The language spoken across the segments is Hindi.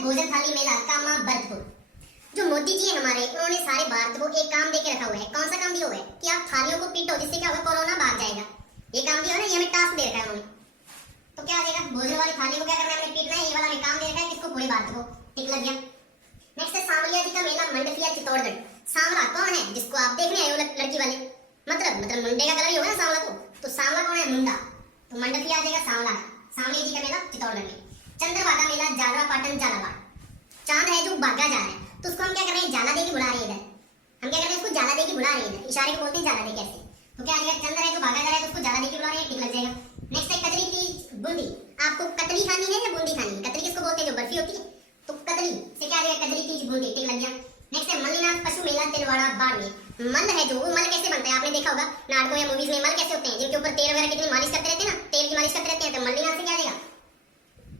भोजन थाली मेला कामा भरतपुर। जो मोदी जी है हमारे, उन्होंने सारे भारत को एक काम दे के रखा हुआ है। कौन सा काम दिया हुआ है कि आप थालियों को पीटो, जिससे क्या होगा, कोरोना भाग जाएगा। ये काम दिया है ना, ये हमें टास्क दे रखा है उन्होंने। तो क्या आ जाएगा, भोजन वाली थाली को क्या करना है, हमने पीटना है। ये वाला हमें काम दे रखा है, किसको, पूरे भारत को। टिक लग गया। नेक्स्ट है सांवलिया जी का मेला मंडफिया चित्तौड़गढ़। सांवला कौन है, जिसको आप देखने आए हो लड़की वाले, मतलब मुंडे का कलर ही होगा ना सांवला को। तो सांवला कौन है, मुंडा। तो मंडफिया आ जाएगा सांवला। सांवलिया जी का मेला चित्तौड़गढ़ में। चंद्रभागा मेला जालवा पाटन झालावाड़। चांद है जो भागा जा रहा है, तो उसको हम क्या कर रहे हैं, जाला दे के बुला रहे हैं इधर। हम क्या कर रहे हैं, उसको जाला दे के बुला रहे हैं इधर। इशारे को बोलते हैं जाला दे के ऐसे। तो क्या आ जाएगा, चंद्र है जो भागा जा रहा है, तो उसको जाला दे के बुला रहे हैं। टिक लग जाएगा। नेक्स्ट है कतली तीज बूंदी। आपको कतली खानी है या बूंदी खानी है? कतली किसको बोलते हैं, जो बर्फी होती है। तो कतली से क्या आ जाएगा, कतली तीज बूंदी। टिक लग गया। नेक्स्ट है मल्लीनाथ पशु मेला तिलवाड़ा बाड़मेर। मल है जो, वो मल कैसे बनता है, आपने देखा होगा नाटकों या मूवीज में। मल कैसे होते हैं, जिनके ऊपर तेल वगैरह कितनी मालिश करते रहते हैं ना, तेल की मालिश करते रहते हैं। तो मल्लीनाथ से क्या आ जाएगा,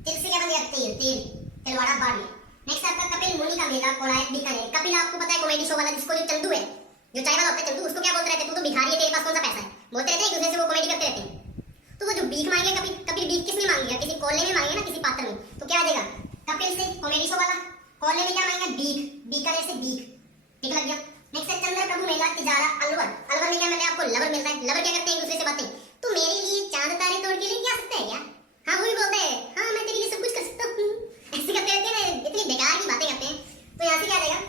तिल से क्या बन गया, तेल। तेल तिलवाड़ा बाड़मेर। नेक्स्ट आपका कपिल मुनि का मेला कोलायत बीकानेर। कपिल आपको पता है, कॉमेडी शो वाला, जिसको जो चंदू है, जो चाय वाला होता है चंदू, उसको क्या बोलते रहते हैं, तू तो भिखारी है, तेरे पास कौन सा पैसा है, बोलते रहते हैं एक दूसरे से। वो कॉमेडी करते रहते हैं। तो वो जो भीख मांगेगा, कपिल भीख किस में मांगेगा, किसी कोल्ले में मांगेगा ना, किसी पात्र में। तो क्या आ जाएगा, कपिल से कॉमेडी शो वाला, कोल्ले में क्या मांगेगा, भीख। बीकानेर से भीख। ठीक लग गया। नेक्स्ट है चंद्र प्रभु मेला तिजारा अलवर। अलवर में क्या मिलता है आपको, लवर मिलता है। लवर क्या करते हैं, एक दूसरे से बातें। तो मेरे लिए चांद तारे तोड़ के लेके आ सकता है क्या? हाँ, वही बोलते हैं, हाँ मैं तेरे लिए सब कुछ कर सकता हूँ। ऐसे करते रहते हैं ना, इतनी बेकार की बातें करते हैं। तो यहाँ से क्या आ जाएगा,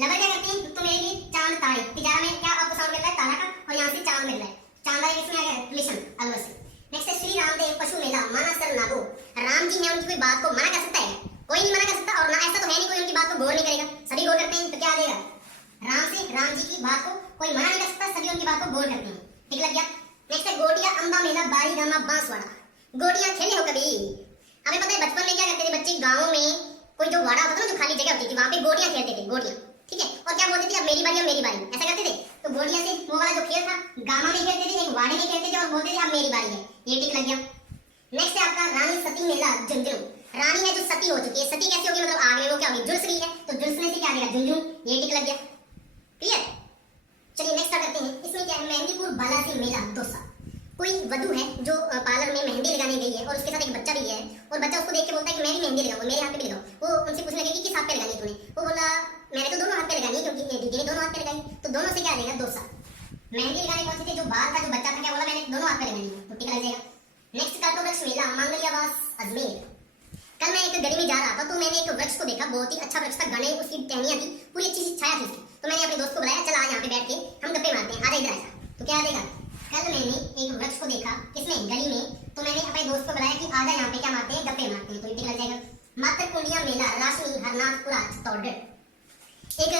लवर क्या करते हैं, तो मेरे लिए चांद तारे। तिजारा में क्या आपको साउंड मिल रहा है, तारा का, और यहाँ से चांद मिल रहा है। चांदा इसमें आ गया रिलेशन अलवर से। नेक्स्ट है श्री रामदेव पशु मेला मानसर नागो। राम जी है, उनकी कोई बात को मना कर सकता है? कोई नहीं मना कर सकता, और ना ऐसा तो है नहीं कोई उनकी बात को गौर नहीं करेगा। सभी गौर करते हैं। तो क्या आ जाएगा, राम से, राम जी की बात को कोई मना नहीं कर सकता, सभी उनकी बात को गौर करते हैं। ठीक लग गया। नेक्स्ट है गोटिया अंबा मेला बारी गामा बांसवाड़ा। गोटियां खेले हो कभी? हमें पता है बचपन में क्या करते थे बच्चे, गाँव में कोई जो वाड़ा होता था ना, जो खाली जगह होती थी, वहां पे गोटियां खेलते थे, गोटियां। ठीक है। और क्या बोलते थे, अब मेरी बारी, अब मेरी बारी, ऐसा करते थे। तो गोटियां से वो वाला जो खेल था, गामा में खेलते थे, एक वाड़े में खेलते थे, और बोलते थे अब मेरी बारी है। ये टिक लग गया। नेक्स्ट है आपका रानी सती मेला झुंझुनू। रानी है जो सती हो चुकी है। सती कैसे होगी, मतलब आग में वो क्या होगी, झुलस रही है, तो झुलसने से क्या आ गया, झुंझुनू। ये टिक लग गया। क्लियर। चलिए नेक्स्ट करते हैं। इसमें क्या है, मेहंदीपुर बालाजी मेला दोसा। कोई वधु है जो पार्लर में मेहंदी लगाने गई है, और उसके साथ एक बच्चा भी गया है, और बच्चा उसको देख के बोलता है कि मैं भी मेहंदी लगाऊंगा, मेरे हाथ पे भी लगाओ। वो उनसे पूछने लगी कि किस हाथ पे लगानी है तूने। वो बोला मैंने तो दोनों हाथ पे लगानी है, क्योंकि दीदी ने दोनों हाथ पे लगाई। तो दोनों से क्या आ जाएगा, दोसा। मेहंदी लगाने कौन सी थी, जो बाल था, जो बच्चा था, क्या बोला मैंने दोनों हाथ पे लगानी है। तो टिक लग जाएगा। नेक्स्ट कल्पवृक्ष मेला मांगलियावास अजमेर। कल मैं एक गली में जा रहा था, तो मैंने एक वृक्ष को देखा, बहुत ही अच्छा वृक्ष था, घने उसकी टहनियां थी, पूरी अच्छी सी छाया थी उसकी। तो मैंने अपने दोस्त को बुलाया, चल आज यहाँ पे बैठ के हम गप्पे मारते हैं, आजा इधर आजा। तो क्या आ जाएगा, कल मैंने एक वृक्ष को देखा, किसमें, गली में। तो मैंने अपने दोस्त को बुलाया कि आजा यहाँ पे क्या मारते हैं, गप्पे मारते हैं। तो ये टिक लग जाएगा। मात्र कुंडिया मेला राशि हरनाथपुरा चित्तौड़गढ़। एक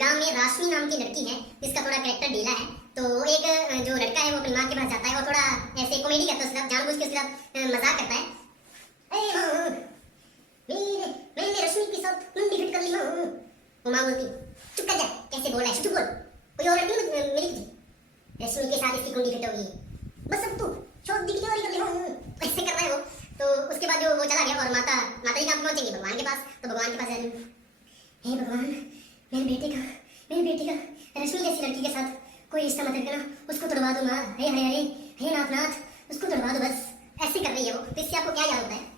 गांव में राशि नाम की लड़की है, जिसका थोड़ा कैरेक्टर ढीला है। तो एक जो लड़का है, वो अपनी माँ के पास जाता है, और थोड़ा ऐसे कॉमेडी करता है, उसके साथ जानबूझ के उसके साथ मजाक करता है। मैंने रश्मि के साथ मुंडी फिट कर ली माँ। वो माँ बोलती चुप कर जा, कैसे बोल रहा है, चुप बोल, कोई और लड़की मिली थी, रश्मि के साथ इसकी कुंडी फिट होगी, बस अब तू छोड़ दी की कर ली माँ। ऐसे कर रहा है वो। तो उसके बाद जो वो चला गया, और माता जी कहाँ पहुंचेंगी, भगवान के पास। तो भगवान के पास जा रही, हे भगवान, मेरे बेटे का रश्मि जैसी लड़की के साथ कोई रिश्ता मत रखना, उसको तोड़वा दो माँ, हे हरे हरे, हे नाथ, उसको तोड़वा दो बस। ऐसे कर रही है वो। तो इससे आपको क्या याद होता है,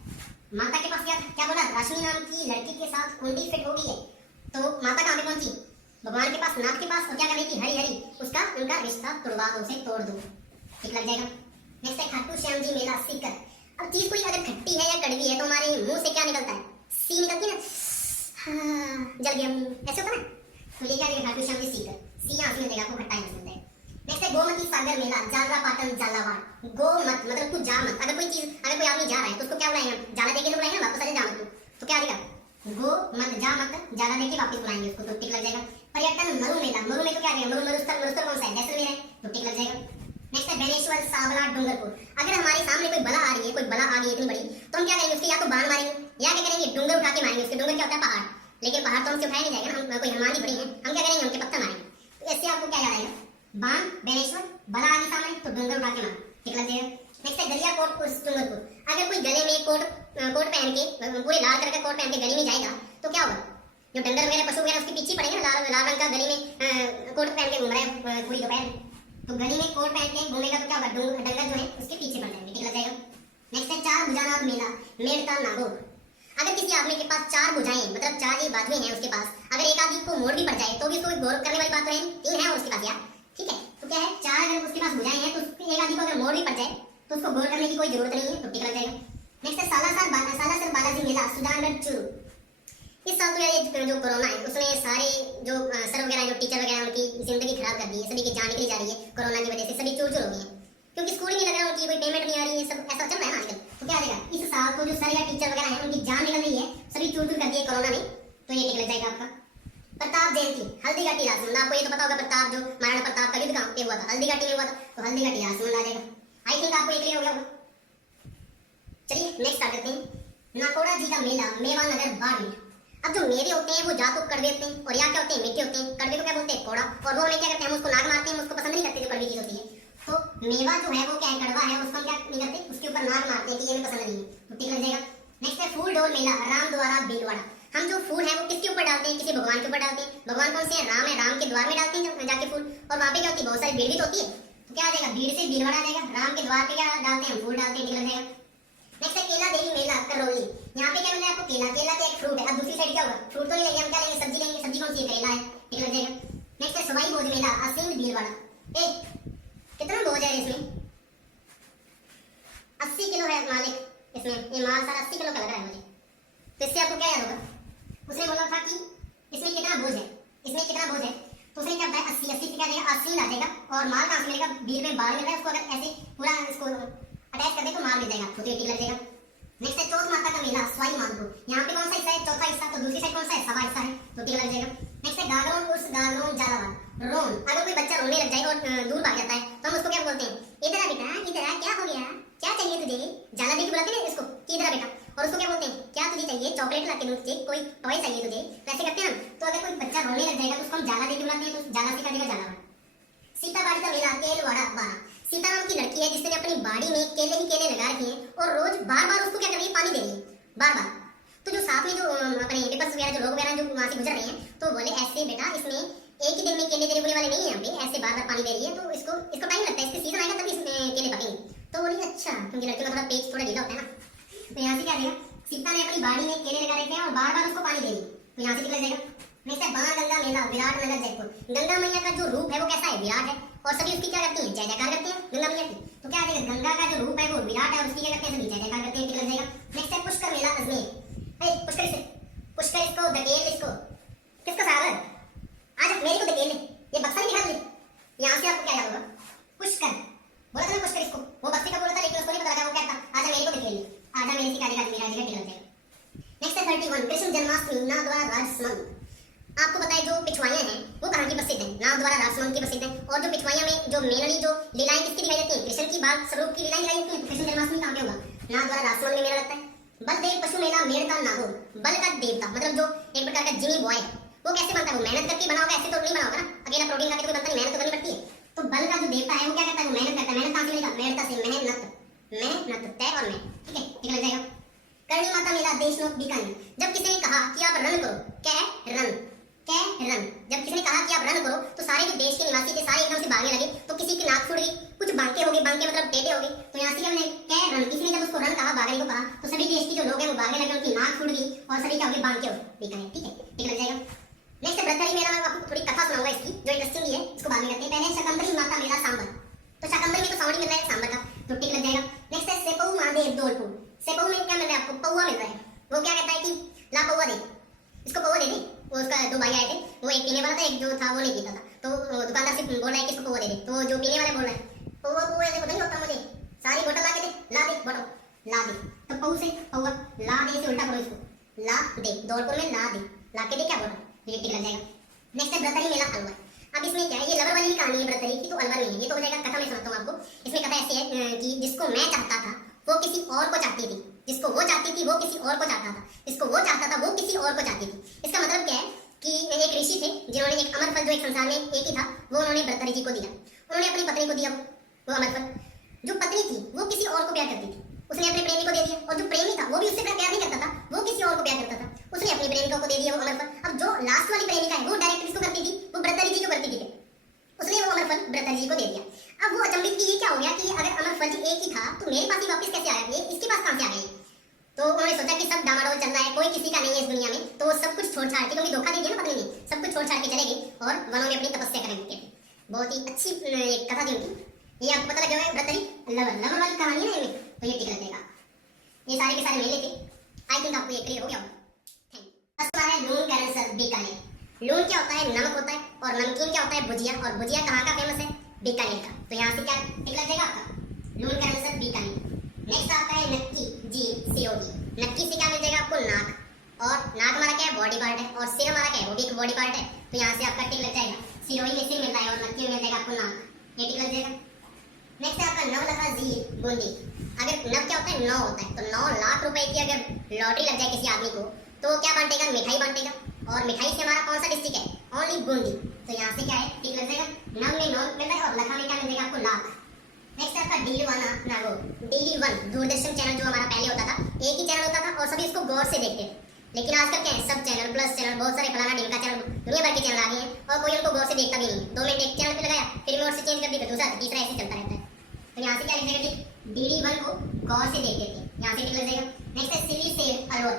माता के पास गया, क्या बोला, रश्मि नाम की लड़की के साथ कुंडी फिट हो गई है। तो माता कहाँ पे पहुंची, भगवान के पास, नाथ के पास, और क्या कर रही थी, हरी हरी, उसका उनका रिश्ता तोड़वा दो, उसे तोड़ दो। ठीक लग जाएगा। नेक्स्ट है खाटू श्याम जी मेला सीकर। अब चीज कोई अगर खट्टी है या कड़वी है, तो हमारे मुंह से क्या निकलता है, सी निकलती है ना, हाँ जल गया मुंह, ऐसे होता ना। तो ये क्या है, खाटू श्याम जी सीकर, सी यहाँ से मिलेगा आपको, खट्टा यहाँ से मिलता है। नेक्स्ट है गोमती सागर मेला जालरा पाटन झालावाड़। गो मत मतलब तू जा मत। अगर कोई चीज, अगर कोई आदमी जा रहा है, तो उसको क्या बुलाएंगे, जाला देके तो बुलाएंगे, वापस आ जा मत। तो क्या आ जाएगा, गो मत, जा मत, जाला देके वापस बुलाएंगे उसको। तो टिक लग जाएगा। पर्यटन मरु मेला। मरु में तो क्या आ जाएगा, मरुस्थल कौन सा है, जैसलमेर है। तो टिक लग जाएगा। नेक्स्ट है बेनेश्वर सावला डूंगरपुर। अगर हमारे सामने कोई बला आ रही है, कोई बला आ गई इतनी बड़ी, तो हम क्या करेंगे, उसके या तो बाण मारेंगे, या क्या करेंगे, डूंगर उठा के मारेंगे उसके। डूंगर क्या होता है, पहाड़। लेकिन पहाड़ तो हमसे उठाया नहीं जाएगा ना, हम कोई हनुमान जी बड़ी है, हम क्या करेंगे, उनके पत्थर मारेंगे। तो ऐसे आपको क्या याद आएगा, बाण, बेनेश्वर, बला आ गई सामने, तो डूंगर उठा के मारो। ठीक लग जाएगा। नेक्स्ट है गलिया कोट डूंगरपुर। अगर कोई गले में कोट पहन के, पूरे लाल कलर का कोट पहन के गली में जाएगा, तो क्या होगा, जो डंगर वगैरह पशु वगैरह उसके पीछे पड़ेंगे, लाल रंग का गली में कोट पहन के घूम रहा है पूरी दोपहर। तो गली में कोट पहन के घूमेगा, तो क्या होगा, डंगर जो है उसके पीछे पड़ जाएंगे। ठीक लग जाएगा। नेक्स्ट है चार भुजानाथ मेला मेड़ता नागौर। अगर किसी आदमी के पास चार भुजाएं मतलब चार ये बाजुएं हैं उसके पास, अगर एक आदमी को मोड़ भी पड़ जाए तो भी उसको गौर करने वाली बात तो है नहीं, तीन है और उसके पास यार, ठीक है। तो क्या है, चार अगर उसके पास भुजाएं हैं तो एक आदमी को अगर मोड़ भी पड़ जाए तो उसको गौर करने की कोई जरूरत नहीं है, तो टिक लग जाएगा। नेक्स्ट है सालासर बालाजी मेला सुजानगढ़ चूरू। इस साल तो यार ये जो कोरोना है उसने सारे जो सर वगैरह जो टीचर वगैरह उनकी जिंदगी खराब कर दी है, सभी की जान निकली जा रही है कोरोना की वजह से, सभी चूर चूर हो गए हैं क्योंकि स्कूल ही नहीं लग रहा, उनकी कोई पेमेंट नहीं आ रही है, सब ऐसा चल रहा है ना आजकल। तो क्या देगा इस साल तो जो सर या टीचर वगैरह हैं उनकी जान निकल रही है, सभी चूर चूर कर दिए कोरोना ने, तो ये निकल जाएगा आपका। प्रताप जयंती हल्दीघाटी राजसमंद, आपको ये तो पता होगा प्रताप जो महाराणा प्रताप का युद्ध कहाँ पे हुआ था, हल्दीघाटी में हुआ था, तो हल्दीघाटी राजसमंद आ जाएगा। आई थिंक आपको ये क्लियर हो गया होगा। चलिए नेक्स्ट स्टार्ट करते हैं। नाकोड़ा जी का मेला मेवा नगर बाड़मेर। अब जो मेवे होते हैं वो जा तो कड़वे होते हैं और या क्या होते हैं, मीठे होते हैं। कड़वे को क्या बोलते हैं, कोड़ा, और वो हमें क्या करते हैं, हम उसको नाक मारते हैं, हम उसको पसंद नहीं करते जो कड़वी चीज होती है। तो मेवा जो है वो क्या है, कड़वा है, उसको हम क्या नहीं करते, उसके ऊपर नाक मारते हैं कि ये हमें पसंद नहीं है, तो ठीक लग जाएगा। नेक्स्ट है फूल डोल मेला राम द्वारा भीलवाड़ा। हम जो फूल है वो किसके ऊपर डालते हैं, किसी भगवान के ऊपर डालते हैं। भगवान कौन से हैं, राम है, राम के द्वार में डालते हैं जाके फूल, और वहां पे क्या होती है, बहुत सारी भीड़ भी तो होती है, तो क्या आ जाएगा, भीड़ से भीलवाड़ा आ जाएगा। राम के द्वार पे क्या डालते हैं, फूल डालते हैं, ठीक लग जाएगा। नेक्स्ट है केला देवी मेला करौली। यहाँ पे क्या मिल रहा है आपको, केला, केला का एक फ्रूट है। अब दूसरी साइड क्या होगा, फ्रूट तो नहीं लेंगे हम, क्या लेंगे, सब्जी लेंगे, सब्जी कौन सी है, करेला है, ठीक लग जाएगा। नेक्स्ट है सवाई भोज मेला असीम भीलवाड़ा। ए कितना भोज है इसमें, 80 किलो है मालिक इसमें, ये माल सारा 80 किलो का लग रहा है मुझे। तो इससे आपको क्या याद होगा, उसने बोला था कि इसमें कितना बोझ है, इसमें कितना बोझ है, तो उसने क्या बताया 80, 80 से क्या देगा, 80 ला देगा, और माल कहाँ से मिलेगा, बीच में बाल मिल रहा है, उसको अगर ऐसे पूरा इसको अटैच कर दे तो माल मिल जाएगा, तो ठीक लग जाएगा। नेक्स्ट है चौथ माता का मेला सवाई मानपुर। यहाँ पे कौन सा हिस्सा है, चौथा हिस्सा, तो दूसरी साइड कौन सा है, सवा हिस्सा है, तो ठीक लग जाएगा। नेक्स्ट है गागरोन उर्स गागरोन झालावाड़ रोन। अगर कोई बच्चा रोने लग जाए और दूर भाग जाता है तो हम उसको क्या बोलते हैं, इधर आ बेटा, इधर आ, क्या हो गया, क्या चाहिए तुझे, जाला दे के बुलाते हैं इसको कि इधर आ बेटा, और उसको क्या बोलते हैं, क्या तुझे चाहिए, चॉकलेट ला के दूं तुझे, कोई टॉय चाहिए तुझे, वैसे करते हैं हम। तो अगर कोई बच्चा रोने लग जाएगा तो उसको हम जाला दे के बुलाते हैं, तो जाला से कर देगा झालावाड़। सीताबाड़ी का मेला केलवाड़ा 12। सीताराम की लड़की है जिसने अपनी बाड़ी में केले ही केले लगा रखे हैं और रोज बार बार उसको क्या कर रही है, पानी दे रही है, बार बार। तो जो साथ में जो अपने पेपर्स वगैरह जो लोग वगैरह जो वहां से गुजर रहे हैं तो बोले ऐसे बेटा इसमें एक ही दिन में केले देने वाले नहीं है, यहाँ पे ऐसे बार बार पानी दे रही है, तो इसको टाइम लगता है, इसके सीजन आएगा तभी इसमें केले पकेंगे। तो बोली अच्छा, क्योंकि लड़की का थोड़ा पेज थोड़ा ढीला होता है ना, तो यहाँ से क्या देगा, सीता ने अपनी बाड़ी में केले लगा रखे हैं और बार बार उसको पानी दे रही है, तो यहाँ से निकल जाएगा। नेक्स्ट है बाण गंगा मेला विराटनगर जयपुर। गंगा मैया का जो रूप है वो कैसा है, विराट है, और सभी उसकी क्या करती हैं, जय जयकार करते हैं गंगा मैया की। तो क्या आ जाएगा, गंगा का जो रूप है वो विराट है और उसकी क्या करते हैं, सभी जय जयकार करते हैं, ठीक लग जाएगा। नेक्स्ट है पुष्कर मेला अजमेर। पुष्कर इसको धकेल, इसको किसको सागर, आज मेरे को धकेल, ये बक्सा नहीं दिखा मुझे। यहाँ से आपको क्या याद होगा, पुष्कर बोला था ना, पुष्कर इसको, वो बक्से का बोला था लेकिन उसको नहीं पता लगा, वो क्या था, आजा मेरे को धकेल, आजा मेरे से काटेगा मेरा जगह, ठीक लग जाएगा। नेक्स्ट है 31 कृष्ण जन्माष्टमी नाथद्वारा राजसमंद। आपको पता है जो पिछवाइयां हैं वो कहाँ की प्रसिद्ध है, नाथद्वारा राजसमंद की प्रसिद्ध है, और जो पिछवाइयां में जो मेनली जो लीलाएं किसकी दिखाई जाती है, कृष्ण की बाल स्वरूप की लीलाएं दिखाई जाती है। कृष्ण जन्माष्टमी कहाँ पे होगा, नाथद्वारा राजसमंद में मेला लगता है। बलदेव पशु मेला मेड़ का नागोर। बल का देवता मतलब जो एक प्रकार का जिमी बॉय है, वो कैसे बनता है, वो मेहनत करके बना होगा, ऐसे तो नहीं बना होगा ना, अकेला प्रोटीन खा के तो कोई बनता नहीं, मेहनत तो करनी पड़ती है। तो बल का जो देवता है वो क्या करता है, वो मेहनत करता है, मेहनत कहाँ से मिलेगा, मेहनत से, मेहनत तय और मैं, ठीक है, ठीक लग जाएगा। करणी माता मेला देशनोक बीकानेर। जब किसी ने कहा कि आप रन करो, क्या है रन, क्या है रन, जब किसी ने कहा कि आप रन करो तो सारे जो देश के निवासी थे सारे एकदम से भागने लगे, तो किसी की नाक फूट गई, कुछ बांके हो गए, बांके मतलब टेढ़े हो गए, तो यहाँ से क्या मैंने क्या है रन, किसी ने जब उसको रन कहा, भागने को कहा, तो सभी देश के जो लोग हैं वो भागने लगे, उनकी नाक फूट गई और सभी क्या हो गए, बांके हो गए, बीकानेर, ठीक है, ठीक लग जाएगा। नेक्स्ट ब्रतरी मेला, मैं आपको थोड़ी कथा सुनाऊंगा इसकी जो इंटरेस्टिंग है, इसको बाद में करते हैं। पहले शकंबरी माता मेला सांबर, तो शकंबरी में तो साउंड मिल रहा है सांबर का, तो ठीक लग जाएगा। नेक्स्ट है सेपऊ महादेव धौलपुर। सेपऊ में क्या मिल रहा है आपको, पौवा मिल रहा है, वो क्या कहता है कि ला पौवा दे, इसको पौवा दे दे, वो उसका दो भाई आए थे, वो एक पीने वाला था, एक जो था वो नहीं पीता था, तो दुकानदार से बोल रहा है कि इसको पौवा दे दे, तो जो पीने वाले बोल रहा है पौवा पौवा ऐसे नहीं होता, मुझे सारी बोतल ला के दे, ला दे बोतल ला दे, तो पऊ से पौवा, ला दे से उल्टा करो इसको, ला दे, धौलपुर में ला दे, ला के दे क्या बोतल, ये ठीक लग जाएगा। नेक्स्ट है ब्रतरी मेला अलवर। अब इसमें क्या है, ये लवर वाली कहानी है ब्रतरी की, तो अलवर में है, ये तो हो जाएगा कथा, मैं सुनाता हूँ आपको। इसमें कथा ऐसी है कि जिसको मैं चाहता था वो किसी और को चाहती थी, जिसको वो चाहती थी वो किसी और को चाहता था, जिसको वो चाहता था वो किसी और को चाहती थी। इसका मतलब क्या है कि एक ऋषि थे जिन्होंने एक अमर फल जो एक संसार में एक ही था वो उन्होंने ब्रतरी जी को दिया, उन्होंने अपनी पत्नी को दिया वो अमर फल। जो पत्नी थी वो किसी और को प्यार करती थी, उसने अपने प्रेमी को दे दिया, और जो प्रेमी था वो भी उससे प्यार नहीं करता था, वो किसी और को प्यार करता था, उसने अपनी प्रेमिका को दे दिया वो अमर फल। अब जो लास्ट वाली प्रेमिका है वो डायरेक्ट किसको करती थी, वो ब्रतरी जी को करती थी, उसने वो अमर फल ब्रतरी जी को दे दिया। अब वो अचंभित की ये क्या हो गया कि अगर अमर फल जी एक ही था तो मेरे पास ही वापस कैसे आया, ये इसके पास कहां से आ गया, तो उन्होंने सोचा कि सब डामाडोल चल रहा है, कोई किसी का नहीं है इस दुनिया में, तो वो सब कुछ छोड़ छाड़ के, क्योंकि धोखा दे दिया ना पत्नी ने, सब कुछ छोड़ छाड़ के चलेगी और वनों में अपनी तपस्या करने लगे थे। बहुत ही अच्छी एक कथा थी उनकी। ये आपको पता लग गया होगा ब्रतरी लवर वाली कहानी है ना इनमें, तो ये ठीक लगेगा। ये सारे के सारे मेले थे। आई थिंक आपको ये क्लियर हो गया होगा। Thank you. फर्स्ट हमारा है लून कैरेंसर बीकानेर। लून क्या होता है? नमक होता है। और नमकीन क्या होता है? भुजिया। और भुजिया कहाँ का फेमस है? बीकानेर का। तो यहाँ से क्या टिक लग जाएगा आपका? लून कैरेंसर बीकानेर। नेक्स्ट आता है नक्की जी सीओडी। नक्की से क्या मिल जाएगा आपको? नाक। और नाक हमारा क्या है? बॉडी पार्ट है। और सिर हमारा क्या है? वो भी एक बॉडी पार्ट है। तो यहाँ से आपका टिक लग जाएगा। सिरोही में सिर मिल रहा है और नक्की में मिल जाएगा आपको नाक। ये टिक लग जाएगा। नेक्स्ट है आपका नवलखा जी बूंदी। अगर नव क्या होता है? 9 होता है। तो 9 लाख रुपए की अगर लॉटरी लग जाए किसी आदमी को, तो वो क्या बांटेगा? मिठाई बांटेगा। और मिठाई से हमारा कौन सा डिस्ट्रिक्ट है? ओनली बूंदी। तो यहाँ से क्या है? टिक लग जाएगा। नव में 9 मिल रहा है और लखा में क्या मिल जाएगा आपको? लाख। नेक्स्ट आपका डीडी1 नागो DD1 दूरदर्शन चैनल जो हमारा पहले होता था, एक ही चैनल होता था और सभी इसको गौर से देखते थे। लेकिन आजकल क्या है? सब चैनल प्लस चैनल, बहुत सारे फलाना ढिमका चैनल, दुनिया भर के चैनल आ गए हैं और कोई उनको गौर से देखता भी नहीं है। 2 मिनट एक चैनल पे लगाया, फिर रिमोट से चेंज कर दी, फिर दूसरा तीसरा ऐसे चलता रहता है। तो यहाँ से क्या लिख जाएगा? DD1 को गौर से देखते थे। यहाँ से टिक लग जाएगा। नेक्स्ट है सिली सेल अलोर।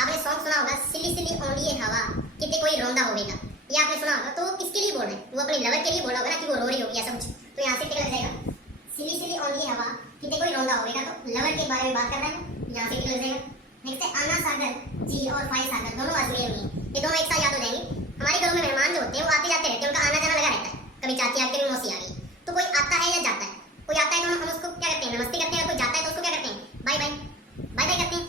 आपने सॉन्ग सुना होगा, सिली सिली ओनली ये हवा कितने कोई रोंदा होवेगा। ये आपने सुना होगा। तो वो किसके लिए बोल रहे हैं? वो अपने लवर के लिए बोल रहा होगा ना कि वो रो रही होगी ऐसा कुछ। तो यहाँ से टिक लग जाएगा। सिली सिली ओनली हवा कितने कोई रोंदा होवेगा। तो लवर के बारे में बात कर रहा है। यहाँ से टिक लग जाएगा। नेक्स्ट है आना सागर जी और फाई सागर, दोनों अजमेर में है। ये दोनों एक साथ याद हो जाएंगे। हमारे घरों में मेहमान जो होते हैं वो आते जाते रहते हैं, उनका आना जाना लगा रहता है। कभी चाची आ गई, मौसी आ गई। तो कोई आता है या जाता है? कोई आता है तो हम उसको क्या करते हैं? नमस्ते करते हैं। कोई जाता है तो उसको क्या करते हैं? बाय बाय बाय बाय करते हैं।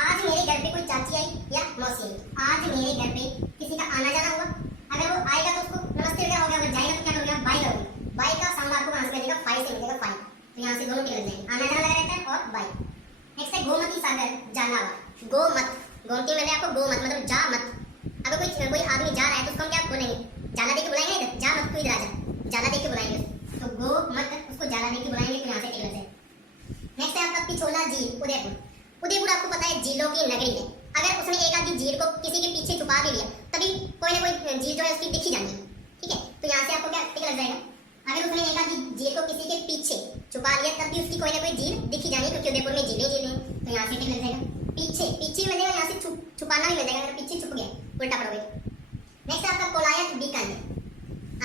आज मेरे घर पे कोई चाची आई या मौसी आई, आज मेरे घर पे किसी का आना जाना हुआ, अगर वो आएगा तो उसको नमस्ते वगैरह हो गया, अगर जाएगा तो क्या करोगे? बाय करोगे। बाय का सामने आपको कहां से मिलेगा? फाई से मिलेगा। फाई। तो यहाँ से दोनों टिक लग जाएंगे, आना जाना लगा रहता है और बाय। नेक्स्ट है गोमती सागर जानावर। गोमत, गोमती में आपको गोमत मतलब जा मत। अगर कोई आदमी जा रहा है तो उसको हम क्या बोलेंगे? जाला दे के बुलाएंगे इधर, जा मत तू इधर आ जा, जाला दे के बुलाएंगे। तो गो मत उसको जाला दे के बुलाएंगे। तो यहाँ से टिक लग जाएगा। नेक्स्ट है आपका पिछोला झील उदयपुर। उदयपुर आपको पता है झीलों की नगरी है। अगर उसने एक आधी झील को किसी के पीछे छुपा भी लिया, तभी कोई ना कोई झील जो है उसकी दिखी जानी है। ठीक है, तो यहाँ से आपको क्या टिक लग जाएगा? अगर उसने एक आधी झील को किसी के पीछे छुपा लिया, तब भी उसकी कोई ना कोई झील दिखी जानी है, क्योंकि उदयपुर में झीलें हैं। तो यहाँ से टिक लग जाएगा। पीछे पीछे मिल जाएगा, यहाँ से छुपाना भी मिल जाएगा। अगर पीछे छुप गया उल्टा पड़ोगे। नेक्स्ट आपका कोलायत बीकानेर।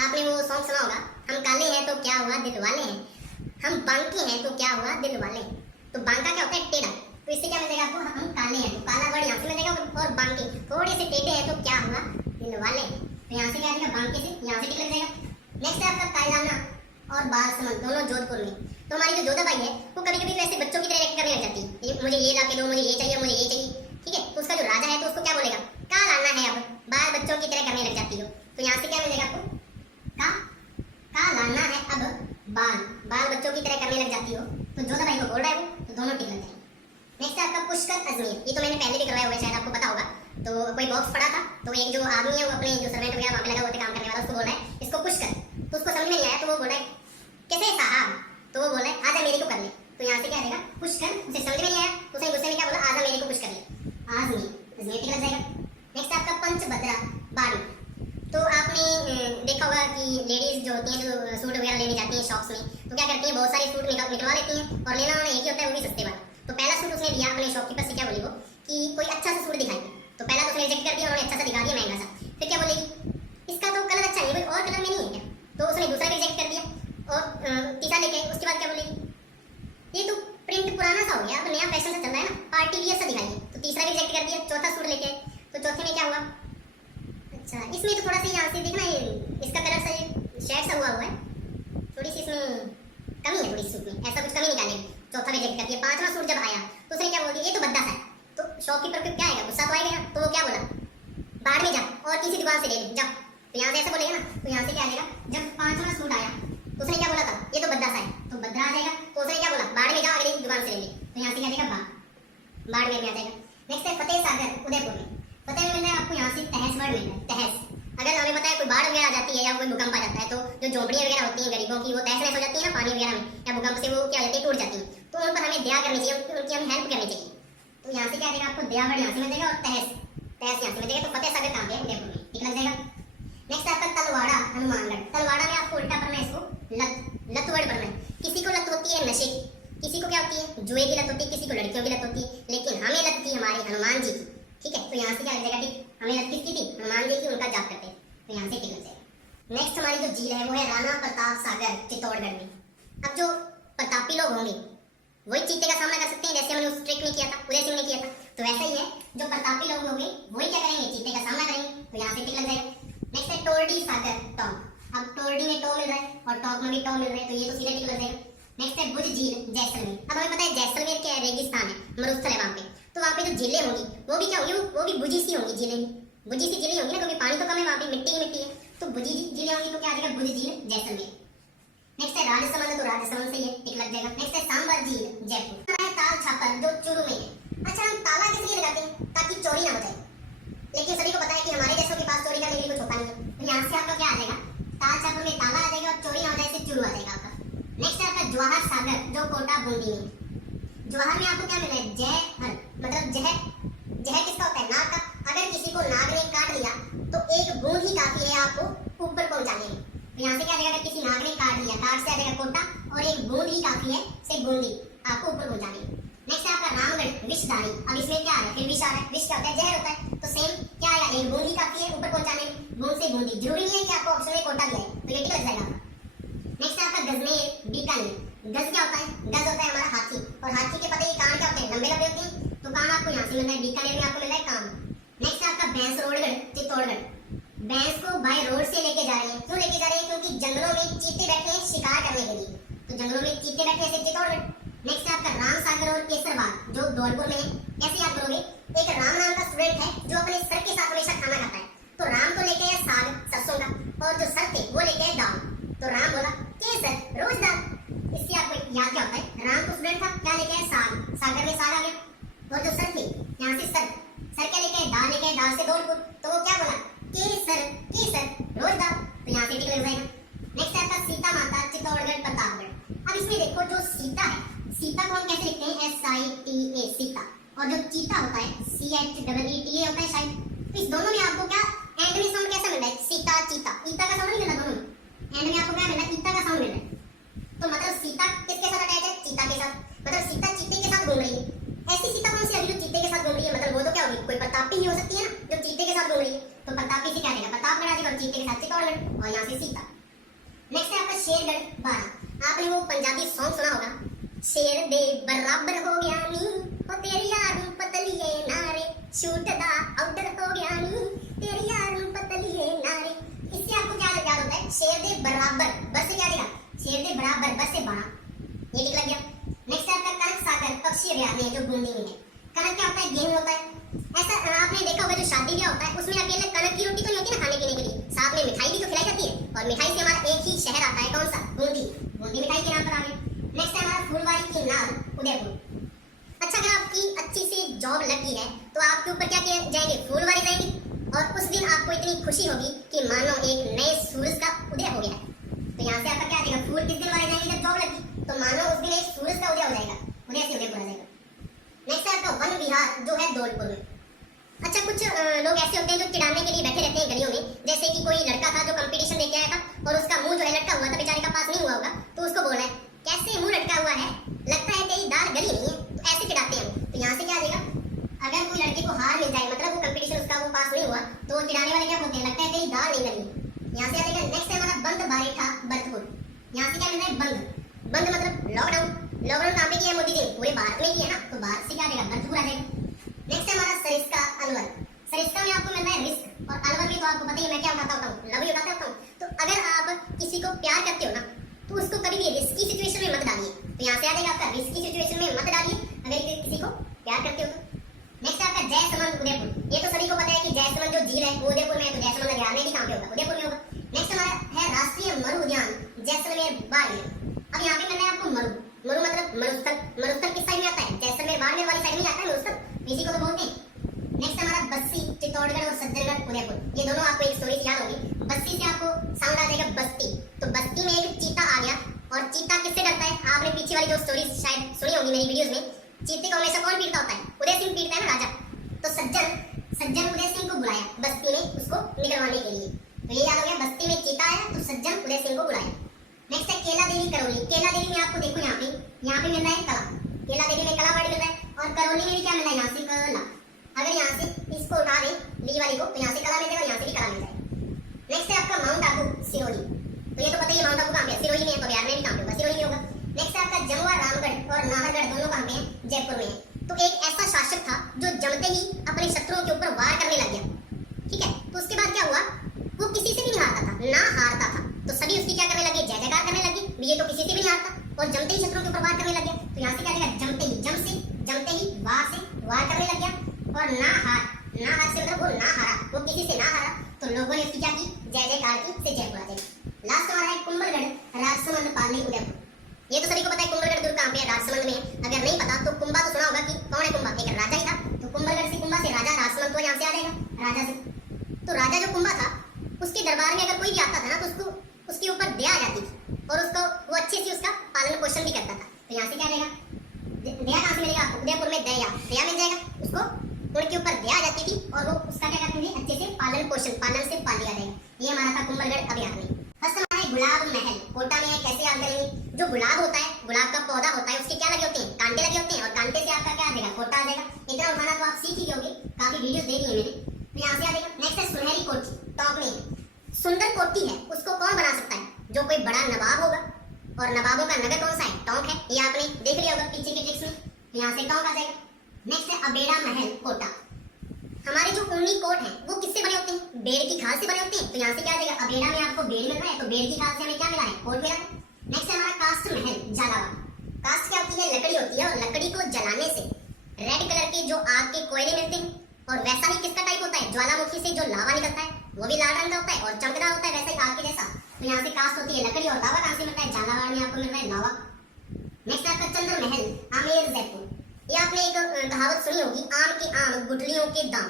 आपने वो सॉन्ग सुना होगा, हम काले हैं तो क्या हुआ दिल वाले हैं, हम बांके हैं तो क्या हुआ दिल वाले। तो बांका क्या होता है? टेढ़ा। तो इससे क्या मिल जाएगा आपको? हम काले हैं तो काला वर्ड यहाँ से मिल जाएगा। और बांके थोड़े से टेढ़े हैं तो क्या हुआ दिल वाले। तो यहाँ से क्या आएगा? बांके से यहाँ से टिक लग जाएगा। नेक्स्ट है आपका कायलाना और बालसमंद, दोनों जोधपुर में। तो हमारी जो जोधाबाई है वो कभी कभी वैसे बच्चों की तरह एक्ट करने लग जाती है, मुझे ये ला के दो, मुझे ये चाहिए, मुझे ये चाहिए। ठीक है, तो उसका जो राजा है तो उसको क्या बोलेगा? का लाना है, अब बाल बच्चों की तरह करने लग जाती हो। तो यहाँ से क्या मिलेगा आपको? का लाना है अब बाल बाल बच्चों की तरह करने लग जाती हो। तो जोधाबाई को बोल रहा है वो, तो दोनों टिक लग जाएंगे। नेक्स्ट है आपका पुष्कर अजमेर। ये तो मैंने पहले भी करवाया हुआ है, शायद आपको पता होगा। तो कोई बॉक्स पड़ा था, तो एक जो आदमी है वो अपने जो सर्वेंट वगैरह वहाँ पे लगा हुआ था काम करने वाला, उसको बोल रहा है इसको पुष्कर। तो उसको समझ में नहीं आया, तो वो बोल रहा है कैसे साहब? तो वो बोल रहा है आजा मेरे को कर ले। तो यहाँ से क्या आएगा? पुष्कर। उसे समझ में नहीं आया तो उसने गुस्से में क्या बोला? आजा मेरे को पुश कर ले। आजमी अजमेर टिक लग जाएगा। नेक्स्ट आपका पंचभद्रा बारू। तो आपने देखा होगा कि लेडीज जो होती हैं जो सूट वगैरह लेने जाती हैं शॉप्स में, तो क्या करती हैं? बहुत सारे सूट निकलवा लेती हैं और लेना उन्होंने एक ही होता है, वो भी सस्ते वाला। तो पहला सूट उसने लिया, अपने शॉपकीपर से क्या बोली वो कि कोई अच्छा सा सूट दिखाई। तो पहला तो उसने रिजेक्ट कर दिया, उन्होंने अच्छा सा दिखा दिया महंगा सा। फिर क्या बोलेगी? इसका तो कलर अच्छा नहीं है, कोई और कलर में नहीं है क्या? तो उसने दूसरा भी रिजेक्ट कर दिया और तीसरा लेके आई। उसके बाद क्या बोलेगी? ये तो प्रिंट पुराना सा हो गया, अब नया फैशन सा चल रहा है ना, पार्टी वियर सा दिखाइए। तो तीसरा भी रिजेक्ट कर दिया। चौथा सूट लेके आए। तो चौथे में क्या हुआ? अच्छा इसमें तो थोड़ा सा यहाँ से देखना, ये इसका कलर सा शेड सा हुआ है, थोड़ी सी इसमें कमी है, थोड़ी सी सूट में ऐसा कुछ कमी निकालेंगे। चौथा भी रिजेक्ट कर दिया। पांचवा सूट जब आया तो उसने क्या बोल दिया? ये तो बद्दा सा है। तो शॉपकीपर को क्या आएगा? गुस्सा तो आएगा ना। तो वो क्या बोला? बाहर में जा और किसी दुकान से ले ले जा। तो यहाँ से ऐसा बोलेगा ना। तो यहाँ से क्या आएगा? जब पांचवा सूट आया तो उसने क्या बोला था? ये तो बद्दा सा है। तो बद्दा आ जाएगा। तो उसने क्या बोला? बाहर में जा, अगली दुकान से ले ले। तो यहाँ से क्या आएगा? बाढ़ में आ जाएगा। नेक्स्ट है फतेह सागर उदयपुर में। फतेह में मिल रहा है आपको यहाँ से तहस वर्ड मिल रहा है। तहस, अगर हमें पता है कोई बाढ़ वगैरह आ जाती है या कोई भूकंप आ जाता है, तो जो झोंपड़ियाँ वगैरह होती हैं गरीबों की, वो तहस नहस हो जाती है ना पानी वगैरह में, या भूकंप से वो क्या हो जाती है? टूट जाती है। तो उन पर हमें दया करनी चाहिए, उनकी हमें हेल्प करनी चाहिए। तो यहाँ से क्या आएगा आपको? दया वर्ड यहाँ से मिल जाएगा और तहस यहाँ से मिल जाएगा। तो फतेह सागर कहाँ पे है? उदयपुर में। ठीक लग जाएगा। नेक्स्ट आपका तलवाड़ा हनुमानगढ़। तलवाड़ा में आपको उल्टा पढ़ना है इसको, लत वर्ड पढ़ना है। किसी को लत होती है नशे की, किसी को क्या होती है? जुए की लत होती है, किसी को लड़कियों की लत होती है। लेकिन हमें ऑटोमेटिक हमें लग किसकी थी, हनुमान जी की, उनका जाप करते हैं, तो यहाँ से टिक लग जाएगा। नेक्स्ट हमारी जो झील है वो है राणा प्रताप सागर चित्तौड़गढ़ में। अब जो प्रतापी लोग होंगे वही चीते का सामना कर सकते हैं, जैसे हमने उस ट्रिक में किया था, उदय सिंह ने किया था, तो वैसा ही है, जो प्रतापी लोग होंगे वही क्या करेंगे, चीते का सामना करेंगे, तो यहाँ से टिक लग जाएगा। नेक्स्ट है टोरडी सागर टॉक। अब टोरडी में टो मिल रहा है और टॉक में भी टो मिल रहा है, तो ये तो सीधे टिक लग जाएगा। नेक्स्ट है भुज झील जैसलमेर। अब हमें पता है जैसलमेर क्या है, रेगिस्तान है, मरुस्थल है वहाँ पे, तो वहाँ पे जो झीलें होंगी वो भी क्या होंगी, वो भी भुजी सी होंगी झीलें, भुजी सी झीलें होंगी ना, क्योंकि पानी तो कम है वहाँ पे, मिट्टी ही मिट्टी है, तो भुजी झीलें होंगी, तो क्या आ जाएगा, भुज झील जैसलमेर। नेक्स्ट है राजसमंद, तो राजसमंद से ये टिक लग जाएगा। नेक्स्ट है सांबर झील जयपुर। ताल छापर जो चूरू में है। अच्छा, हम ताला किस लिए लगाते हैं, ताकि चोरी ना हो जाए, लेकिन सभी को पता है कि हमारे जैसों के पास चोरी करने के लिए कुछ होता नहीं है, तो यहाँ से आपका क्या आ जाएगा, ताल छापर में ताला आ जाएगा और चोरी ना हो जाए से चूरू आ जाएगा आपका। नेक्स्ट है आपका जवाहर सागर जो कोटा बूंदी में। जवाहर में आपको क्या मिला है, जहर, मतलब जहर, जहर किसका होता है, नाग का। अगर किसी को नाग ने काट लिया तो एक बूंद ही काफी है आपको ऊपर पहुंचाने में, तो यहाँ से क्या आ जाएगा, किसी नाग ने काट लिया, काट से आ जाएगा कोटा, और एक बूंद ही काफी है से बूंदी आपको ऊपर पहुंचाने में। नेक्स्ट है आपका रामगढ़ विषधारी। अब इसमें क्या आ रहा है, फिर विष आ रहा है, विष क्या होता है, जहर होता है, तो सेम क्या आया, एक बूंद ही काफी है ऊपर पहुंचाने में, बूंद से बूंदी। जरूरी नहीं है कि आपको ऑप्शन में कोटा दिया है, तो ये टिक लग जाएगा। नेक्स्ट है आपका गजमेर बीकानेर। गज क्या होता है, गज होता है हमारा हाथी, और हाथी के पता ये कान क्या होते हैं, लंबे लंबे होते हैं, तो कान आपको यहाँ से मिल रहा है, बीकानेर में आपको मिल रहा है कान। नेक्स्ट है आपका भैंसरोडगढ़ चित्तौड़गढ़। भैंस को बाय रोड से लेके जा रहे हैं, क्यों लेके जा रहे हैं, क्योंकि जंगलों में चीते बैठे हैं शिकार करने के लिए, तो जंगलों में चीते बैठे हैं चित्तौड़गढ़। नेक्स्ट है आपका राम सागर और केसरबाग जो धौलपुर में है। कैसे याद करोगे, एक राम नाम का स्टूडेंट है जो अपने सर के साथ हमेशा खाना खाता है, तो राम को लेके है साग सरसों का, और जो सर थे वो लेके है दाल, तो राम बोला केसर रोज दाल। इससे आपको याद क्या होता है, राम को स्टूडेंट था, क्या लेके है साग, सागर में साग आ गया, और जो सर थे यहाँ से सर, सर क्या लेके है, दाल लेके है, दाल से धौलपुर, तो वो क्या बोला, केसर केसर रोज दाल, तो यहाँ से टिक लग जाएगा। नेक्स्ट आता सीता माता चित्तौड़गढ़ प्रतापगढ़। अब इसमें देखो जो सीता है, सीता को हम कैसे लिखते हैं, SITA सीता, और जो चीता होता है CHEETA होता है शायद, तो इस दोनों में आपको क्या एंड में साउंड कैसा मिल रहा है, सीता चीता, ईता का साउंड नहीं मिल रहा दोनों में, एंड में आपको क्या मिल रहा है, ईता का साउंड मिल रहा है, तो मतलब सीता किसके साथ अटैच है, चीता के साथ, मतलब सीता चीते के साथ घूम रही है। ऐसी सीता कौन सी है जो चीते के साथ घूम रही है, मतलब वो तो क्या होगी, कोई प्रतापी ही हो सकती है ना जो चीते के साथ घूम रही है, तो प्रतापी से क्या देगा, प्रतापगढ़ आ जाएगा, और चीते के साथ चित्तौड़गढ़, और यहाँ से सीता। नेक्स्ट है आपका शेरगढ़ बारह। आपने वो पंजाबी सॉन्ग सुना होगा, शेर दे बराबर हो गया नी, ओ तेरी यार पतलिए नारे, शूट दा आउटर हो गया नी, तेरी यार पतलिए नारे। इससे आपको क्या याद होता है, शेर दे बराबर, बस से क्या देगा, शेर दे बराबर, बस से बारह, ये टिक लग गया। नेक्स्ट है आपका कनक सागर पक्षी अभयारण्य जो बूंदी में है। कनक क्या होता है, गेहूं होता है, ऐसा आपने देखा होगा जो शादी ब्याह होता है उसमें अकेले कनक की रोटी तो नहीं होती ना खाने पीने के लिए, साथ में मिठाई भी तो खिलाई जाती है, और मिठाई से हमारा एक ही शहर आता है, कौन सा, बूंदी, बूंदी मिठाई के नाम पर आ गया। नेक्स्ट है हमारा फूलवारी की नाव उदयपुर। अच्छा, अगर आपकी अच्छी सी जॉब लग गई है तो आपके ऊपर क्या किए जाएंगे, फूलवारी जाएंगे, और उस दिन आपको इतनी खुशी होगी कि मानो एक नए सूरज का उदय हो गया है, तो यहाँ से आपका क्या आ जाएगा, फूल किस दिन वाले जाएंगे, जब जॉब लगी, तो मानो उस दिन एक सूरज का उदय हो जाएगा, उदय से उदयपुर आ जाएगा। नेक्स्ट है आपका वन विहार जो है धौलपुर में। अच्छा, कुछ लोग ऐसे होते हैं जो चिढ़ाने के लिए बैठे रहते हैं गलियों में, जैसे कि कोई लड़का था जो कंपटीशन देके आया था और उसका मुंह जो है लटका हुआ था, बेचारे का पास नहीं हुआ होगा, तो उसको बोला है कैसे मुंह लटका हुआ है, लगता है तेरी दाल गली नहीं है, तो ऐसे चिढ़ाते हैं। तो यहाँ से क्या आ जाएगा, अगर कोई लड़के को हार मिल जाए, मतलब वो कंपटीशन उसका वो पास नहीं हुआ, तो चिढ़ाने वाले क्या बोलते हैं, लगता है तेरी दाल नहीं गली, यहाँ से आ जाएगा। नेक्स्ट है हमारा बंद बारेठा बरतपुर। यहाँ से क्या मिल रहा है, बंद, बंद मतलब लॉकडाउन, लॉकडाउन कहाँ पे किया है मोदी जी, पूरे भारत में ही है ना, तो भारत से क्या आ जाएगा, बरतपुर आ जाएगा। नेक्स्ट है हमारा सरिस्का अलवर। सरिस्का में आपको मिल रहा है रिस्क, और अलवर में तो आपको पता ही है मैं क्या उठाता होता हूँ, लव ही उठाता होता हूँ। तो अगर आप किसी को प्यार करते हो ना, तो उसको कभी भी रिस्की सिचुएशन में मत डालिए, तो यहाँ से आ जाएगा आपका रिस्की सिचुएशन में मत डालिए अगर किसी को प्यार करते हो तो। नेक्स्ट आपका जयसमंद उदयपुर। ये तो सभी को पता है कि जयसमंद जो झील है वो उदयपुर में है, तो जयसमंद अभयारण्य भी कहाँ पे होगा, उदयपुर में होगा। नेक्स्ट हमारा है राष्ट्रीय मरु उद्यान जैसलमेर बाड़मेर। अब यहाँ पे मिल रहा है आपको मरु, मरु मतलब मरुस्थल, मरुस्थल किस साइड में आता है, जैसलमेर बाड़मेर वाली साइड में आता है मरुस्थल, इसी को तो बोलते हैं। नेक्स्ट हमारा बस्सी चित्तौड़गढ़ और सज्जनगढ़ उदयपुर, ये दोनों आपको एक स्टोरी याद होगी। बस्सी से आपको साउंड आ जाएगा बस्ती, तो बस्ती में एक चीता आ गया, और चीता किससे डरता है, आपने पीछे वाली जो स्टोरी शायद सुनी होगी मेरी वीडियोस में, चीते को हमेशा कौन पीटता होता है, उदय सिंह पीटता है ना राजा, तो सज्जन उदय सिंह को बुलाया बस्ती में उसको निकलवाने के लिए, तो ये याद हो गया, बस्ती में चीता आया तो सज्जन उदय सिंह को बुलाया। नेक्स्ट है केला देवी करौली। केला देवी में आपको देखो यहाँ पे मिल रहा है कला, केला देवी में कला वर्ड मिल रहा है, और करौली में भी क्या मिल रहा है, यहाँ से कला, अगर यहाँ से इसको उठा दें ली वाली को तो यहाँ से कला मिल जाएगा, यहाँ से भी कला मिल जाएगा। नेक्स्ट है आपका माउंट आबू सिरोही, तो ये तो पता ही है माउंट आबू कहाँ पे है, सिरोही में है, तो बिहार में भी कहाँ पे होगा, सिरोही में होगा। नेक्स्ट है आपका जमुआ रामगढ़ और नाहरगढ़ दोनों कहाँ पे हैं, जयपुर में है। तो एक ऐसा शासक था जो जमते ही अपने शत्रुओं के ऊपर वार करने लग गया, ठीक है। तो उसके बाद क्या हुआ, वो किसी से भी नहीं हारता था, ना हारता था, तो सभी उसकी क्या करने लगे, जय जयकार करने लगे, ये तो किसी से भी नहीं हारता और जमते ही शत्रुओं के ऊपर वार करने लग गया। तो यहाँ से क्या आएगा, जमते ही, जम से जमते ही वार से वार करने लग गया। और ना हार से मतलब वो ना हारा, वो किसी से ना हारा, तो लोगों ने उसकी क्या की, जय जयकार की, से जयपुर आ जाएगी। लास्ट हमारा है कुंभलगढ़ राजसमंद पाली उदयपुर। ये तो सभी को पता है कुंभलगढ़ दुर्ग कहाँ पे है, राजसमंद में है। अगर नहीं पता तो कुंभा तो सुना होगा कि कौन है कुंभा, एक राजा ही था। तो कुंभलगढ़ से कुंभा से राजा, राजसमंद तो यहाँ से आ जाएगा राजा से। तो राजा जो कुंभा था उसके दरबार में अगर कोई भी आता था ना तो उसको उसके ऊपर दया आ जाती थी और उसको वो अच्छे से उसका पालन पोषण भी करता था। तो यहाँ से क्या रहेगा, दया कहाँ से मिलेगा आपको, उदयपुर में दया मिल जाएगा उसको, उनके ऊपर दया आ जाती थी और वो उसका क्या करते थे, अच्छे से पालन पोषण, पालन से पाल दिया जाएगा। ये हमारा था कुंभलगढ़ अभियान में। फर्स्ट हमारा है गुलाब महल, कोटा में है, कैसे याद करेंगे। जो गुलाब होता है, गुलाब का पौधा होता है, उसके क्या लगे होते हैं, कांटे लगे होते हैं और कांटे से आपका क्या आ जाएगा, कोटा आ जाएगा। इतना उठाना तो आप सीख ही गए, काफी वीडियोस दे दी है मैंने, तो यहाँ से आ जाएगा। नेक्स्ट है सुनहरी कोठी, टॉप में सुंदर कोठी है, उसको कौन बना सकता है, जो कोई बड़ा नवाब होगा। और नवाबों का नगर कौन सा है, टोंक है, ये आपने देख लिया होगा पीछे के ट्रिक्स में, तो यहाँ से टोंक आ जाएगा। नेक्स्ट है अबेड़ा महल कोटा। हमारे जो ऊनी कोट है वो किससे बने होते हैं, बेड़ की खाल से बने होते हैं। तो यहाँ से क्या आ जाएगा, अबेड़ा में आपको बेड़ मिल रहा है, तो बेड़ की खाल से हमें क्या मिला है, कोट मिला है। नेक्स्ट है हमारा कास्ट महल झालावाड़। कास्ट क्या होती है, लकड़ी होती है और लकड़ी को जलाने से रेड कलर के जो आग के कोयले मिलते हैं। और वैसा ही किसका टाइप होता है, ज्वालामुखी से जो लावा निकलता है वो भी लाल रंग का होता है और चमकदार होता है, वैसे ही आग के जैसा। तो यहाँ से कास्ट होती है लकड़ी और लावा कहाँ से मिलता है, झालावाड़ में आपको मिल रहा है लावा। नेक्स्ट आपका चंद्र महल आमेर जयपुर। ये आपने एक कहावत सुनी होगी, आम के आम गुठलियों के दाम।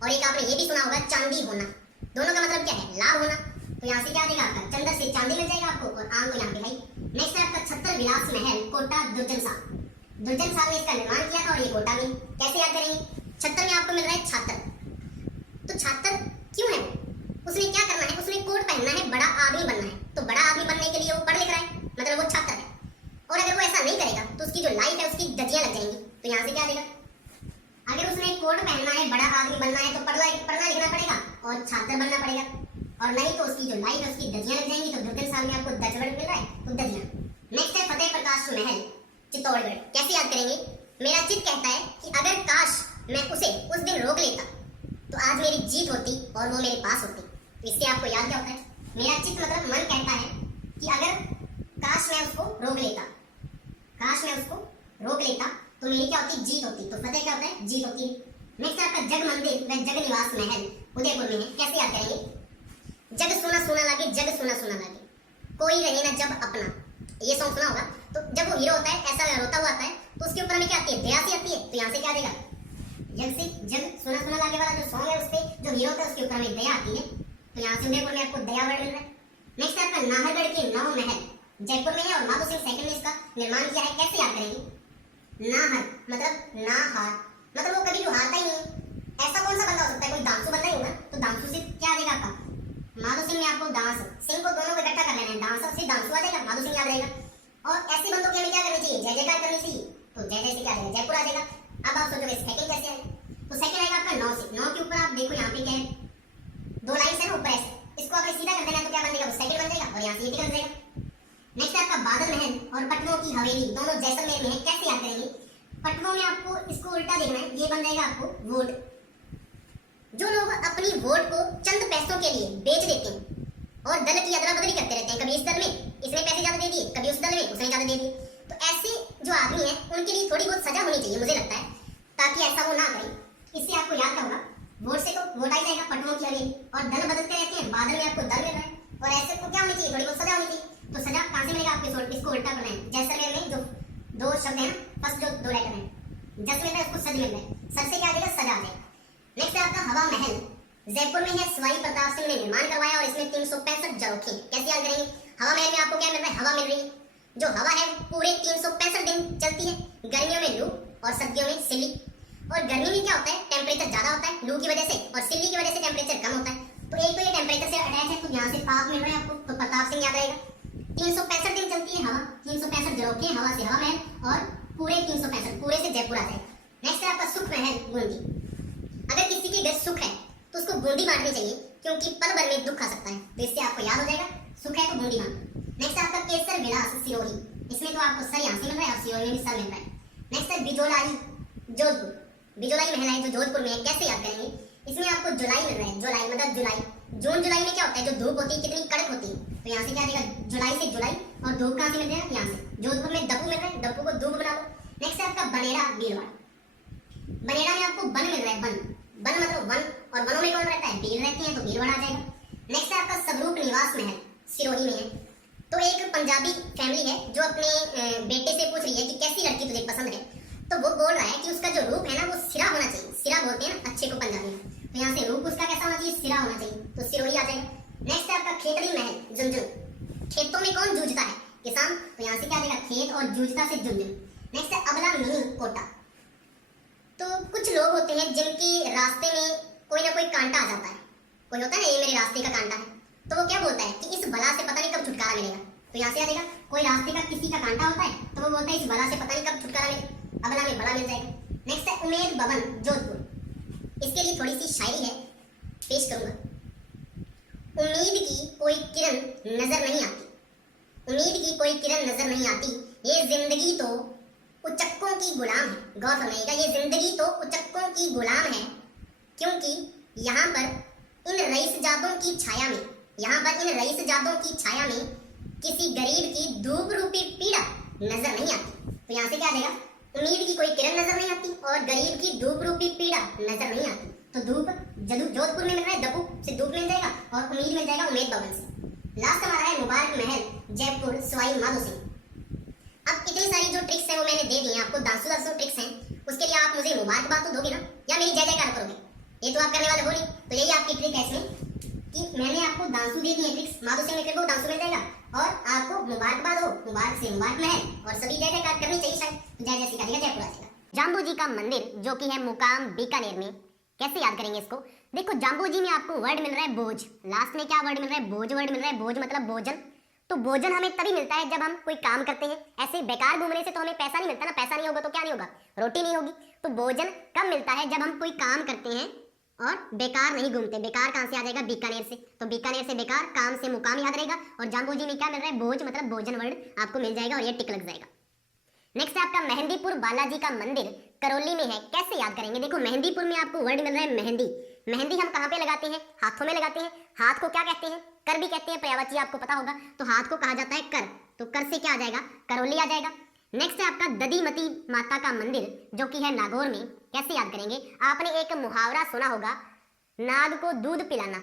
और एक आपने ये भी सुना होगा चांदी होना, दोनों का मतलब क्या है, लाभ होना। तो यहाँ से क्या देगा आपका, चंद्र से चांदी मिल जाएगा आपको और आम को यहाँ पे भाई। नेक्स्ट है आपका छत्तर विलास महल कोटा दुर्जन साहब। दुर्जन साहब ने इसका निर्माण किया था और ये कोटा में। कैसे याद करेंगे, छत्तर में आपको मिल रहा है छात्र, तो छात्र क्यों है, उसने क्या करना है, उसने कोट पहनना है, बड़ा आदमी बनना है। तो बड़ा आदमी बनने के लिए वो पढ़ लिख रहा है, मतलब वो छात्र है। और अगर वो ऐसा नहीं करेगा तो उसकी जो लाइफ है उसकी धज्जियां लग जाएंगी। तो यहाँ से क्या देगा, अगर उसने कोट पहनना है, बड़ा आदमी बनना है, तो पढ़ना लिखना पड़ेगा और छात्र बनना पड़ेगा, और नहीं तो उसकी जो लाइफ है उसकी धज्जियां लग जाएंगी। तो दुर्जन साल में आपको दजवर्ड मिल रहा है, तो धज्जियां। नेक्स्ट है फतेह प्रकाश महल चित्तौड़गढ़। कैसे याद करेंगे, मेरा चित्त कहता है कि अगर काश मैं उसे उस दिन रोक लेता तो आज मेरी जीत होती और वो मेरे पास होती। तो इससे आपको याद क्या होता है, मेरा चित्त मतलब मन कहता है कि अगर काश मैं उसको रोक लेता, काश मैं उसको रोक लेता तो मेरी क्या होती, जीत होती। तो फतेह क्या होता है, जीत होती है। नेक्स्ट आपका जग मंदिर व जग निवास महल उदयपुर में है। कैसे याद करेंगे, जग सोना सोना लागे, जग सोना सोना लागे, कोई रहे ना जब अपना, ये सॉन्ग सुना होगा। तो जब वो हीरो होता है ऐसा रोता हुआ आता है तो उसके ऊपर हमें क्या आती है, दया सी आती है। तो यहाँ से क्या देगा, जग से जग सोना सोना लागे वाला जो सॉन्ग है उसपे जो हीरो होता है उसके ऊपर हमें दया आती है। तो यहाँ से उदयपुर में आपको दया वर्ड मिल रहा है। नेक्स्ट आपका नाहरगढ़ के नौ महल जयपुर में है और माधो सिंह सेकंड ने इसका निर्माण किया है। कैसे याद करेंगे, नाहर मतलब ना हार, मतलब वो कभी भी हारता ही नहीं। ऐसा कौन सा बंदा हो सकता है, कोई दांसू बंदा ही होगा। तो दांसू से क्या आ जाएगा आपका, माधो सिंह में आपको दांस सिंह को दोनों को इकट्ठा कर लेना है, दांस से दांसू आ जाएगा, माधो सिंह याद रहेगा। और ऐसे बंदों के हमें क्या करनी चाहिए, जय जयकार करनी चाहिए। तो जय जय से क्या आ जाएगा, जयपुर आ जाएगा। अब आप सोचोगे सेकंड कैसे आएगा, तो सेकंड आएगा आपका नौ से। नौ के ऊपर आप देखो यहाँ पे क्या है, दो लाइन है ना ऊपर ऐसे, इसको आपने सीधा कर देना है तो क्या बन जाएगा, सेकंड बन जाएगा और यहाँ से ये निकल जाएगा। नेक्स्ट आपका बादल महल और पटनों की हवेली दोनों जैसलमेर में है। कैसे याद करेंगे, पटनों में आपको इसको उल्टा देखना है, ये बन जाएगा आपको वोट। जो लोग अपनी वोट को चंद पैसों के लिए बेच देते हैं और दल की अदला बदली करते रहते हैं, कभी इस दल में इसने पैसे ज्यादा दे दिए, कभी उस दल में उसने ज्यादा दे दिए, तो ऐसे जो आदमी है उनके लिए थोड़ी बहुत सजा होनी चाहिए मुझे लगता है, ताकि ऐसा वो ना करें। इससे आपको याद क्या होगा, वोट से तो वोट आ जाएगा पटनों की हवेली, और दल बदलते रहते हैं, बादल में आपको दल मिल रहा है, और ऐसे को क्या होनी चाहिए, थोड़ी बहुत सजा होनी चाहिए। तो सजा कहाँ से मिलेगा आपके, इसको उल्टा करना है। जैसलमेर में जो दो शब्द है ना, फर्स्ट जो दो लेटर है जस मिल रहा है उसको सज मिल रहा है, सर से क्या आ जाएगा, सजा आ जाएगा। नेक्स्ट है आपका हवा महल जयपुर में है, सवाई प्रताप सिंह ने निर्माण करवाया और इसमें 365 झरोखे। कैसे याद करेंगे, हवा महल में आपको क्या मिल रहा है, हवा मिल रही है। जो हवा है पूरे 365 दिन चलती है, गर्मियों में लू और सर्दियों में सिल्ली। और गर्मी में क्या होता है, टेम्परेचर ज्यादा होता है लू की वजह से, और सिल्ली की वजह से टेम्परेचर कम होता है। तो एक तो ये टेम्परेचर से अटैच है, तो यहाँ से ताप मिल रहा है आपको, तो प्रताप सिंह याद रहेगा। 365 दिन चलती है हवा, 365 झरोखे हवा से हवा महल, और पूरे 365 पूरे से जयपुर आ जाएगा। नेक्स्ट है आपका सुख महल बूंदी। अगर किसी के घर सुख है तो उसको बूंदी बांटनी चाहिए, क्योंकि पल भर में दुख आ सकता है। तो इससे आपको याद हो जाएगा, सुख है तो बूंदी बांटो। नेक्स्ट है आपका केसर विलास सिरोही, इसमें तो आपको सर यहाँ से मिल रहा है और सिरोही में भी सर मिल रहा है। नेक्स्ट है बिजोलाई जोधपुर, बिजोलाई महल है जो जोधपुर में है, कैसे याद करेंगे? इसमें आपको जुलाई मिल रहा है, जुलाई मतलब जुलाई, जून जुलाई में क्या होता है, जो धूप होती है कितनी कड़क होती है, तो यहाँ से क्या देगा, जुलाई से जुलाई, और धूप कहाँ से मिल रहा है, यहाँ से। जोधपुर में दप्पू मिल रहा है, दप्पू को दूब बना लो। नेक्स्ट है आपका बनेड़ा बीरवाड़, बनेड़ा में आपको वन मिल रहा है, वन, वन मतलब वन, और वनों में कौन रहता है, बीर रहते हैं, तो बीरवाड़ आ जाएगा। नेक्स्ट है आपका सबरूप निवास महल, सिरोही में है। तो एक पंजाबी फैमिली है जो अपने बेटे से पूछ रही है कि कैसी लड़की तुझे पसंद है, तो वो बोल रहा है कि उसका जो रूप है ना वो सिरा होना चाहिए, सिरा बोलते हैं ना अच्छे को पंजाबी में, तो यहाँ से रूप उसका कैसा होना चाहिए, सिरा होना चाहिए, तो सिरोही आ जाएगा। नेक्स्ट है आपका खेतड़ी महल झुंझुनू, खेतों में कौन जूझता है, किसान, तो यहाँ से क्या देगा, खेत, और जूझता से झुंझुनू। नेक्स्ट है अबला मिनी कोटा, तो कुछ लोग होते हैं जिनके रास्ते में कोई ना कोई कांटा आ जाता है, कोई होता है ना ये मेरे रास्ते का कांटा है, तो वो क्या बोलता है कि इस बला से पता नहीं कब छुटकारा मिलेगा, तो यहाँ से आ जाएगा, कोई रास्ते का किसी का कांटा होता है तो वो बोलता है इस बला से पता नहीं कब छुटकारा मिलेगा, अबला में बड़ा मिल जाएगा। नेक्स्ट है उमेद भवन जोधपुर, इसके लिए थोड़ी सी शायरी है, पेश करूंगा। उम्मीद की कोई किरण नजर नहीं आती, उम्मीद की कोई किरण नजर नहीं आती, ये जिंदगी तो उचक्कों की गुलाम है। गौर फरमाइएगा, ये जिंदगी तो उचक्कों की गुलाम है, क्योंकि यहाँ पर इन रईसजादों की छाया में, यहाँ पर इन रईसजादों की छाया में किसी गरीब की धूप रूपी पीड़ा नजर नहीं आती, तो यहाँ से क्या आ जाएगा, उम्मीद की कोई किरण नजर नहीं आती और गरीब की धूप रूपी पीड़ा नजर नहीं आती, तो धूप जोधपुर में मिल रहा है, दप्पू से धूप मिल जाएगा, और उम्मीद मिल जाएगा उमेद भवन से। लास्ट हमारा है मुबारक महल जयपुर सवाई माधो सिंह। अब इतनी सारी जो ट्रिक्स है वो मैंने दे दी हैं आपको, 10 ट्रिक्स हैं, उसके लिए आप मुझे मुबारकबाद तो दोगे ना, या मेरी जय जयकार करोगे? ये तो आप करने वाले हो नहीं, तो यही आपकी ट्रिक है इसमें कि मैंने आपको दांसू दे दी है ट्रिक्स, माधो सिंह लिखे को दांसू मिल जाएगा, और आपको मुबारकबाद हो, मुबारक से मुबारक महल, और सभी जय जयकार करनी चाहिए शायद, जय जय सिखा देगा जयपुर आएगा। जाम्बू जी का मंदिर जो कि है मुकाम बीकानेर में, कैसे याद करेंगे इसको? देखो जाम्बू जी में आपको वर्ड मिल रहा है बोझ, लास्ट में क्या वर्ड मिल रहा है, बोझ वर्ड मिल रहा है, बोझ मतलब भोजन, तो भोजन हमें तभी मिलता है जब हम कोई काम करते हैं, ऐसे बेकार घूमने से तो हमें पैसा नहीं मिलता ना, पैसा नहीं होगा तो क्या नहीं होगा, रोटी नहीं होगी, तो भोजन कब मिलता है, जब हम कोई काम करते हैं और बेकार नहीं घूमते। बेकार कहाँ से आ जाएगा, बीकानेर से, तो बीकानेर से बेकार, काम से मुकाम याद रहेगा, और जाम्बू जी में क्या मिल रहा है, भोज मतलब भोजन वर्ड आपको मिल जाएगा, और ये टिक लग जाएगा। नेक्स्ट है आपका मेहंदीपुर बालाजी का मंदिर करौली में है, कैसे याद करेंगे? देखो मेहंदीपुर में आपको वर्ड मिल रहा है मेहंदी, मेहंदी हम कहाँ पे लगाते हैं, हाथों में लगाते हैं, हाथ को क्या कहते हैं, कर भी कहते हैं, पर्यायवाची आपको पता होगा, तो हाथ को कहा जाता है कर, तो कर से क्या आ जाएगा, करौली आ जाएगा। नेक्स्ट है आपका दधीमती माता का मंदिर जो कि है नागौर में, कैसे याद करेंगे? आपने एक मुहावरा सुना होगा, नाग को दूध पिलाना,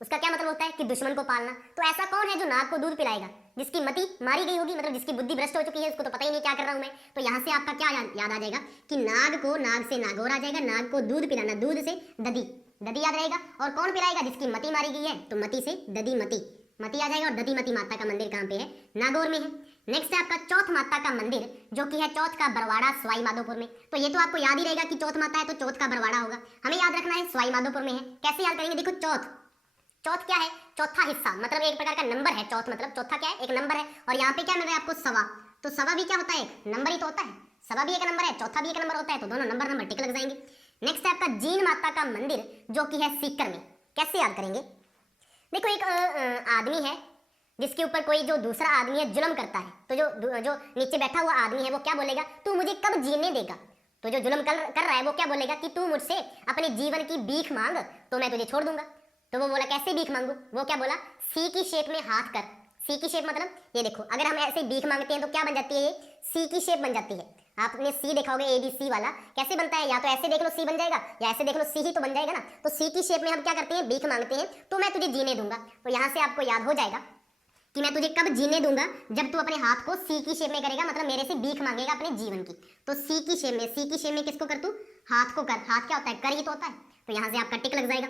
उसका क्या मतलब होता है कि दुश्मन को पालना, तो ऐसा कौन है जो नाग को दूध पिलाएगा, जिसकी मति मारी गई होगी, मतलब जिसकी बुद्धि भ्रष्ट हो चुकी है, उसको तो पता ही नहीं क्या कर रहा हूं मैं, तो यहाँ से आपका क्या याद आ जाएगा कि नाग को, नाग से नागौर आ जाएगा, नाग को दूध पिलाना, दूध से दधी, दधी याद रहेगा, और कौन पिलाएगा, जिसकी मति मारी गई है, तो मति से दधी मति, मति आ जाएगा, और दधीमती माता का मंदिर कहाँ पे है, नागौर में है। नेक्स्ट है आपका चौथ माता का मंदिर जो कि है चौथ का बरवाड़ा सवाई माधोपुर में, तो ये तो आपको याद ही रहेगा कि चौथ माता है तो चौथ का बरवाड़ा होगा, हमें याद रखना है सवाई माधोपुर में है। कैसे याद करेंगे? देखो चौथ, चौथ क्या है, चौथा हिस्सा, मतलब एक प्रकार का नंबर है, चौथ मतलब चौथा क्या है, एक नंबर है, और यहाँ पे क्या मिल रहा है आपको, सवा, तो सवा भी क्या होता है, एक नंबर ही तो होता है, सवा भी एक नंबर है, चौथा भी एक नंबर होता है, तो दोनों नंबर टिक लग जाएंगे। नेक्स्ट है आपका जीन माता का मंदिर जो कि है सीकर में, कैसे याद करेंगे? देखो एक आदमी है जिसके ऊपर कोई जो दूसरा आदमी है जुल्म करता है, तो जो नीचे बैठा हुआ आदमी है वो क्या बोलेगा, तू मुझे कब जीने देगा, तो जो जुल्म कर रहा है वो क्या बोलेगा कि तू मुझसे अपने जीवन की भीख मांग तो मैं तुझे छोड़ दूंगा, तो वो बोला कैसे भीख मांगू, वो क्या बोला, सी की शेप में हाथ कर, सी की शेप मतलब ये देखो, अगर हम ऐसे भीख मांगते हैं तो क्या बन जाती है, ये सी की शेप बन जाती है, आपने सी देखा होगा ABC वाला कैसे बनता है, या तो ऐसे देख लो सी बन जाएगा, या ऐसे देख लो सी ही तो बन जाएगा ना, तो सी की शेप में हम क्या करते हैं, भीख मांगते हैं, तो मैं तुझे जीने दूंगा, तो यहाँ से आपको याद हो जाएगा कि मैं तुझे कब जीने दूंगा, जब तू अपने हाथ को सी की शेप में करेगा, मतलब मेरे से भीख मांगेगा अपने जीवन की, तो सी की शेप में, सी की शेप में किसको कर, तू हाथ को कर, हाथ क्या होता है, कर ही तो होता है, तो यहाँ से आपका टिक लग जाएगा।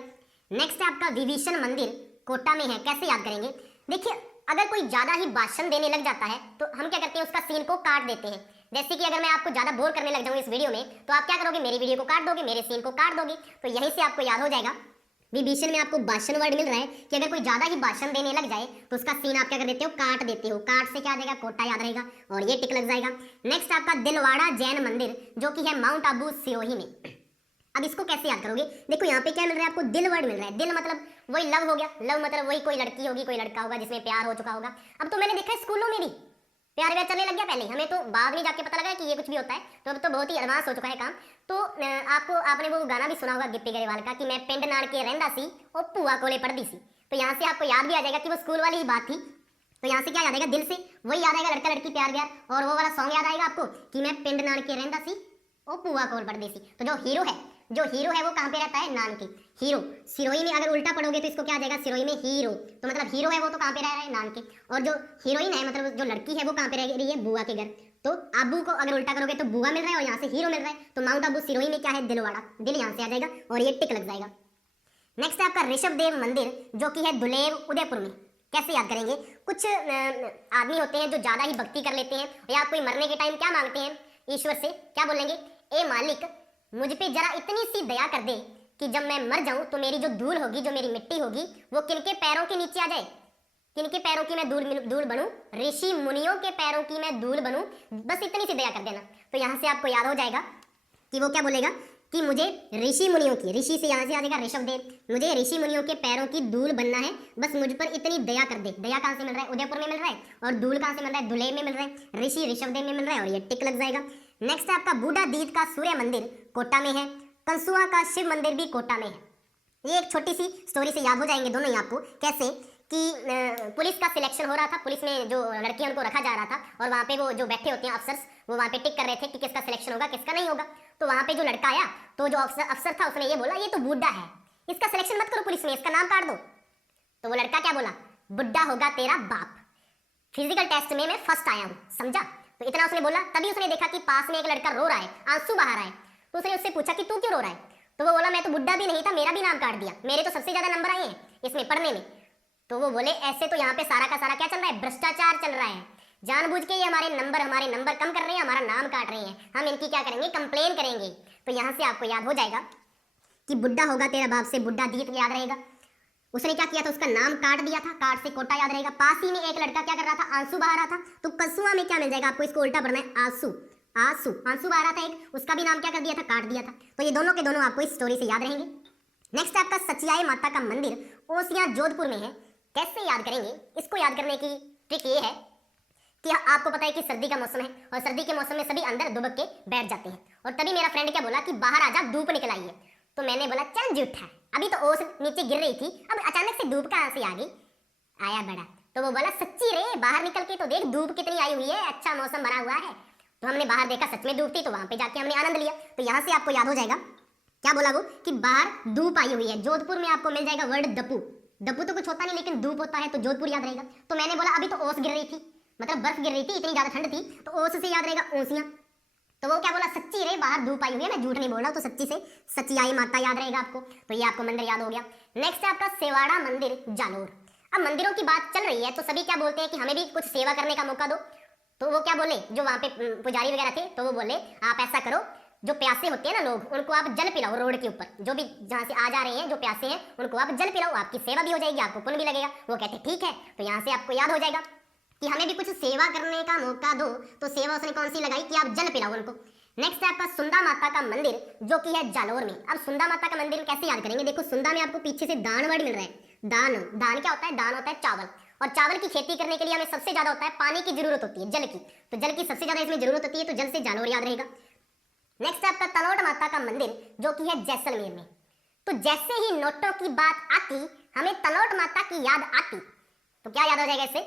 नेक्स्ट है आपका विभीषण मंदिर कोटा में है, कैसे याद करेंगे? देखिए अगर कोई ज्यादा ही भाषण देने लग जाता है तो हम क्या करते हैं, उसका सीन को काट देते हैं, जैसे कि अगर मैं आपको ज्यादा बोर करने लग जाऊँ इस वीडियो में, तो आप क्या करोगे, मेरी वीडियो को काट दोगे, मेरे सीन को काट दोगे, तो यहीं से आपको याद हो जाएगा विभीषण में आपको भाषण वर्ड मिल रहा है कि अगर कोई ज्यादा ही भाषण देने लग जाए तो उसका सीन आप क्या कर देते हो, काट देते हो, काट से क्या आ जाएगा, कोटा याद रहेगा, और ये टिक लग जाएगा। नेक्स्ट आपका दिलवाड़ा जैन मंदिर जो कि है माउंट आबू सिरोही में। अब इसको कैसे याद करोगे? देखो यहाँ पे क्या मिल रहा है आपको, दिल वर्ड मिल रहा है। दिल मतलब वही लव हो गया, लव मतलब वही कोई लड़की होगी कोई लड़का होगा जिसमें प्यार हो चुका होगा। अब तो मैंने देखा है स्कूलों में भी प्यार व्यार चलने लग गया पहले, हमें तो बाद में जाके पता लगा कि ये कुछ भी होता है, तो अब तो बहुत ही एडवांस हो चुका है काम। तो आपने वो गाना भी सुना होगा गिप्पी गरेवाल का कि मैं पिंड नाड़ के रहंदा सी और पुआ कोले पढ़दी सी। तो यहाँ से आपको याद भी आ जाएगा कि वो स्कूल वाली ही बात थी। तो यहाँ से क्या याद आएगा, दिल से वही याद आएगा, लड़का लड़की प्यार व्यार, और वो वाला सॉन्ग याद आएगा आपको कि मैं पिंड नाड़ के रहंदा सी और पुआ कोल पढ़दी सी। तो जो हीरो है वो कहाँ पे रहता है, नान के। हीरो सिरोही में अगर उल्टा पढ़ोगे तो इसको क्या आ जाएगा, सिरोही में हीरो, तो मतलब हीरो है वो तो कहाँ पे रह रहा है, नान के। और जो हीरोइन है मतलब जो लड़की है वो कहाँ पे रह रही है, बुआ के घर। तो अबू को अगर उल्टा करोगे तो बुआ मिल रहा है और यहाँ से हीरो मिल रहा है, तो माउंट आबू सिरोही में क्या है, दिलवाड़ा, दिल यहाँ से आ जाएगा और ये टिक लग जाएगा। नेक्स्ट है आपका ऋषभ देव मंदिर जो कि है दुलेव उदयपुर में। कैसे याद करेंगे, कुछ आदमी होते हैं जो ज्यादा ही भक्ति कर लेते हैं, या कोई मरने के टाइम क्या मांगते हैं ईश्वर से, क्या बोलेंगे, ए मालिक मुझ पे जरा इतनी सी दया कर दे कि जब मैं मर जाऊं तो मेरी जो धूल होगी, जो मेरी मिट्टी होगी, वो किनके पैरों के नीचे आ जाए, किनके पैरों की मैं धूल बनूं, ऋषि मुनियों के पैरों की मैं धूल बनूं, बस इतनी सी दया कर देना। तो यहाँ से आपको याद हो जाएगा कि वो क्या बोलेगा कि मुझे ऋषि मुनियों की, ऋषि से यहाँ से आ जाएगा ऋषभ देव, मुझे ऋषि मुनियों के पैरों की धूल बनना है, बस मुझ पर इतनी दया कर दे। दया कहाँ से मिल रहा है, उदयपुर में मिल रहा है, और धूल कहाँ से मिल रहा है, दुलेव में मिल रहा है, ऋषि ऋषभ देव में मिल रहा है, और ये टिक लग जाएगा। नेक्स्ट है आपका बूढ़ा दीद का सूर्य मंदिर कोटा में है, कंसुआ का शिव मंदिर भी कोटा में है। ये एक छोटी सी स्टोरी से याद हो जाएंगे दोनों ही आपको, कैसे कि पुलिस का सिलेक्शन हो रहा था, पुलिस में जो लड़कियों को रखा जा रहा था, और वहाँ पे वो जो बैठे होते हैं अफसर्स, वो वहाँ पे टिक कर रहे थे कि किसका सिलेक्शन होगा किसका नहीं होगा। तो वहाँ पे जो लड़का आया, तो जो अफसर था उसने ये बोला ये तो बुड्ढा है, इसका सिलेक्शन मत करो पुलिस में, इसका नाम काट दो। तो वो लड़का क्या बोला, बुड्ढा होगा तेरा बाप, फिजिकल टेस्ट में मैं फर्स्ट आया हूँ, समझा। तो इतना उसने बोला, तभी उसने देखा कि पास में एक लड़का रो रहा है, आंसू बहा रहा है। तो उसने उससे पूछा कि तू क्यों रो रहा है, तो वो बोला मैं तो बुड्ढा भी नहीं था, मेरा भी नाम काट दिया, मेरे तो सबसे ज्यादा नंबर आए हैं इसमें पढ़ने में। तो वो बोले ऐसे तो यहाँ पे सारा का सारा क्या चल रहा है, भ्रष्टाचार चल रहा है, जानबूझ के ये हमारे नंबर कम कर रहे हैं, हमारा नाम काट रहे हैं, हम इनकी क्या करेंगे, कंप्लेन करेंगे। तो यहाँ से आपको याद हो जाएगा कि बुड्ढा होगा तेरा बाप से बुड्ढा दीद याद रहेगा। उसने क्या किया था, उसका नाम काट दिया था, काट से कोटा याद रहेगा। पास ही में एक लड़का क्या कर रहा था, आंसू बहा रहा था, तो कसुआ में क्या मिल जाएगा आपको, इसको उल्टा पढ़ना है, आंसू आंसू आंसू बहा रहा था एक, उसका भी नाम क्या कर दिया था, काट दिया था। तो ये दोनों के दोनों आपको इस स्टोरी से याद रहेंगे। नेक्स्ट आपका सचियाई माता का मंदिर ओसिया जोधपुर में है। कैसे याद करेंगे, इसको याद करने की ट्रिक ये है कि आपको पता है कि सर्दी का मौसम है, और सर्दी के मौसम में सभी अंदर दुबक के बैठ जाते हैं, और तभी मेरा फ्रेंड क्या बोला कि बाहर आजा धूप निकल आई है। तो मैंने बोला चल झूठा, अभी तो ओस नीचे गिर रही थी, अब अचानक से धूप कहाँ से आ गई, आया बड़ा। तो वो बोला सच्ची रे, बाहर निकल के तो देख धूप कितनी आई हुई है, अच्छा मौसम बना हुआ है। तो हमने बाहर देखा, सच में धूप थी, तो वहां पे जाके हमने आनंद लिया। तो यहाँ से आपको याद हो जाएगा क्या बोला वो कि बाहर धूप आई हुई है। जोधपुर में आपको मिल जाएगा वर्ड दपू, दपू तो कुछ होता नहीं लेकिन धूप होता है, तो जोधपुर याद रहेगा। तो मैंने बोला अभी तो ओस गिर रही थी, मतलब बर्फ गिर रही थी, इतनी ज्यादा ठंड थी, तो ओस से याद रहेगा ओसियां। तो वो क्या बोला, सच्ची रे बाहर धूप आई हुई है, मैं झूठ नहीं बोल रहा हूँ, तो सच्ची से सचियाई माता याद रहेगा आपको। तो ये आपको मंदिर याद हो गया। नेक्स्ट है आपका सेवाड़ा मंदिर जालोर। अब मंदिरों की बात चल रही है तो सभी क्या बोलते हैं कि हमें भी कुछ सेवा करने का मौका दो। तो वो क्या बोले, जो वहाँ पे पुजारी वगैरह थे, तो वो बोले आप ऐसा करो, जो प्यासे होते हैं ना लोग, उनको आप जल पिलाओ रोड के ऊपर, जो भी जहाँ से आ जा रहे हैं जो प्यासे हैं उनको आप जल पिलाओ, आपकी सेवा भी हो जाएगी, आपको पुण्य भी लगेगा। वो कहते ठीक है। तो यहाँ से आपको याद हो जाएगा कि हमें भी कुछ सेवा करने का मौका दो। तो सेवा उसने कौन सी लगाई कि आप जल पिलाओ उनको। नेक्स्ट है आपका सुंदा माता का मंदिर जो कि है जालोर में। अब सुंदा माता का मंदिर कैसे याद करेंगे, देखो सुंदा में आपको पीछे से दान वर्ड मिल रहा है। दान, दान क्या होता है, दान होता है चावल, और चावल की खेती करने के लिए हमें सबसे ज्यादा होता है पानी की जरूरत होती है, जल की। तो जल की सबसे ज्यादा इसमें जरूरत होती है, तो जल से जालोर याद रहेगा। नेक्स्ट है आपका तलोट माता का मंदिर जो कि है जैसलमेर में। तो जैसे ही नोटों की बात आती हमें तलोट माता की याद आती। तो क्या याद हो जाएगा इससे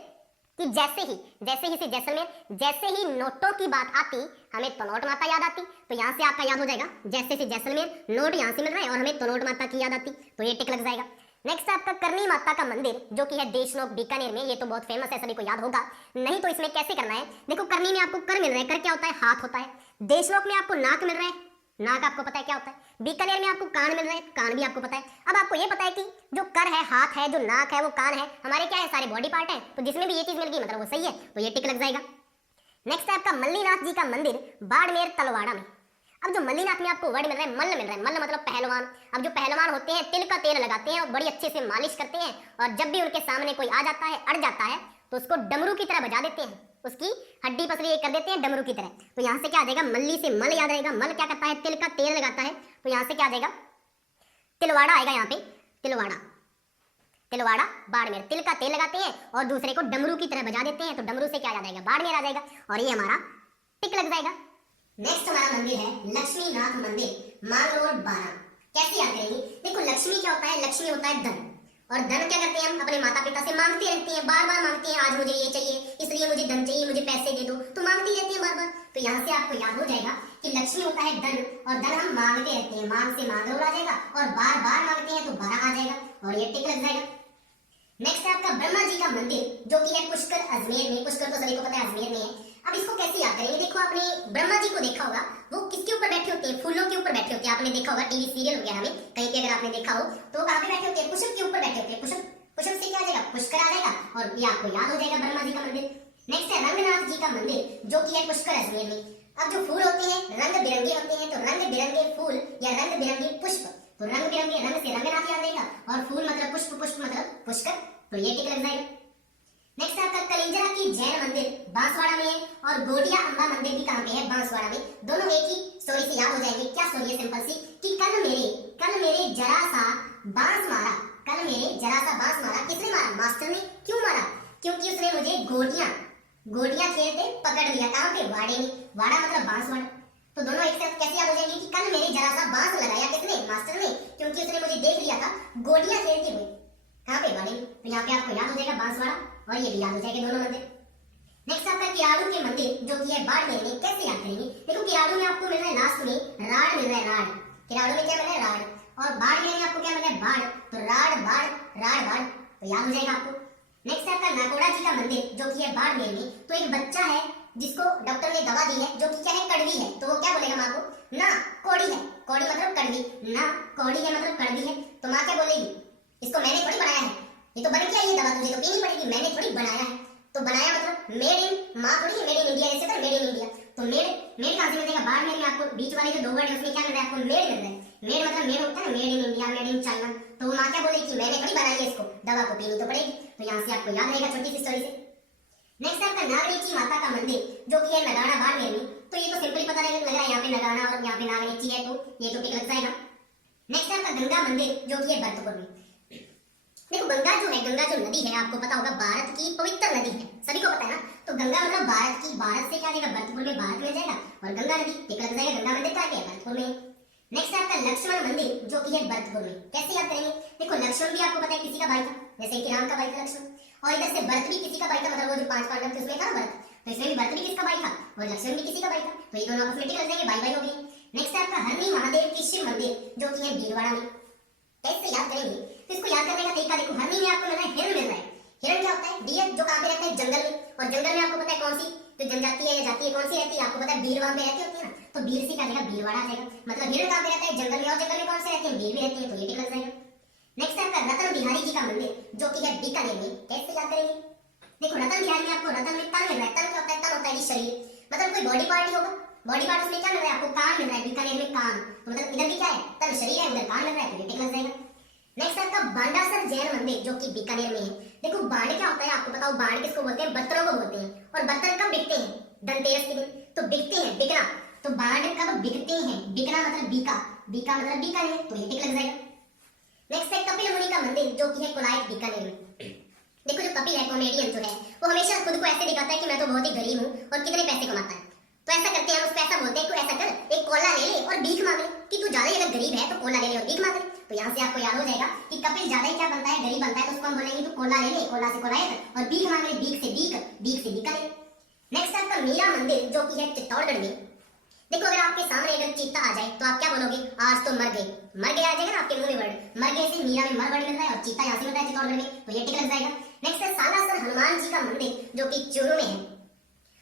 कि जैसे ही से जैसलमेर, जैसे ही नोटों की बात आती हमें तलोट माता याद आती। तो यहाँ से आपका याद हो जाएगा जैसे से जैसलमेर, नोट यहाँ से मिल रहा है और हमें तलोट माता की याद आती, तो ये टिक लग जाएगा। नेक्स्ट है आपका करनी माता का मंदिर जो कि है देशनोक बीकानेर में। ये तो बहुत फेमस है, सभी को याद होगा। नहीं तो इसमें कैसे करना है, देखो करनी में आपको कर मिल रहा है, कर क्या होता है, हाथ होता है। देशनोक में आपको नाक मिल रहा है, नाक आपको पता है क्या होता है। बीकानेर में आपको कान मिल रहा है, कान भी आपको पता है। अब आपको ये पता है कि जो कर है हाथ है, जो नाक है वो कान है, हमारे क्या है सारे बॉडी पार्ट है, तो जिसमें भी ये चीज मिल गई मतलब वो सही है, तो ये टिक लग जाएगा। नेक्स्ट है आपका मल्लीनाथ जी का मंदिर बाड़मेर तलवाड़ा में। अब जो मल्लीनाथ में आपको वर्ड मिल रहा है, मल्ल मिल रहा है, मल्ल मतलब पहलवान। अब जो पहलवान होते हैं तिल का तेल लगाते हैं और बड़ी अच्छे से मालिश करते हैं, और जब भी उनके सामने कोई आ जाता है, अड़ जाता है, तो उसको डमरू की तरह बजा देते हैं। उसकी हड्डी पसली एक कर देते हैं डमरू की तरह। तो यहाँ से क्या आ जाएगा, मल्ली से मल याद रहेगा। मल क्या करता है, तिल का तेल लगाता है। तो यहाँ से क्या आ जाएगा, तिलवाड़ा आएगा यहाँ पे, तिलवाड़ा, तिलवाड़ा बाड़मेर। तिल का तेल लगाते हैं और दूसरे को डमरू की तरह बजा देते हैं, तो डमरू से क्या आ जाएगा, बाड़मेर आ जाएगा और ये हमारा टिक लग जाएगा। नेक्स्ट हमारा मंदिर है लक्ष्मी नाथ मंदिर, मांगरोल 12। कैसे याद करेंगे, देखो लक्ष्मी क्या होता है, लक्ष्मी होता है धन, और धन क्या करते हैं हम अपने माता पिता से मांगते रहते हैं, बार बार मांगते हैं, आज मुझे ये चाहिए इसलिए मुझे धन चाहिए, मुझे पैसे दे दो, तो मांगते रहते हैं बार बार। तो यहाँ से आपको याद हो जाएगा कि लक्ष्मी होता है धन, और धन हम मांगते रहते हैं, मांग से मांगरोल आ जाएगा, और बार बार मांगते हैं तो 12 आ जाएगा और ये टिक लग जाएगा। नेक्स्ट है आपका ब्रह्मा जी का मंदिर जो कि है पुष्कर अजमेर में। पुष्कर तो सभी को पता है अजमेर में है। अब इसको कैसे याद करेंगे, देखो आपने ब्रह्मा जी को देखा होगा, वो किसके ऊपर बैठे होते हैं, फूलों के ऊपर बैठे होते हैं। आपने देखा होगा टीवी सीरियल वगैरह में कहीं पे अगर आपने देखा हो तो वो कहाँ पे बैठे होते हैं, पुष्प के ऊपर बैठे होते हैं। पुष्प, पुष्प से क्या आ जाएगा, पुष्कर आ जाएगा और ये आपको याद हो जाएगा ब्रह्मा जी का मंदिर। नेक्स्ट है रंगनाथ जी का मंदिर जो कि है पुष्कर अजमेर में। अब जो फूल होते हैं रंग बिरंगे होते हैं, तो रंग बिरंगे फूल या रंग बिरंगे पुष्प, तो रंग बिरंगे, रंग से रंगनाथ याद रहेगा और फूल मतलब पुष्प, पुष्प मतलब पुष्कर, तो ये टिक लग जाएगा। नेक्स्ट आपका कलिंजरा की जैन मंदिर बांसवाड़ा में है, और गोटिया अम्बा मंदिर भी कहाँ पे है, बांसवाड़ा में। दोनों एक ही स्टोरी से याद हो जाएंगे। क्या स्टोरी है, सिंपल सी, कि कल मेरे जरा सा बांस मारा, कल मेरे जरा सा बांस मारा। किसने मारा, मास्टर ने। क्यों मारा, क्योंकि उसने मुझे गोटियां खेलते पकड़ लिया। कहाँ पे, वाड़े में। वाड़ा मतलब बांसवाड़ा। तो दोनों एक साथ कैसे याद हो जाएंगे कि कल मेरे जरा सा बांस लगाया किसने, मास्टर ने, क्योंकि उसने मुझे देख लिया था गोटियां खेलते हुए। कहाँ पे, वाड़े में। तो यहाँ पे आपको याद हो जाएगा बांसवाड़ा और ये भी याद हो जाएगा दोनों मंदिर। नेक्स्ट आपका किराड़ू के मंदिर जो कि है बाड़मेर में। कैसे याद करेंगे, देखो किराड़ू में आपको मिल रहा है लास्ट में राड मिल रहा है, राड। किराड़ू में क्या मिल रहा है, राड, और बाड़मेर में आपको क्या मिल रहा है, बाड़। तो राड बाड़, राड बाड़, तो याद हो जाएगा आपको। नेक्स्ट आपका नाकोड़ा जी का मंदिर जो कि है बाड़मेर में। तो एक बच्चा है जिसको डॉक्टर ने दवा दी है जो कि क्या है, कड़वी है, तो वो क्या बोलेगा माँ को, ना कौड़ी है, कौड़ी मतलब कड़वी, ना कौड़ी है मतलब कड़वी है, तो माँ क्या बोलेगी, इसको मैंने थोड़ी बनाया है, ये तो बन के आई है दवा, तुझे तो पीनी पड़ेगी, मैंने थोड़ी बनाया है। तो बनाया मतलब मेड इन, माँ थोड़ी मेड इन इंडिया, ऐसे कर मेड इन इंडिया। तो मेड कहाँ से मिलेगा, बाड़मेर में। आपको बीच वाले जो दो वर्ड है उसमें क्या मिल रहा है, आपको मेड मिल रहा है। मेड मतलब मेड होता है ना, made in India, made in China. तो वो माँ क्या बोलेगी, मैंने थोड़ी बनाई है इसको, दवा को पीनी तो पड़ेगी। तो यहाँ से आपको याद रहेगा छोटी सी स्टोरी से। नेक्स्ट आपका नागरेची माता का मंदिर जो कि है नगाड़ा बाड़मेर में। तो ये तो सिंपली पता लग रहा है, यहाँ पे नगाड़ा और यहाँ पे नागरेची है, तो ये तो टिक लग जाएगा। नेक्स्ट आपका गंगा मंदिर जो कि है भरतपुर में। देखो गंगा जो है, गंगा जो नदी है आपको पता होगा भारत की पवित्र नदी है, सभी को पता है ना। तो गंगा मतलब भारत की, भारत से क्या जाएगा, भरतपुर में भारत मिल जाएगा और गंगा नदी टिक लग जाएगा। गंगा मंदिर कहाँ है, भरतपुर में। नेक्स्ट आपका लक्ष्मण मंदिर जो कि है भरतपुर में। कैसे याद करेंगे, देखो लक्ष्मण भी आपको पता है किसी का भाई था, जैसे कि राम का भाई था लक्ष्मण, और इधर से भरत भी किसी का भाई था, मतलब वो जो 5 पांडव थे उसमें था भरत, तो इसमें भी भरत भी किसका भाई था और लक्ष्मण भी किसी का भाई था, तो ये दोनों आपस में टिक लग जाएंगे, भाई भाई हो गए। नेक्स्ट आपका हरनी महादेव की शिव मंदिर जो कि है भीलवाड़ा में। कैसे याद करेंगे, तो इसको याद करने का तरीका देखो, हरनी में आपको मिल रहा है हिरण मिल रहा है। हिरण क्या होता है, डियर, जो कहाँ पे रहता है, जंगल में। और जंगल में आपको पता है कौन सी जो जनजाति है या जाति है कौन सी रहती है, आपको पता है बीर वहां पे रहती होती है ना, तो बीर से क्या जाएगा, भीलवाड़ा आ जाएगा। मतलब हिरण कहाँ पे रहता है, जंगल में, और जंगल में कौन से रहते हैं, बीर भी रहते हैं, तो ये टिक लग जाएगा। नेक्स्ट आपका रतन बिहारी जी का मंदिर जो कि है बीकानेर में। कैसे याद करेंगे, देखो रतन बिहारी में आपको रतन में तन मिल रहा है। तन क्या होता है, तन होता है शरीर, मतलब कोई बॉडी पार्ट ही होगा, बॉडी पार्ट उसमें क्या मिल रहा है, आपको कान मिल रहा है, बीकानेर में कान, तो मतलब इधर भी क्या है, तन शरीर है, उधर कान मिल रहा है, तो ये टिक लग जाएगा। नेक्स्ट आपका बांडासर जैन मंदिर जो कि बीकानेर में है। देखो बाण क्या होता है, आपको बताओ बाण किसको बोलते हैं, बर्तनों को बोलते हैं, और बर्तन कब बिकते हैं, धनतेरस के दिन, तो बिकते हैं, बिकना, तो बाण कब बिकते हैं, बिकना मतलब बीका, बीका मतलब बीकानेर, तो ये टिक लग जाएगा। नेक्स्ट है कपिल मुनि का मंदिर जो कि है कोलायत बीकानेर में। देखो जो कपिल है, कॉमेडियन जो है, वो हमेशा खुद को ऐसे दिखाता है कि मैं तो बहुत ही गरीब हूँ और कितने पैसे कमाता है, तो ऐसा करते हैं, उसको ऐसा बोलते हैं, तू ऐसा कर, एक कोला ले ले और भीख मांग ले, कि तू ज्यादा ही अगर गरीब है तो कोला ले ले और भीख मांग ले। तो यहाँ से आपको याद हो जाएगा कि कपिल ज्यादा ही क्या बनता है, गरीब बनता है, तो उसको हम बोलेंगे तू कोला ले ले, कोला से कोलायत, और भीख मांग ले, भीख से भीख, भीख से बीकानेर। नेक्स्ट आपका मीरा मंदिर जो कि है चित्तौड़गढ़ में। देखो अगर आपके सामने अगर चीता आ जाए तो आप क्या बोलोगे, आज तो मर गए, मर गए आ जाएगा ना आपके मुंह में वर्ड, मर गए से मीरा में मर वर्ड मिल रहा है और चीता यहाँ से मिल रहा है चित्तौड़गढ़ में, तो ये टिक लग जाएगा। नेक्स्ट है सालासर हनुमान जी का मंदिर जो कि चूरू में है।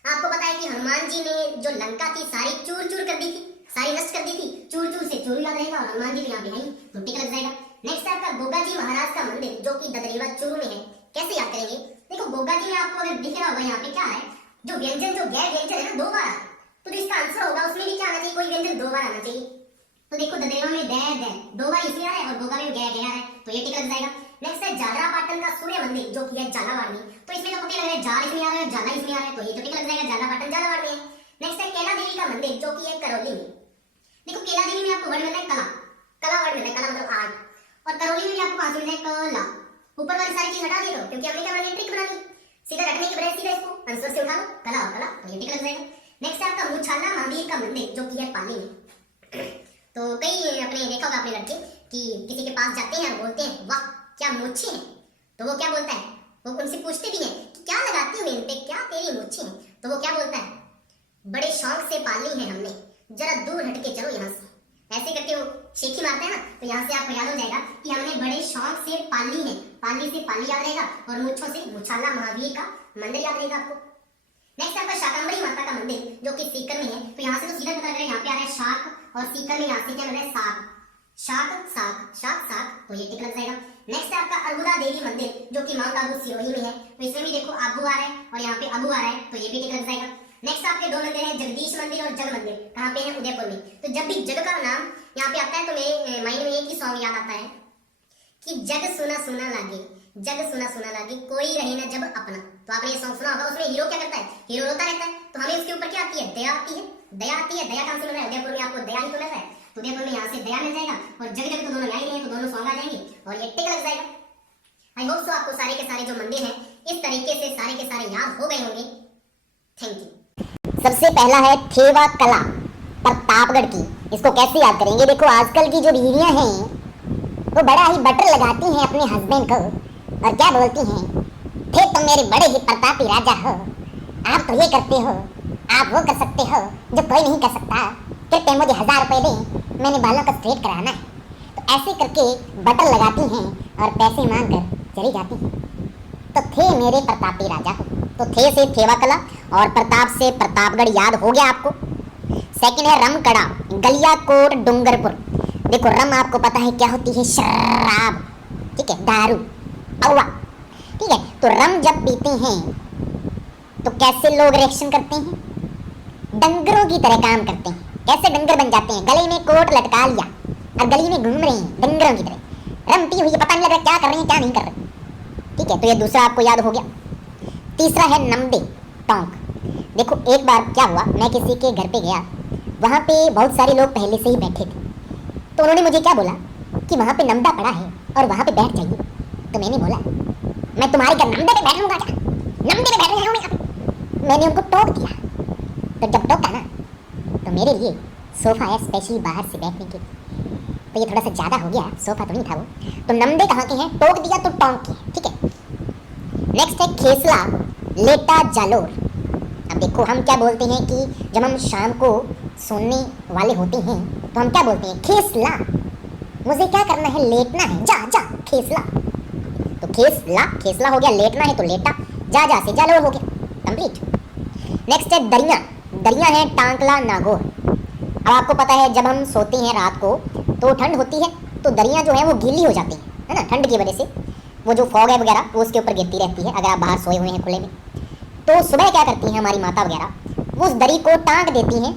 आपको पता है कि हनुमान जी ने जो लंका थी सारी चूर चूर कर दी थी, सारी नष्ट कर दी थी, चूर चूर से चूरू याद रहेगा, और हनुमान जी तो यहाँ पे है, तो टिक लग जाएगा। नेक्स्ट है आपका गोगा जी महाराज का मंदिर जो कि ददरीवा चूरू में है। कैसे याद करेंगे, देखो गोगा जी में आपको अगर दिख रहा होगा यहाँ पे क्या है, जो व्यंजन, जो गैर व्यंजन है ना, 2 बार, तो जो इसका आंसर होगा उसमें भी क्या आना चाहिए, कोई व्यंजन 2 बार आना चाहिए। तो देखो ददरीवा में दे 2 बार इसलिए आ रहा है और गोगा में गे आ रहा है, तो ये टिक लग जाएगा। नेक्स्ट है है झालरापाटन का सूर्य मंदिर जो कि है झालावाड़ में। तो इसमें तो पता लग रहा है झाल इसमें आ रहा है, झाला इसमें आ रहा है, तो ये तो टिक लग जाएगा, झालरापाटन झालावाड़ में है। नेक्स्ट है कैला देवी का मंदिर जो कि है करौली में। देखो कैला देवी में आपको वर्ड मिलता है कला, कला वर्ड मिलता है, कला मतलब आर्ट। और करौली में भी आपको कहां से मिलता है कला। ऊपर वाली सारी चीज हटा दी दो क्योंकि हमने क्या बना ट्रिक बना ली, सीधा रखने के बजाय सीधा इसको आंसर से उठा लो कला और कला, तो ये टिक लग जाएगा। नेक्स्ट है आपका मुछाला महावीर का मंदिर जो कि है पाली में। तो कई अपने देखा होगा अपने लड़के कि किसी के पास जाते हैं और बोलते हैं वाह क्या मूछें हैं, तो वो क्या बोलता है, वो उनसे पूछते भी हैं कि क्या लगाती हो इन पे, क्या तेरी मूछें हैं, तो वो क्या बोलता है, बड़े शौक से पाली है हमने, जरा दूर हटके चलो यहाँ से। ऐसे करके वो शेखी मारते हैं ना, तो यहाँ से आपको याद हो जाएगा कि हमने बड़े शौक से पाली है, पाली से पाली याद रहेगा और मूछों से मुछाला महावीर का मंदिर याद रहेगा आपको। नेक्स्ट आपका शाकंभरी माता का मंदिर जो कि सीकर में है। तो यहाँ से तो सीधा पता लग रहा है, यहाँ पे आ रहा है शाक और सीकर में यहाँ से क्या लग रहा है साग, शाक साग शाक साग, तो ये टिक लग जाएगा। नेक्स्ट है आपका अर्बुदा देवी मंदिर जो कि माउंट आबू सिरोही में है। तो इसमें भी देखो आबू आ रहा है और यहाँ पे अबू आ रहा है, तो ये भी टिक लग जाएगा। नेक्स्ट आपके दो मंदिर हैं, जगदीश मंदिर और जल मंदिर, कहाँ पे है, उदयपुर में। तो जब भी जगह का नाम यहाँ पे आता है तो मेरे माइंड में एक ही सॉन्ग याद आता है कि जग सुना सुना लागे, जग सुना सुना लागे कोई रहे ना जब अपना। तो आपने ये सॉन्ग सुना होगा, उसमें हीरो क्या करता है, हीरो रोता रहता है, तो हमें उसके ऊपर क्या आती है, दया आती है, दया आती है। दया कहाँ से मिल रहा है, उदयपुर में आपको दया ही तो मिल रहा है, तो उदयपुर में यहाँ से दया मिल जाएगा और जग जग तो दोनों यहाँ ही हैं, तो दोनों सॉन्ग आ जाएंगे और ये टिक लग जाएगा। आई होप सो आपको सारे के सारे जो मंदिर हैं इस तरीके से सारे के सारे याद हो गए होंगे। Thank you. सबसे पहला है थेवा कला प्रतापगढ़ की, इसको कैसे याद करेंगे। देखो आजकल की जो बीवियां हैं वो बड़ा ही बटर लगाती हैं अपने हस्बैंड को और क्या बोलती हैं, थे तुम मेरे बड़े ही प्रतापी राजा हो, आप तो ये करते हो, आप वो कर सकते हो जो कोई नहीं कर सकता, कृपया मुझे 1000 रुपए दें, मैंने बालों का स्ट्रेट कराना है। तो ऐसे करके बटर लगाती हैं और पैसे मांग कर चली जाती हैं। तो थे मेरे प्रतापी राजा हो, तो थे से थेवा कला और प्रताप से प्रतापगढ़ याद हो गया आपको। सेकंड है रमकड़ा गलियाकोट डूंगरपुर। देखो रम आपको पता है क्या होती है, शराब, ठीक है, दारू, औवा, ठीक है। तो रम जब पीते हैं तो कैसे लोग रिएक्शन करते हैं, डंगरों की तरह काम करते हैं। कैसे डंगर बन जाते हैं, गले में कोट लटका लिया और गली में घूम रहे हैं डंगरों की तरह, रम पी हुई है, पता नहीं लग रहा क्या कर रहे हैं क्या नहीं कर रहे, ठीक है। तो ये दूसरा आपको याद हो गया। तीसरा है नमदे टोंक। देखो एक बार क्या हुआ, मैं किसी के घर पे गया, वहाँ पे बहुत सारे लोग पहले से ही बैठे थे, तो उन्होंने मुझे क्या बोला कि वहाँ पे नमदा पड़ा है और वहाँ पे बैठ जाइए। तो मैंने बोला मैं तुम्हारे घर नमदे पे बैठूंगा क्या, नमदे पे बैठने जाऊँगा। मैंने उनको टोक दिया, तो जब टोका ना तो मेरे लिए सोफ़ा है स्पेशली बाहर से बैठने के लिए, तो ये थोड़ा सा ज़्यादा हो गया, सोफ़ा तो नहीं था वो। तो नमदे कहाँ के हैं, टोक दिया तो टोंक के, ठीक है। नेक्स्ट है खेसला लेटा जालोर। अब देखो हम क्या बोलते हैं कि जब हम शाम को सोने वाले होते हैं तो हम क्या बोलते हैं, खेसला, मुझे क्या करना है, लेटना है, जा जा खेसला। तो खेसला खेसला हो गया, लेटना है तो लेटा, जा जा से जालोर हो गया, कंप्लीट। नेक्स्ट है दरिया, दरिया है टांकला नागौर। अब आपको पता है जब हम सोते हैं रात को तो ठंड होती है, तो दरिया जो है वो गीली हो जाती है ना, ठंड की वजह से वो जो फॉग है वगैरह वो उसके ऊपर गिरती रहती है अगर आप बाहर सोए हुए हैं खुले में। तो सुबह क्या करती हैं हमारी माता वगैरह, वो उस दरी को टांग देती हैं,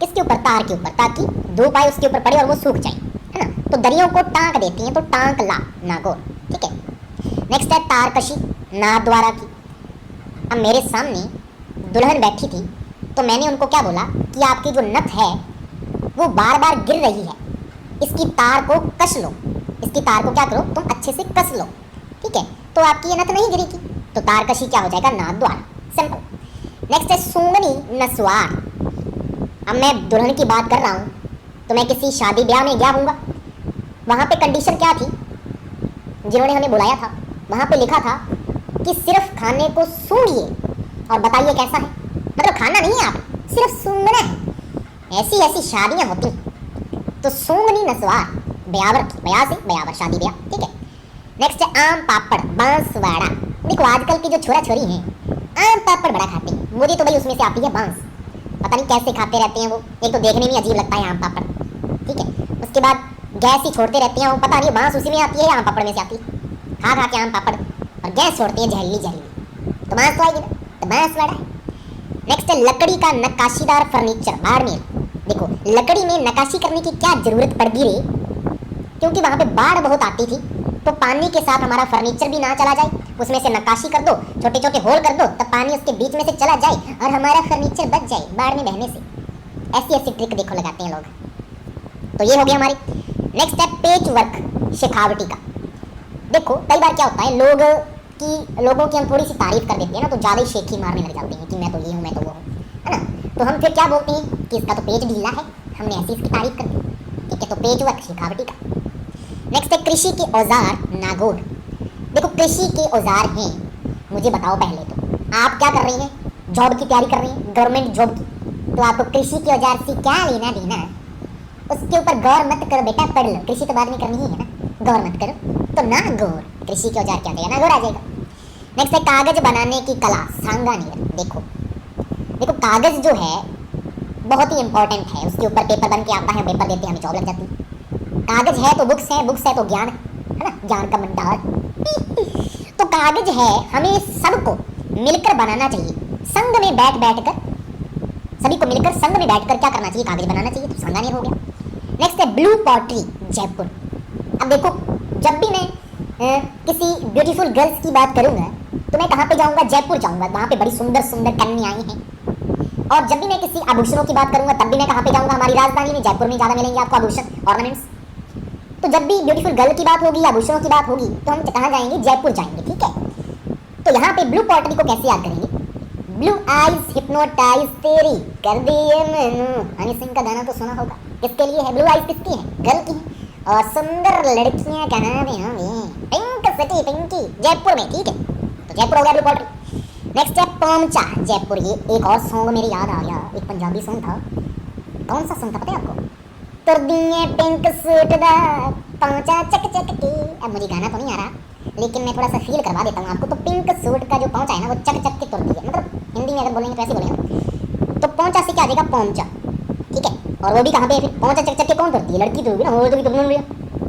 किसके ऊपर, तार के ऊपर, ताकि धूप आए उसके ऊपर पड़े और वो सूख जाए, है ना। तो दरियों को टांग देती हैं, तो टांकला नागौर, ठीक है। नेक्स्ट है तारकशी नाथद्वारा की। अब मेरे सामने दुल्हन बैठी थी, तो मैंने उनको क्या बोला कि आपकी जो नथ है वो बार बार गिर रही है, इसकी तार को कस लो, इसकी तार को क्या करो तुम अच्छे से कस लो, ठीक है, तो आपकी ये नथ नहीं गिरेगी। तो तारकशी क्या हो जाएगा, नाथद्वारा, सिंपल। नेक्स्ट है सूंगनी नसवार। अब मैं दुल्हन की बात कर रहा हूँ, तो मैं किसी शादी ब्याह में गया हूँगा, वहाँ पे कंडीशन क्या थी, जिन्होंने हमें बुलाया था वहाँ पे लिखा था कि सिर्फ खाने को सूंघिए और बताइए कैसा है, मतलब खाना नहीं है आप, सिर्फ सूंघना है। ऐसी ऐसी शादियाँ होती हैं। तो सूंगनी नसवार ब्यावर की, ब्याह से ब्यावर, शादी ब्याह, ठीक है। नेक्स्ट है आम पापड़ बांसवाड़ा। देखो आजकल की जो छोरा छोरी हैं आम पापड़ बड़ा खाते हैं, मुझे तो भाई उसमें से आती है बांस, पता नहीं कैसे खाते रहते हैं वो, एक तो देखने में अजीब लगता है आम पापड़, ठीक है। उसके बाद गैस ही छोड़ते रहते हैं, वो पता नहीं बांस उसी में आती है या आम पापड़ में से आती है, खा खा के आम पापड़ और गैस छोड़ते हैं जहरीली जहरीली, तो बांस तो आएगी ना, तो बांसवाड़ा है। नेक्स्ट है लकड़ी का नक्काशीदार फर्नीचर बाड़मेर। देखो लकड़ी में नक्काशी करने की क्या जरूरत पड़ गई रे, क्योंकि वहाँ पे बाढ़ बहुत आती थी तो पानी के साथ हमारा फर्नीचर भी ना चला जाए, उसमें से नक्काशी कर दो, छोटे छोटे होल कर दो, तब पानी उसके बीच में से चला जाए और हमारा फर्नीचर बच जाए बाढ़ में बहने से। ऐसी ऐसी ट्रिक देखो लगाते हैं लोग। तो ये हो गया हमारी। नेक्स्ट है पेच वर्क, शेखावटी का। देखो कई बार क्या होता है, लोगों की हम थोड़ी सी तारीफ कर देते हैं ना, तो ज़्यादा ही शेखी मारने लग जाते हैं कि मैं तो ये हूँ, मैं तो वो हूँ, है ना। तो हम फिर क्या बोलते हैं कि इसका तो पेज ढीला है, हमने ऐसी इसकी तारीफ कर दी, ठीक है। तो पेज वर्क, शेखावटी का। नेक्स्ट है कृषि के औजार, नागौर। देखो कृषि के औजार हैं, मुझे बताओ पहले तो आप क्या कर रही हैं, जॉब की तैयारी कर रही हैं, गवर्नमेंट जॉब की, तो आपको कृषि के औजार से क्या लेना देना, उसके ऊपर गौर मत करो बेटा, पढ़ लो, कृषि तो बाद में करनी ही है ना, गौर मत करो। तो नागौर, कृषि के औजार क्या देगा, नागौर आ जाएगा। नेक्स्ट है कागज बनाने की कला, सांगानेर। देखो कागज जो है बहुत ही इंपॉर्टेंट है, उसके ऊपर पेपर बन के आता है, पेपर देते हैं, हमें जॉब लग जाती है। कागज है तो बुक्स है, बुक्स है तो ज्ञान है ना, ज्ञान का भंडार। तो कागज है, हमें सबको मिलकर बनाना चाहिए, संग में बैठ कर, सभी को मिलकर संग में बैठकर क्या करना चाहिए, कागज बनाना चाहिए। तो सांगानेर हो गया। नेक्स्ट है ब्लू पॉटरी, जयपुर। अब देखो जब भी मैं किसी ब्यूटीफुल गर्ल्स की बात करूंगा तो मैं कहाँ पे जाऊंगा, जयपुर जाऊंगा, वहाँ पे बड़ी सुंदर सुंदर कन्याएं हैं। और जब भी मैं किसी आभूषणों की बात करूंगा तब भी मैं कहाँ पे जाऊंगा, हमारी राजधानी में जयपुर में ज़्यादा मिलेंगे आपको आभूषण, ऑर्नामेंट्स। तो जब भी ब्यूटीफुल गर्ल की बात होगी, आभूषणों की बात होगी, तो हम कहाँ जाएंगे, जयपुर जाएंगे, ठीक है। तो यहाँ पे ब्लू पॉटरी को कैसे याद करेंगे, ब्लू आइज हिप्नोटाइज तेरी कर दिए मैंने, हनी सिंह का गाना तो सुना होगा। किसके लिए है ब्लू आइज, किसकी है, गर्ल की है। और सुंदर लड़कियां कहाँ पे होंगी, पिंक सिटी, पिंकी, जयपुर में, ठीक है। तो जयपुर हो गया ब्लू पॉटरी। नेक्स्ट है पोमचा, जयपुर। ये एक और सॉन्ग मेरे याद आ गया, एक पंजाबी सॉन्ग था, कौन सा सॉन्ग था पता है आपको, तुर दिए पिंक सूट दा पहुंचा चक चक के। अब मुझे गाना तो नहीं आ रहा, लेकिन मैं थोड़ा सा फील करवा देता हूँ आपको। तो पिंक सूट का जो पहुंचा है ना, वो चक चक के तुर दिए, मतलब हिंदी में अगर बोलेंगे तो ऐसे बोलेंगे। तो पहुंचा से क्या आ जाएगा, पोमचा, ठीक है। और वो भी कहाँ पे है फिर, पहुंचा चक चक के कौन तुरती है, लड़की तो होगी ना, वो तो भी तुम भैया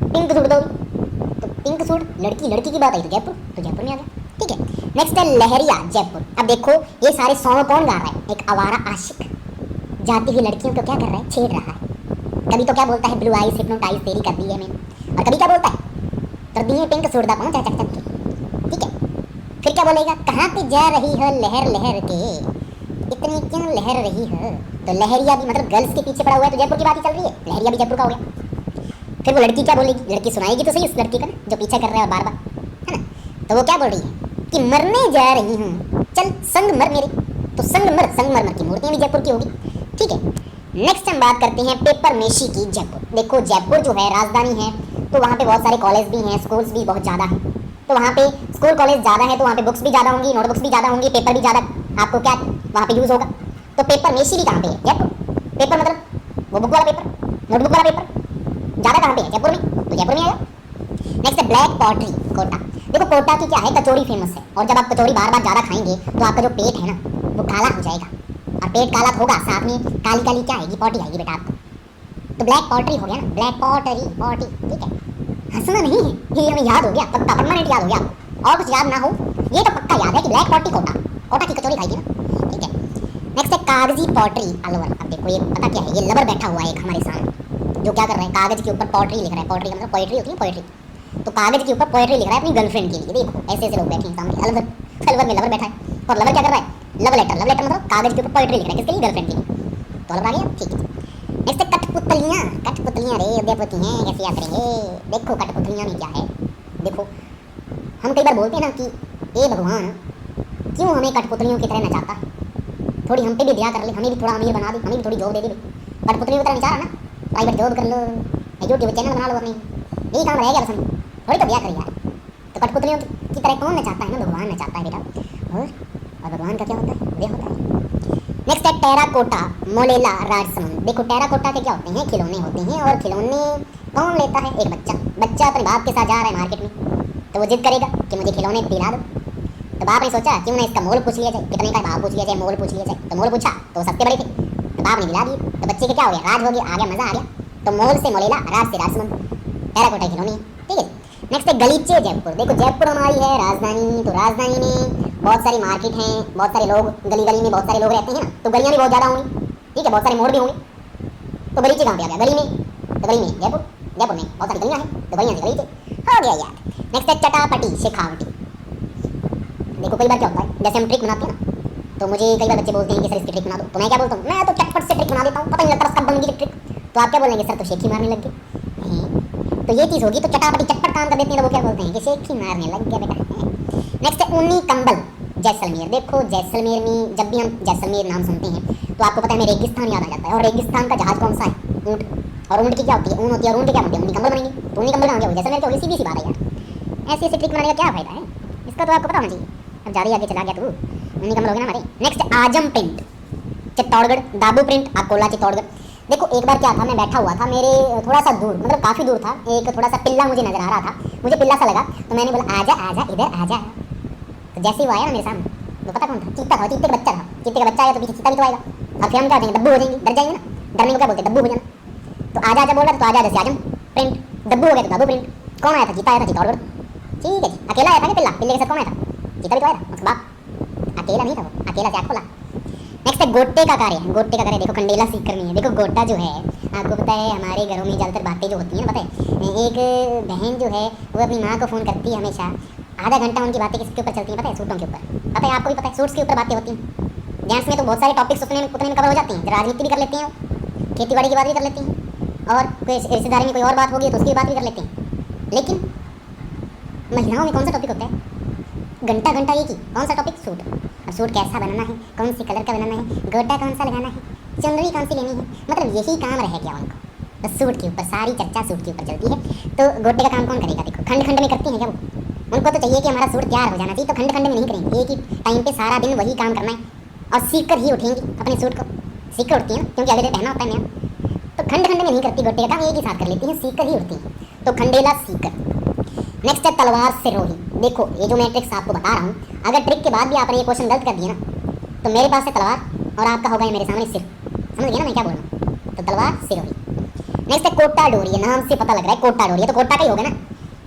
पिंक सूट दोगी, तो पिंक सूट लड़की की बात आई तो जयपुर, तो जयपुर में आ गया, ठीक है। नेक्स्ट है लहरिया, जयपुर। अब देखो ये सारे सॉन्ग कौन गा रहा है, एक आवारा आशिक जाती हुई लड़कियों को क्या कर रहा है, छेड़ रहा है। कभी तो क्या बोलता है, ब्लू आइज हिप्नोटाइज तेरी कर दी है मैंने, और कभी क्या बोलता है, कर दी है पिंक सूट दा पहुंचा चक चक के, ठीक है। फिर क्या बोलेगा, कहाँ पे जा रही है लहर लहर के, इतनी क्यों लहर रही है। तो लहरिया भी मतलब गर्ल्स के पीछे पड़ा हुआ है, तो जयपुर की बात ही चल रही है, लहरिया भी जयपुर का हो गया। फिर वो लड़की क्या बोलेगी, लड़की सुनाएगी तो सही उस लड़की का ना, जो पीछा कर रहा है बार बार, है ना। तो वो क्या बोल रही है कि मरने जा रही हूँ, चल संग मर मेरे। तो संगमरमर की मूर्तियाँ भी जयपुर की होगी, ठीक है। नेक्स्ट हम बात करते हैं पेपर मेशी की, जयपुर। देखो जयपुर जो है राजधानी है, तो वहाँ पे बहुत सारे कॉलेज भी हैं, स्कूल्स भी बहुत ज़्यादा हैं। तो वहाँ पे स्कूल कॉलेज ज़्यादा है, तो वहाँ पे बुक्स भी ज़्यादा होंगी, नोटबुक्स भी ज़्यादा होंगी, पेपर भी ज़्यादा आपको क्या वहाँ पे यूज़ होगा। तो पेपर मेशी भी कहाँ पे है, जयपुर। पेपर मतलब वो बुक वाला पेपर, नोटबुक वाला पेपर, ज़्यादा कहाँ पे है, जयपुर में, तो जयपुर में आएगा। नेक्स्ट है ब्लैक पॉटरी, कोटा। देखो कोटा की क्या है, कचौड़ी फेमस है, और जब आप कचौड़ी बार बार ज़्यादा खाएंगे तो आपका जो पेट है ना वो काला हो जाएगा, और पेट काला होगा, साथ में काली काली क्या आएगी, पॉटी आएगी बेटा आपको। तो ब्लैक पॉटरी हो गया ना, ब्लैक पॉटरी पॉटी, ठीक है। हंसना नहीं है, ये हमें याद हो गया, पक्का परमानेंट याद हो गया आपको, और कुछ याद ना हो ये तो पक्का याद है कि ब्लैक पॉटरी कोटा की कचौड़ी खाई थी ना, ठीक है। नेक्स्ट है कागजी पॉटरी, अलवर। अब देखो ये पता क्या है, ये लवर बैठा हुआ है एक हमारे सामने, जो क्या कर रहा है, कागज के ऊपर पॉटरी लिख रहा है। पॉटरी का मतलब पोएट्री होती है, पोएट्री। तो कागज के ऊपर पोएट्री लिख रहा है अपनी गर्लफ्रेंड के लिए। देखो ऐसे ऐसे लोग बैठे हैं सामने, अलवर में लवर बैठा है, और लवर क्या कर रहा है, लव लेटर मतलब कागज के ऊपर पोएट्री लिख रहा है, किसके लिए, गर्लफ्रेंड के लिए। तो लवर आ गया, ठीक है। नेक्स्ट है कठपुतलियाँ रे उदयपति हैं, कैसे याद करेंगे। देखो कठपुतलियाँ में क्या है, देखो हम कई बार बोलते हैं ना कि ए भगवान क्यों हमें कठपुतलियों की तरह नचाता है, थोड़ी हम पे भी दया कर ले, हमें भी थोड़ा अमीर बना दे, हमें भी थोड़ी जॉब दे दे। कठपुतलियों की तरह नचा रहा ना, प्राइवेट जॉब कर लो, यूट्यूब चैनल बना लो अपनी, यही काम रहेगा बस हमें, थोड़ी तो दया कर यार। तो कठपुतलियों की तरह कौन नचाता है ना, भगवान नचाता है बेटा। और भगवान का क्या होता है, उदय होता है। नेक्स्ट है टेराकोटा, मोलेला, राजसमंद। देखो टेराकोटा के क्या होते हैं, खिलौने होते हैं, और खिलौने कौन लेता है, एक बच्चा अपने बाप के साथ जा रहा है मार्केट में, तो वो जिद करेगा कि मुझे खिलौने दिला दो। तो बाप ने सोचा क्यों ना इसका मोल पूछ लिया जाए, कितने का भाव पूछ लिया जाए, मोल पूछ लिया जाए। तो मोल पूछा तो सस्ते बड़े थे, तो बाप ने दिला दिए। तो बच्चे के क्या हो गया, राज हो गया, आ गया, मजा आ गया। तो मोल से मोलेला, राज से राजसमंद, टेराकोटा खिलौने, ठीक है। नेक्स्ट है गलीचे, जयपुर। देखो जयपुर हमारी है राजधानी, तो राजधानी में बहुत सारी मार्केट हैं, बहुत सारे लोग, गली गली में बहुत सारे लोग रहते हैं ना, तो गलियाँ भी बहुत ज़्यादा होंगी, ठीक है, बहुत सारे मोड़ भी होंगे। तो गलीचे कहाँ पे आ गया, गली में, तो गली में जयपुर में बहुत सारी गलियाँ हैं, तो गलियाँ से गलीचे हो गया यार। नेक्स्ट है चटापटी शेखावटी। देखो कई बार क्या होता है, जैसे हम ट्रिक बनाते हैं ना, तो मुझे कई बार बच्चे बोलते हैं कि सर इसकी ट्रिक बना दो, तो मैं क्या बोलता हूँ, मैं तो चटपट से ट्रिक बना देता हूँ, पता नहीं लगता कब बन गई ट्रिक। तो आप क्या बोलेंगे, सर तो शेख ही मारने लग गए। तो ये चीज़ होगी, तो चटापटी चटपट काम कर देते हैं तो वो क्या बोलते हैं कि शेख ही मारने लग गया बेटा। नेक्स्ट है ऊनी कंबल जैसलमेर। देखो जैसलमेर में जब भी हम जैसलमेर नाम सुनते हैं तो आपको पता है हमें रेगिस्तान याद आ जाता है, और रेगिस्तान का जहाज कौन सा है, ऊँट। और ऊँट की क्या होती है, ऊन होती है, और ऊँट की क्या होती है, ऊनी कंबल बनेंगे। तो ऊनी कंबल कहाँ गया, जैसलमेर क्या होगी, सीधी सी बात है यार। ऐसी ऐसी ट्रिक बनाने का क्या फायदा है, इसका तो आपको पता होना चाहिए। अब ज़्यादा आगे चला गया तो ऊनी कंबल हो गया ना हमारे। नेक्स्ट आजम प्रिंट चित्तौड़गढ़, दाबू प्रिंट अकोला चित्तौड़गढ़। देखो एक बार क्या था, मैं बैठा हुआ था, मेरे थोड़ा सा दूर, मतलब काफ़ी दूर था, एक थोड़ा सा पिल्ला मुझे नजर आ रहा था, मुझे पिल्ला सा लगा, तो मैंने बोला आजा आजा इधर आजा। तो जैसे ही वो आया ना मेरे सामने, तो पता कौन था, चीता था, चीते का बच्चा था। चीते का बच्चा आया तो पीछे चीता भी तो आएगा, और फिर हम क्या हो जाएंगे, दब्बू हो जाएंगे, डर जाएंगे ना। डरने को क्या बोलते हैं, दब्बू हो जाना। तो आजा आजा बोल रहा था, तो आजा जैसे आजम प्रिंट, दब्बू हो गया तो दाबू प्रिंट। कौन आया था, चीता आया था चित्तौड़गढ़। ठीक है जी, अकेला आया था कि पिल्ला, पिल्ले के साथ कौन आया था, चीता भी तो आया था, उसके बाप। अकेला नहीं था वो, अकेला से आग खोला। नेक्स्ट है गोटे का कार्य। गोटे का कार्य देखो कंडेला सीकर में है। देखो गोटा जो है, आपको पता है हमारे घरों में ज़्यादातर बातें जो होती हैं ना, पता है एक बहन जो है वो अपनी माँ को फ़ोन करती है हमेशा, आधा घंटा उनकी बातें किसके ऊपर चलती हैं, पता है, सूटों के ऊपर। पता है आपको भी पता है, सूट्स के ऊपर बातें होती हैं। जेंट्स में तो बहुत सारे टॉपिक्स उतने में कवर हो जाते हैं, राजनीति भी कर लेते हैं, खेती बाड़ी की बात भी कर लेते हैं, और कोई रिश्तेदारी में कोई और बात होगी तो उसकी बात भी कर लेते हैं। लेकिन महिलाओं में कौन सा टॉपिक होता है, घंटा घंटा एक ही, कौन सा टॉपिक, सूट। अब सूट कैसा बनाना है, कौन सी कलर का बनाना है, गोटा कौन सा लगाना है, चुनरी कौन सी लेनी है, मतलब यही काम रह गया उनको, बस सूट के ऊपर सारी चर्चा सूट के ऊपर चलती है। तो गोटे का काम कौन करेगा, देखो खंड खंड में करती हैं क्या वो, उनको तो चाहिए कि हमारा सूट तैयार हो जाना चाहिए, तो खंड खंड में नहीं करेंगे, एक ही टाइम पे सारा दिन वही काम करना है, और सीख कर ही उठेंगी अपने सूट को, सीख कर उठती हैं क्योंकि अगले दिन पहना होता है नया। तो खंड खंड में नहीं करती गोटे का काम, एक ही साथ कर लेती हैं, सीख कर ही उठती हैं, तो खंडेला सीकर। नेक्स्ट है तलवार सिरोही। देखो ये जो मैं ट्रिक्स आपको बता रहा हूँ, अगर ट्रिक के बाद भी आपने ये क्वेश्चन गलत कर दिया ना, तो मेरे पास है तलवार और आपका होगा ये मेरे सामने सिर। समझ गया ना मैं क्या बोल रहा हूँ, तो तलवार सिरोही। नेक्स्ट है कोटा डोरी, नाम से पता लग रहा है कोटा डोरी, तो कोटा का ही होगा ना।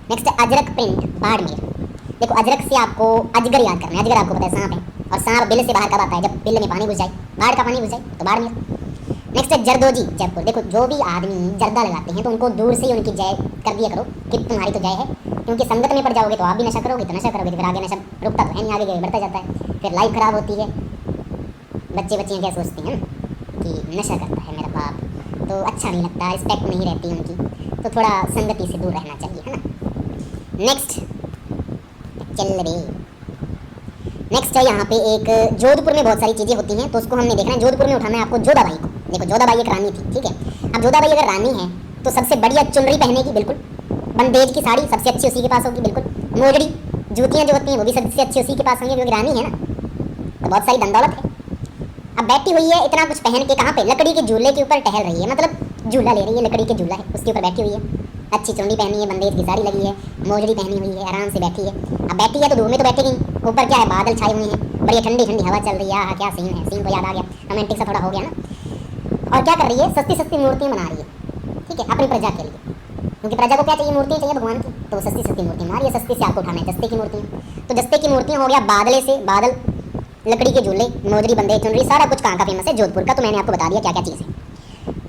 नेक्स्ट है अजरक प्रिंट बाड़मेर। देखो अजरक से आपको अजगर याद करना है, अजगर आपको पता है सांप है, और सांप बिल से बाहर कब आता है, जब बिल में पानी घुस जाए, बाढ़ का पानी घुस जाए, तो बाड़मेर। नेक्स्ट है जरदोजी जयपुर। देखो जो भी आदमी जर्दा लगाते हैं तो उनको दूर से ही उनकी जय कर दिया करो कि तुम्हारी तो जय है, क्योंकि संगत में पड़ जाओगे तो आप भी नशा करोगे, तो नशा करोगे तो फिर आगे नशा रुकता तो है नहीं, आगे बढ़ता जाता है, फिर लाइफ खराब होती है। बच्चे बच्चियाँ क्या सोचती हैं ना कि नशा करता है मेरा बाप, तो अच्छा नहीं लगता, रिस्पेक्ट नहीं रहती उनकी, तो थोड़ा संगति से दूर रहना चाहिए, है ना। नेक्स्ट चल रे, नेक्स्ट है यहाँ पे एक जोधपुर में बहुत सारी चीज़ें होती हैं, तो उसको हमने देखना है, जोधपुर में उठाना है आपको जोधाबाई को। देखो जोधाबाई एक रानी थी, ठीक है। अब जोधाबाई अगर रानी है तो सबसे बढ़िया चुनरी पहनेगी, बिल्कुल, बंदेज की साड़ी सबसे अच्छी उसी के पास होगी, बिल्कुल, मोजड़ी जूतियाँ जो होती हैं वो भी सबसे अच्छी उसी के पास होंगी, क्योंकि रानी है ना, तो बहुत सारी धन-दौलत है। अब बैठी हुई है इतना कुछ पहन के, कहाँ पे, लकड़ी के झूले के ऊपर टहल रही है, मतलब झूला ले रही है, लकड़ी के झूला है उसके ऊपर बैठी हुई है, अच्छी चुनरी पहनी है, बंदेज की साड़ी लगी है, मोजड़ी पहनी हुई है, आराम से बैठी है। अब बैठी है तो धूप में तो बैठेगी, ऊपर क्या है, बादल छाए हुए हैं, बढ़िया ठंडी ठंडी हवा चल रही है, क्या सीन है, सीन को याद आ गया, रोमांटिक सा थोड़ा हो गया ना। और क्या कर रही है, सस्ती सस्ती मूर्तियाँ बना रही है, ठीक है, अपनी प्रजा के लिए, क्योंकि प्रजा को क्या चाहिए, मूर्तियाँ चाहिए भगवान की, तो सस्ती सस्ती मूर्तियाँ बना रही है, सस्ती से आपको उठाना है जस्ते की मूर्तियाँ। तो जस्ते की मूर्तियाँ हो गया, बादले से बादल, लकड़ी के झूले, मोजरी, बंदेज, चुनरी, सारा कुछ कहाँ का फेमस है, जोधपुर का, तो मैंने आपको बता दिया क्या क्या चीज़ है।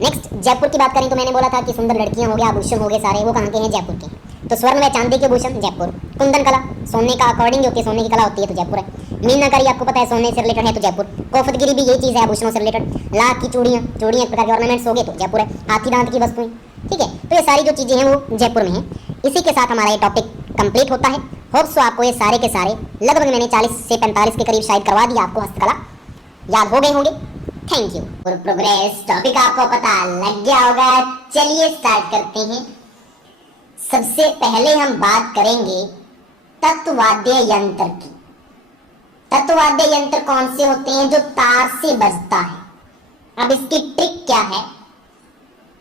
नेक्स्ट जयपुर की बात करें तो मैंने बोला था कि सुंदर लड़कियां हो गया, आभूषण हो गए सारे, वो कहाँ के हैं, जयपुर के। तो स्वर्ण व चांदी के भूषण जयपुर, कुंदन कला सोने का अकॉर्डिंग जो कि सोने की कला होती है तो जयपुर है, मीनाकारी आपको पता है सोने से रिलेटेड है तो जयपुर, कोफतगिरी भी यही चीज़ है आभूषणों से रिलेटेड, लाख की चूड़ियाँ एक प्रकार के ऑर्नामेंट्स हो गए तो जयपुर है, हाथी दांत की वस्तुएं, ठीक है। तो ये सारी जो चीज़ें हैं वो जयपुर में हैं। इसी के साथ हमारा ये टॉपिक कंप्लीट होता है। होप सो आपको ये सारे के सारे लगभग मैंने 40 से 45 के करीब शायद करवा दिया, आपको हस्तकला याद हो गए होंगे। Thank you for progress. Topic आपको पता लग गया होगा, चलिए स्टार्ट करते हैं। सबसे पहले हम बात करेंगे तत्वाद्य यंत्र की। तत्वाद्य यंत्र कौन से होते हैं, जो तार से बजता है। अब इसकी ट्रिक क्या है,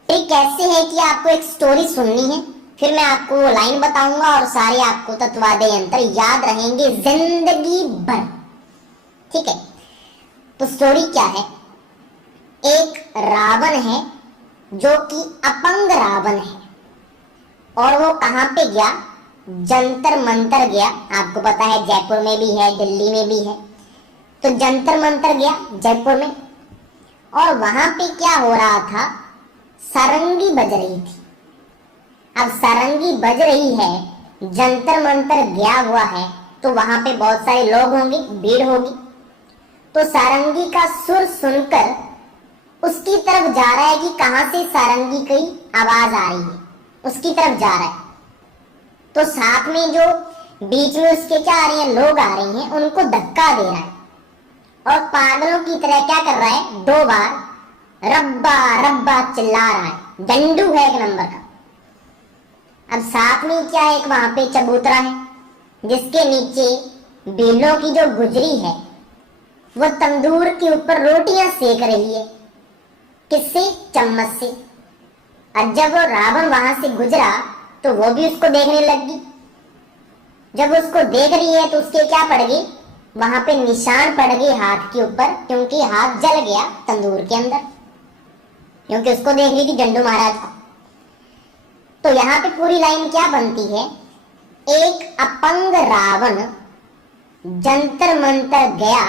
ट्रिक ऐसे है कि आपको एक स्टोरी सुननी है, फिर मैं आपको लाइन बताऊंगा और सारे आपको तत्वाद्य यंत्र याद रहेंगे जिंदगी भर, ठीक है। तो स्टोरी क्या है, एक रावण है जो कि अपंग रावण है, और वो कहां पे गया, जंतर मंतर गया। आपको पता है जयपुर में भी है, दिल्ली में भी है, तो जंतर मंतर गया जयपुर में, और वहां पे क्या हो रहा था, सारंगी बज रही थी। अब सारंगी बज रही है जंतर मंतर गया हुआ है तो वहां पे बहुत सारे लोग होंगे, भीड़ होगी। तो सारंगी का सुर सुनकर उसकी तरफ जा रहा है कि कहां से सारंगी की आवाज आ रही है, उसकी तरफ जा रहा है। तो साथ में जो बीच में उसके क्या आ रही हैं, लोग आ रहे हैं, उनको धक्का दे रहा है और पागलों की तरह क्या कर रहा है, 2 बार रब्बा रब्बा चिल्ला रहा है। डंडू है एक नंबर का। अब साथ में क्या है, एक वहां पे चबूतरा है जिसके नीचे बेलों की जो गुजरी है वो तंदूर के ऊपर रोटियां सेक रही है। किससे? चम्मच से। और जब वो रावण वहां से गुजरा तो वो भी उसको देखने लगी। जब उसको देख रही है तो उसके क्या पड़ गए, वहां पे निशान पड़ गए हाथ के ऊपर, क्योंकि हाथ जल गया तंदूर के अंदर, क्योंकि उसको देख रही थी डंडू महाराज को। तो यहाँ पे पूरी लाइन क्या बनती है, एक अपंग रावण जंतर मंतर गया,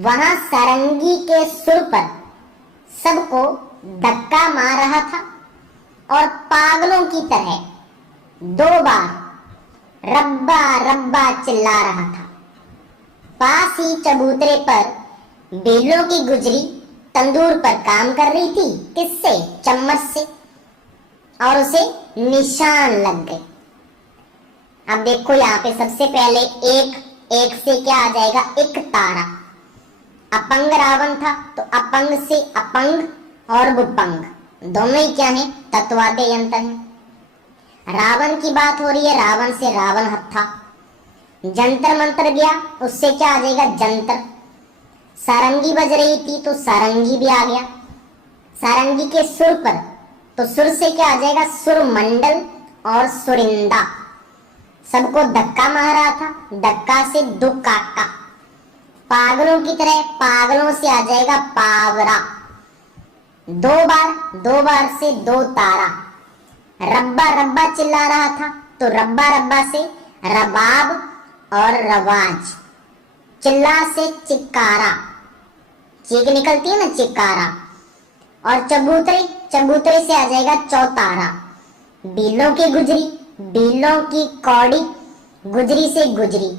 वहां सारंगी के सुर पर सबको धक्का मार रहा था और पागलों की तरह 2 बार रब्बा रब्बा चिल्ला रहा था। पास ही चबूतरे पर बेलों की गुजरी तंदूर पर काम कर रही थी। किससे? चम्मच से। और उसे निशान लग गए। अब देखो यहाँ पे सबसे पहले एक से क्या आ जाएगा, एक तारा। अपंग रावण था तो अपंग से अपंग और विपंग दोनों ही क्या है, तत्वादय यंत्र है। रावण की बात हो रही है, रावण से रावण हत्था। जंतर मंतर गया, उससे क्या आ जाएगा, जंतर। सारंगी बज रही थी तो सारंगी भी आ गया। सारंगी के सुर पर, तो सुर से क्या आ जाएगा, सुर मंडल और सुरिंदा। सबको धक्का मारा था, धक्का से दुख काटा। पागलों की तरह, पागलों से आ जाएगा पावरा। 2 बार से 2 तारा। रब्बा रब्बा चिल्ला रहा था तो रब्बा रब्बा से रबाब और रवाज। चिल्ला से चिक्कारा, चीख निकलती है ना, चिक्कारा। और चबूतरे, चबूतरे से आ जाएगा चौतारा। बीलों की गुजरी, बीलों की कौड़ी, गुजरी से गुजरी।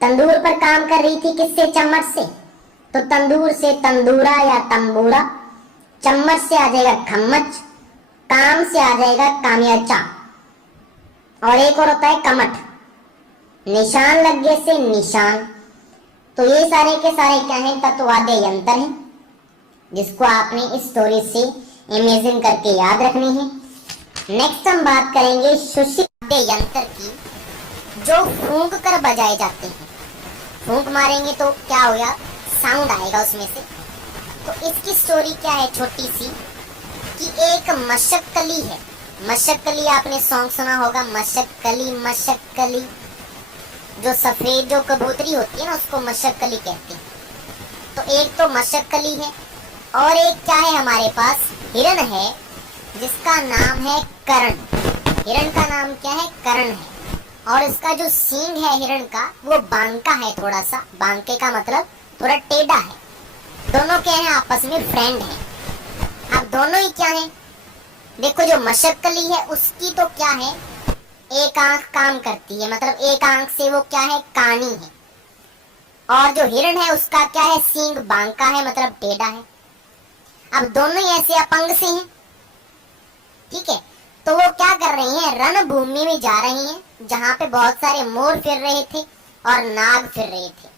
तंदूर पर काम कर रही थी, किससे? चम्मच से। तो तंदूर से तंदूरा या तंबूरा। चम्मच से आ जाएगा खम्मच। काम से आ जाएगा कामयाचा। और एक और होता है कमठ। निशान लग गए से निशान। तो ये सारे के सारे क्या हैं, तत्वादय यंत्र हैं, जिसको आपने इस स्टोरी से इमेजिन करके याद रखनी है। नेक्स्ट हम बात करेंगे सुशिवाद्य यंत्र की, जो फूंक कर बजाए जाते हैं। फूंक मारेंगे तो क्या होगा, साउंड आएगा उसमें से। तो इसकी स्टोरी क्या है, छोटी सी, कि एक मशक्कली है। मशक्कली आपने सॉन्ग सुना होगा, मशक्कली मशक्कली। जो सफेद जो कबूतरी होती है ना, उसको मशक्कली कहते हैं। तो एक तो मशक्कली है और एक क्या है, हमारे पास हिरण है जिसका नाम है कर्ण। हिरण का नाम क्या है, कर्ण है। और इसका जो सींग है हिरण का, वो बांका है थोड़ा सा। बांके का मतलब थोड़ा टेढ़ा है। दोनों क्या है, आपस में फ्रेंड है। अब दोनों ही क्या है, देखो जो मशक्कली है उसकी तो क्या है, एक आंख काम करती है, मतलब एक आंख से वो क्या है, कानी है। और जो हिरण है उसका क्या है, सींग बांका है, मतलब टेढ़ा है। अब दोनों ही ऐसे अपंग से हैं, ठीक है। तो वो क्या कर रही हैं, रणभूमि में जा रही हैं, जहां पे बहुत सारे मोर फिर रहे थे और नाग फिर रहे थे।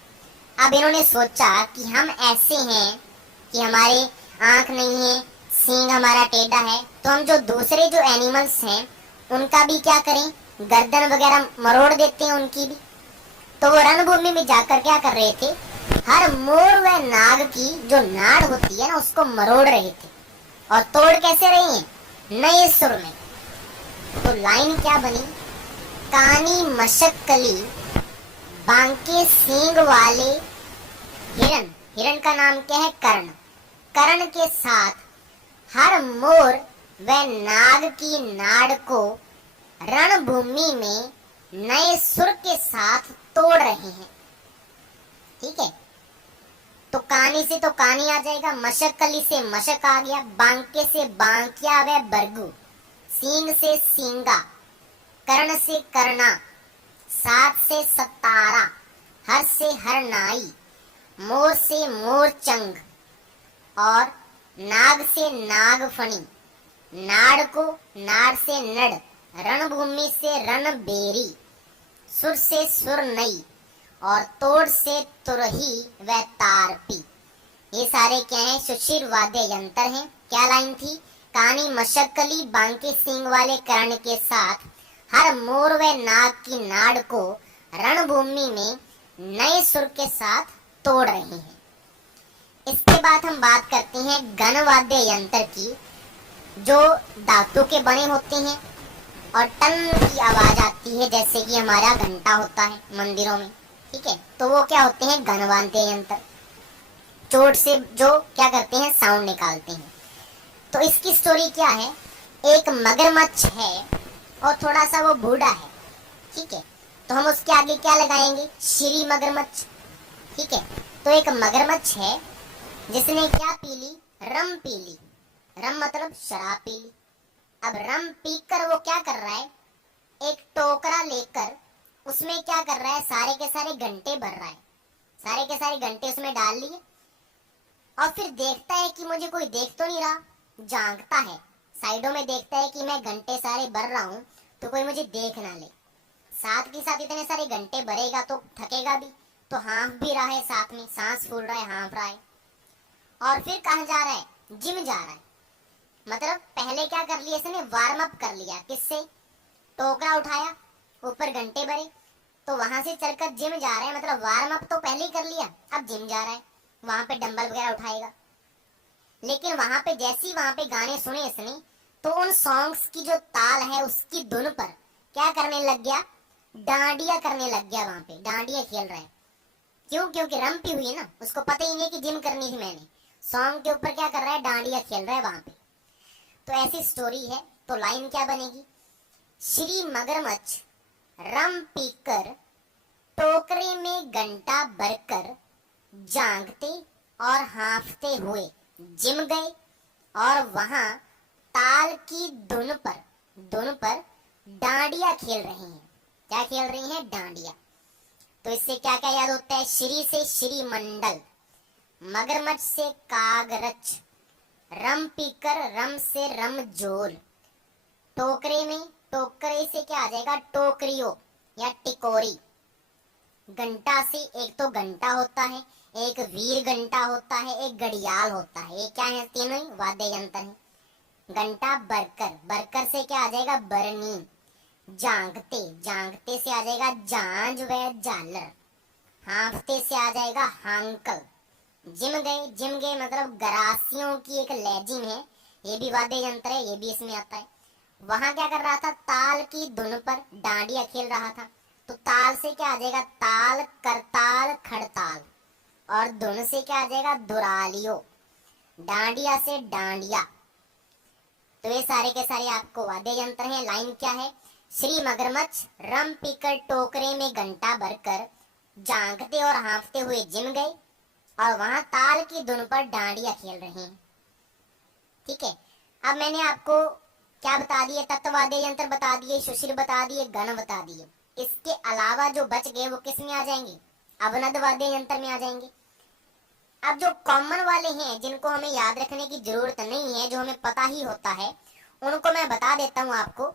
अब इन्होंने सोचा कि हम ऐसे हैं कि हमारे आंख नहीं है, सींग हमारा टेढ़ा है, तो हम जो दूसरे जो एनिमल्स हैं उनका भी क्या करें, गर्दन वगैरह मरोड़ देते हैं उनकी भी। तो वो रणभूमि में जाकर क्या कर रहे थे, हर मोर व नाग की जो नाड़ होती है ना, उसको मरोड़ रहे थे। और तोड़ कैसे रहे हैं, नए सुर में। तो लाइन क्या बनी, कानी मशक्कली बांके सींग वाले हिरण। हिरण का नाम क्या है, कर्ण। कर्ण के साथ हर मोर व नाग की नाड़ को रणभूमि में नए सुर के साथ तोड़ रहे हैं, ठीक है। तो कानी से तो कानी आ जाएगा, मशक्कली से मशक आ गया, बांके से बांकिया व बरगू, सींग से सींगा, कर्ण से करना, सात से सतारा, हर से हर नाई, मोर से मोर चंग और नाग से नागफणी, नाड़ को नाड़ से नड़, रणभूमि से रणबेरी, सुर से सुर नई और तोड़ से तुरही व तारपी। ये सारे क्या हैं? सुशिर वाद्य यंत्र हैं। क्या लाइन थी? कानी मशक्कली बांके सींग वाले कर्ण के साथ हर मोर व नाग की नाड़ को रणभूमि में नए सुर के साथ तोड़ रहे हैं। इसके बाद हम बात करते हैं गणवाद्य यंत्र की, जो धातु के बने होते हैं और टन की आवाज आती है, जैसे कि हमारा घंटा होता है मंदिरों में, ठीक है। तो वो क्या होते हैं? गणवाद्य यंत्र। चोट से जो क्या करते हैं? साउंड निकालते हैं। तो इसकी स्टोरी क्या है? एक मगरमच्छ है और थोड़ा सा वो बूढ़ा है, ठीक है। तो हम उसके आगे क्या लगाएंगे? श्री मगरमच्छ, ठीक है। तो एक मगरमच्छ है जिसने क्या पी ली? रम पी ली। रम मतलब शराब पी ली। अब रम पीकर वो क्या कर रहा है? एक टोकरा लेकर उसमें क्या कर रहा है? सारे के सारे घंटे भर रहा है। सारे के सारे घंटे उसमें डाल लिए और फिर देखता है कि मुझे कोई देख तो नहीं रहा। जांघता है, साइडों में देखता है कि मैं घंटे सारे भर रहा हूं तो कोई मुझे देख ना ले। साथ के साथ इतने सारे घंटे भरेगा तो थकेगा भी, तो हाँफ भी रहा है, साथ में सांस फूल रहा है, हाँफ रहा है। और फिर कहाँ जा रहा है? जिम जा रहा है। मतलब पहले क्या कर लिया इसने? वार्म अप कर लिया। किससे? टोकरा उठाया, ऊपर घंटे भरे, तो वहां से चलकर जिम जा रहा है। मतलब वार्म अप तो पहले ही कर लिया, अब जिम जा रहा है, वहां पे डंबल वगैरह उठाएगा। लेकिन वहां पे जैसे ही वहां पे गाने सुने इसने, तो उन सॉन्ग्स की जो ताल है उसकी धुन पर क्या करने लग गया? डांडिया करने लग गया। वहां पे डांडिया खेल रहा है। क्यों? क्योंकि रम पी हुई है ना, उसको पता ही नहीं कि जिम करनी थी मैंने। सॉन्ग के ऊपर क्या कर रहा है? डांडिया खेल रहा है वहां पे। तो ऐसी स्टोरी है। तो लाइन क्या बनेगी? श्री मगरमच्छ रम पीकर टोकरे में घंटा भरकर जांघते और हाँफते हुए जिम गए और वहां ताल की धुन पर डांडिया खेल रहे हैं। क्या खेल रही हैं? डांडिया। तो इससे क्या क्या याद होता है? श्री से श्री मंडल, मगरमच्छ से कागरच, रम पीकर रम से रम जोल, टोकरे में, टोकरे से क्या आ जाएगा? टोकरियो या टिकोरी, घंटा से एक तो घंटा होता है, एक वीर घंटा होता है, एक घड़ियाल होता है। ये क्या है? तीनों ही वाद्य यंत्र हैं। घंटा बरकर, बरकर से क्या आ जाएगा? बरनी, जांघते, जांघते से आ जाएगा जांज व झालर, हाँफते से आ जाएगा हांकल। जिम गए, जिम गए मतलब गरासियों की एक लेजिम है, ये भी वाद्य यंत्र है, ये भी इसमें आता है। वहां क्या कर रहा था? ताल की धुन पर डांडिया खेल रहा था। तो ताल से क्या आ जाएगा? ताल, करताल, खड़ताल। और धुन से क्या आ जाएगा? दुरालियो। डांडिया से डांडिया। तो ये सारे के सारे आपको वाद्य यंत्र हैं। लाइन क्या है? श्री मगरमच्छ रम पीकर टोकरे में घंटा भरकर जांघते और हाँफते हुए जिम गए और वहां ताल की धुन पर डांडिया खेल रहे हैं। ठीक है। अब मैंने आपको क्या बता दिए? तत्ववाद्य यंत्र बता दिए, सुशिर बता दिए, गण बता दिए। इसके अलावा जो बच गए वो किस में आ जाएंगे? अवनद वाद्य यंत्र में आ जाएंगे। अब जो कॉमन वाले हैं, जिनको हमें याद रखने की जरूरत नहीं है, जो हमें पता ही होता है, उनको मैं बता देता हूँ आपको।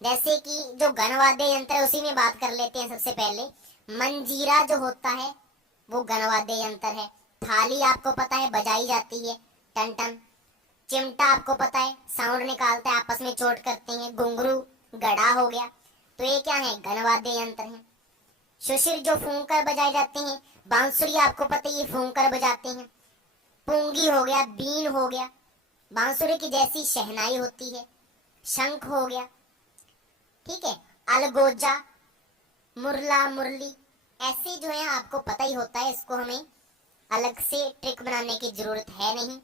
जैसे कि जो गणवाद्य यंत्र है उसी में बात कर लेते हैं। सबसे पहले मंजीरा जो होता है वो गणवाद्य यंत्र है। थाली आपको पता है बजाई जाती है, टन टन। चिमटा आपको पता है साउंड निकालता है, आपस में चोट करते हैं। घुंघरू गड़ा हो गया, तो ये क्या है? गणवाद्य यंत्र है। सुशिर जो फूंक कर बजाए जाते हैं, बांसुरी आपको पता है ये फूंक कर बजाते हैं। पुंगी हो गया, बीन हो गया, बांसुरी की जैसी शहनाई होती है। शंख हो गया, ठीक है। अलगोजा, मुरला, मुरली, ऐसे जो है आपको पता ही होता है। इसको हमें अलग से ट्रिक बनाने की जरूरत है नहीं।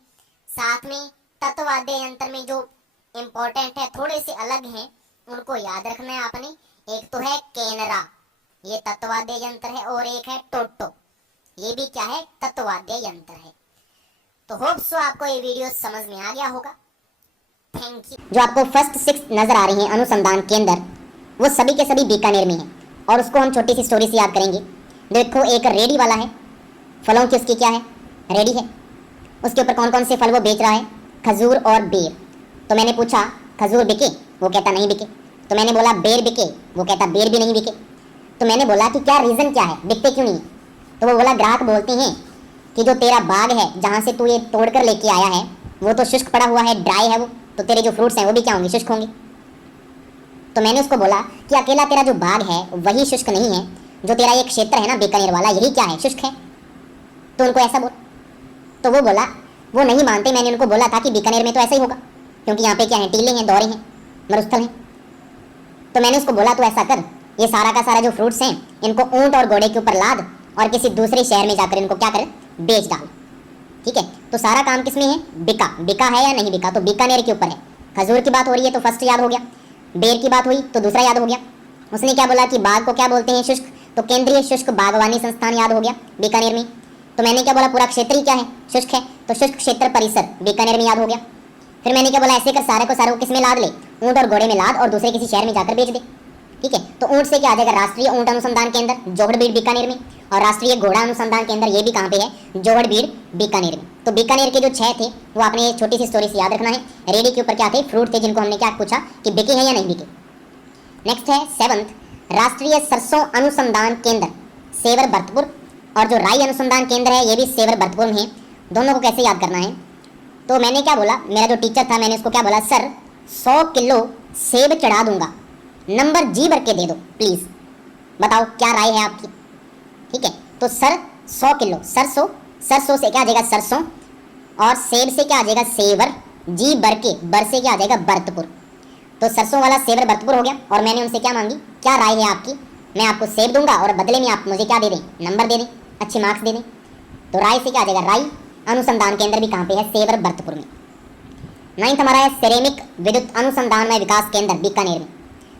साथ में तत्ववाद्य यंत्र में जो इम्पोर्टेंट है, थोड़े से अलग हैं, उनको याद रखना है आपने। एक तो है केनरा, ये तत्ववाद्य यंत्र है, और एक है टोटो, ये भी क्या है? तत्ववाद्य यंत्र है। तो होप सो आपको ये वीडियो समझ में आ गया होगा। Thank you. जो आपको फर्स्ट 6 नजर आ रही हैं अनुसंधान के अंदर, वो सभी के सभी बीकानेर में है। और उसको हम छोटी सी स्टोरी से याद करेंगे। देखो एक रेडी वाला है, फलों की उसकी क्या है, रेडी है। उसके ऊपर कौन कौन से फल वो बेच रहा है, खजूर और बेर। तो मैंने पूछा खजूर बिके, वो कहता नहीं बिके। तो मैंने बोला बेर बिके, वो कहता बेर भी नहीं बिके। तो मैंने बोला कि क्या रीज़न क्या है, बिकते क्यों नहीं? तो वो बोला ग्राहक बोलते हैं कि जो तेरा बाग है जहाँ से तू ये तोड़ कर लेके आया है वो तो शुष्क पड़ा हुआ है, ड्राई है वो, तो तेरे जो फ्रूट्स हैं वो भी क्या होंगे, शुष्क होंगे। तो मैंने उसको बोला कि अकेला तेरा जो बाग है वही शुष्क नहीं है, जो तेरा ये क्षेत्र है ना बीकानेर वाला, यही क्या है, शुष्क है। तो उनको ऐसा बोल। तो वो बोला वो नहीं मानते। मैंने उनको बोला था कि बीकानेर में तो ऐसा ही होगा, क्योंकि यहाँ पे क्या है, टीले हैं, दौरे हैं, मरुस्थल हैं। तो मैंने उसको बोला तो ऐसा कर, ये सारा का सारा जो फ्रूट्स हैं इनको ऊंट और घोड़े के ऊपर लाद और किसी दूसरे शहर में जाकर इनको क्या कर, बेच डाल। ठीक है, तो सारा काम किस में है, बिका। बिका है या नहीं बिका, तो बीकानेर के ऊपर है। खजूर की बात हो रही है तो फर्स्ट याद हो गया, बेर की बात हुई तो दूसरा याद हो गया। उसने क्या बोला कि बाग को क्या बोलते हैं, शुष्क, तो केंद्रीय शुष्क बागवानी संस्थान याद हो गया बीकानेर में। तो मैंने क्या बोला, पूरा क्षेत्र ही क्या है, शुष्क है, तो शुष्क क्षेत्र परिसर बीकानेर में याद हो गया। फिर मैंने क्या बोला, ऐसे कर सारे को किस में लाद ले, ऊंट और घोड़े में लाद और दूसरे किसी शहर में जाकर बेच दे। ठीक है, तो ऊंट से क्या आ जाएगा, राष्ट्रीय ऊंट अनुसंधान केंद्र जोहड़बीड़ बीकानेर में, और राष्ट्रीय घोड़ा अनुसंधान केंद्र ये भी कहाँ पे है, जोहड़बीड़ बीकानेर में। तो बीकानेर के जो 6 थे वो आपने छोटी सी स्टोरी से याद रखना है। रेडी के ऊपर क्या थे, फ्रूट थे, जिनको हमने क्या पूछा कि बिके हैं या नहीं बिके। नेक्स्ट है 7th, राष्ट्रीय सरसों अनुसंधान केंद्र सेवर भरतपुर, और जो राई अनुसंधान केंद्र है ये भी सेवर भरतपुर में है। दोनों को कैसे याद करना है, तो मैंने क्या बोला, मेरा जो टीचर था मैंने उसको क्या बोला, सर 100 किलो सेब चढ़ा दूंगा, नंबर जी भर के दे दो प्लीज़, बताओ क्या राय है आपकी। ठीक है, तो सर 100 किलो सरसों, सरसों से क्या आ जाएगा सरसों, और सेब से क्या आ जाएगा सेवर, जी भर के, बर से क्या आ जाएगा भरतपुर। तो सरसों वाला सेवर भरतपुर हो गया। और मैंने उनसे क्या मांगी, क्या राय है आपकी, मैं आपको सेब दूंगा और बदले में आप मुझे क्या दे दें, नंबर दे दें, अच्छे मार्क्स दे दें। तो राय से क्या आ जाएगा, राई अनुसंधान केंद्र भी कहाँ पे है, सेवर भरतपुर में। 9th हमारा है सिरेमिक विद्युत अनुसंधान में विकास केंद्र बीकानेर में।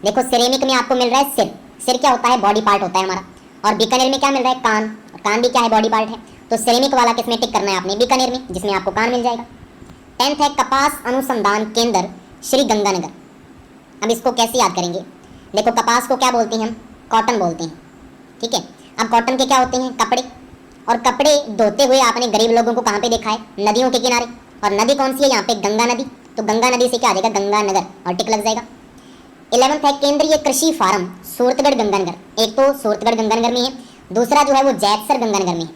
देखो सिरेमिक में आपको मिल रहा है सिर, सिर क्या होता है, बॉडी पार्ट होता है हमारा, और बीकानेर में क्या मिल रहा है, कान, और कान भी क्या है, बॉडी पार्ट है। तो सिरेमिक वाला किसमें टिक करना है आपने, बीकानेर में, जिसमें आपको कान मिल जाएगा। 10th है कपास अनुसंधान केंद्र श्री गंगानगर। अब इसको कैसे याद करेंगे, देखो कपास को क्या बोलते हैं हम, कॉटन बोलते हैं। ठीक है, अब कॉटन के क्या होते हैं, कपड़े, और कपड़े धोते हुए आपने गरीब लोगों को कहाँ पे देखा है, नदियों के किनारे, और नदी कौन सी है यहाँ पे, गंगा नदी। तो गंगा नदी से क्या आ जाएगा, गंगानगर, और टिक लग जाएगा। 11th है केंद्रीय कृषि फार्म सूरतगढ़ गंगानगर। एक तो सूरतगढ़ गंगानगर में है, दूसरा जो है वो जैतसर गंगानगर में है।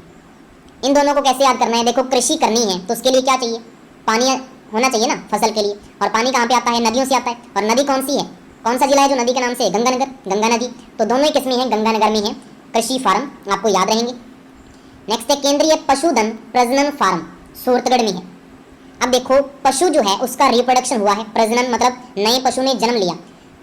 इन दोनों को कैसे याद करना है, देखो कृषि करनी है तो उसके लिए क्या चाहिए, पानी होना चाहिए ना फसल के लिए, और पानी कहाँ पे आता है, नदियों से आता है। और नदी कौन सी है, कौन सा जिला है जो नदी के नाम से है, गंगानगर, गंगा नदी। तो दोनों ही किसमें है, गंगानगर में है। कृषि फार्म आपको याद रहेंगे। नेक्स्ट है केंद्रीय पशुधन प्रजनन फार्म सूरतगढ़ में है। अब देखो पशु जो है उसका रिप्रोडक्शन हुआ है, प्रजनन मतलब नए पशु ने जन्म लिया।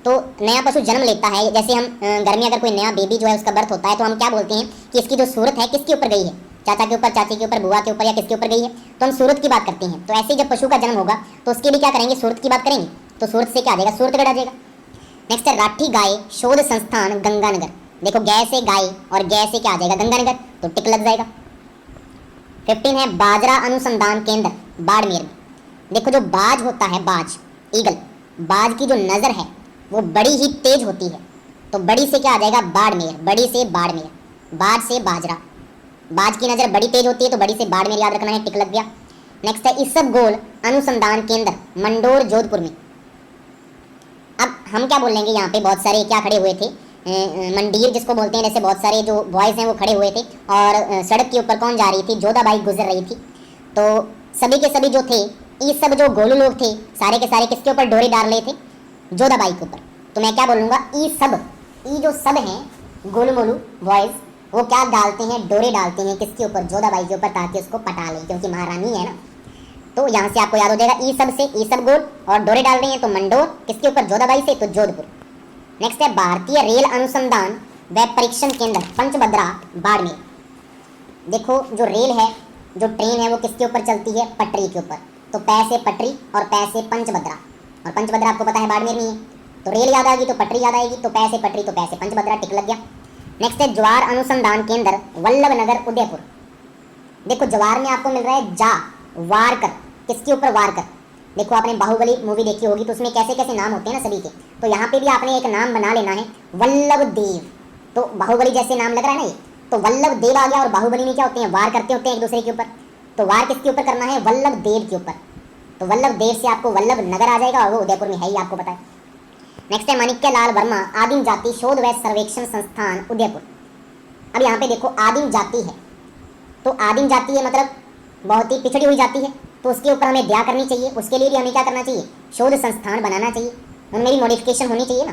तो नया पशु जन्म लेता है, जैसे हम घर में अगर कोई नया बेबी जो है उसका बर्थ होता है तो हम क्या बोलते हैं कि इसकी जो सूरत है किसके ऊपर गई है, चाचा के ऊपर, चाची के ऊपर, बुआ के ऊपर, या किसके ऊपर गई है, तो हम सूरत की बात करते हैं। तो ऐसे ही जब पशु का जन्म होगा तो उसके भी क्या करेंगे, सूरत की बात करेंगे। तो सूरत से क्या आ जाएगा, सूरतगढ़ आ जाएगा। नेक्स्ट है राठी गाय शोध संस्थान गंगानगर। देखो गै से गाय और गै से क्या आ जाएगा, गंगानगर, तो टिक लग जाएगा। 15 है बाजरा अनुसंधान केंद्र बाड़मेर में। देखो जो बाज होता है, बाज, ईगल, बाज की जो नज़र है वो बड़ी ही तेज होती है। तो बड़ी से क्या आ जाएगा, बाड़मेर, बड़ी से बाड़मेर, बाज से बाजरा, बाज की नज़र बड़ी तेज होती है तो बड़ी से बाड़मेर याद रखना है, टिक लग गया। नेक्स्ट है इसबगोल अनुसंधान केंद्र मंडोर जोधपुर में। अब हम क्या बोलेंगे, यहाँ पे बहुत सारे क्या खड़े हुए थे, मंडीर जिसको बोलते हैं, जैसे बहुत सारे जो बॉयज़ हैं वो खड़े हुए थे, और सड़क के ऊपर कौन जा रही थी, जोधाबाई गुजर रही थी। तो सभी के सभी जो थे, ये सब जो गोलू लोग थे सारे के सारे किसके ऊपर डोरे डाल रहे थे, जोधाबाई के ऊपर। तो मैं क्या बोलूँगा, ई सब, ई जो सब हैं गोलू मोलू बॉयज़, वो क्या डालते हैं, डोरे डालते हैं किसके ऊपर, जोधाबाई के ऊपर, ताकि उसको पटा लें, क्योंकि महारानी है ना। तो यहाँ से आपको याद हो जाएगा, ई सब से ई सब गोल, और डोरे डाल रही हैं तो मंडोर, किसके ऊपर, जोधाबाई से, तो जोधपुर। नेक्स्ट है भारतीय रेल अनुसंधान व परीक्षण केंद्र पंचभद्रा बाड़मेर। देखो जो रेल है, जो ट्रेन है वो किसके ऊपर चलती है, पटरी के ऊपर। तो पै से पटरी और पै से पंचभद्रा, और पंचभद्रा आपको पता है बाड़मेर में ही है। तो रेल याद आएगी तो पटरी याद आएगी, तो पै से पटरी तो पै से पंचभद्रा, टिक लग गया। नेक्स्ट है ज्वार अनुसंधान केंद्र वल्लभनगर उदयपुर। देखो ज्वार में आपको मिल रहा है जा, वार कर, किसके ऊपर, वार कर, देखो आपने बाहुबली मूवी देखी होगी तो उसमें कैसे कैसे नाम होते हैं ना सभी के, तो यहाँ पे भी आपने एक नाम बना लेना है वल्लभ देव। तो बाहुबली जैसे नाम लग रहा है ना ये, तो वल्लभ देव आ गया। और बाहुबली में क्या होते हैं, वार करते होते हैं एक दूसरे के ऊपर, तो वार किसके ऊपर करना है, वल्लभ देव के ऊपर। तो वल्लभ देव से आपको वल्लभ नगर आ जाएगा और वो उदयपुर में है ही, आपको पता है। नेक्स्ट है माणिक्य लाल वर्मा आदिम जाति शोध व सर्वेक्षण संस्थान उदयपुर। अब यहाँ पे देखो आदिम जाति है, तो आदिम जाति है मतलब बहुत ही पिछड़ी हुई जाति है, तो उसके ऊपर हमें दया करनी चाहिए। उसके लिए भी हमें क्या करना चाहिए, शोध संस्थान बनाना चाहिए, उनमें भी मॉडिफिकेशन होनी चाहिए ना,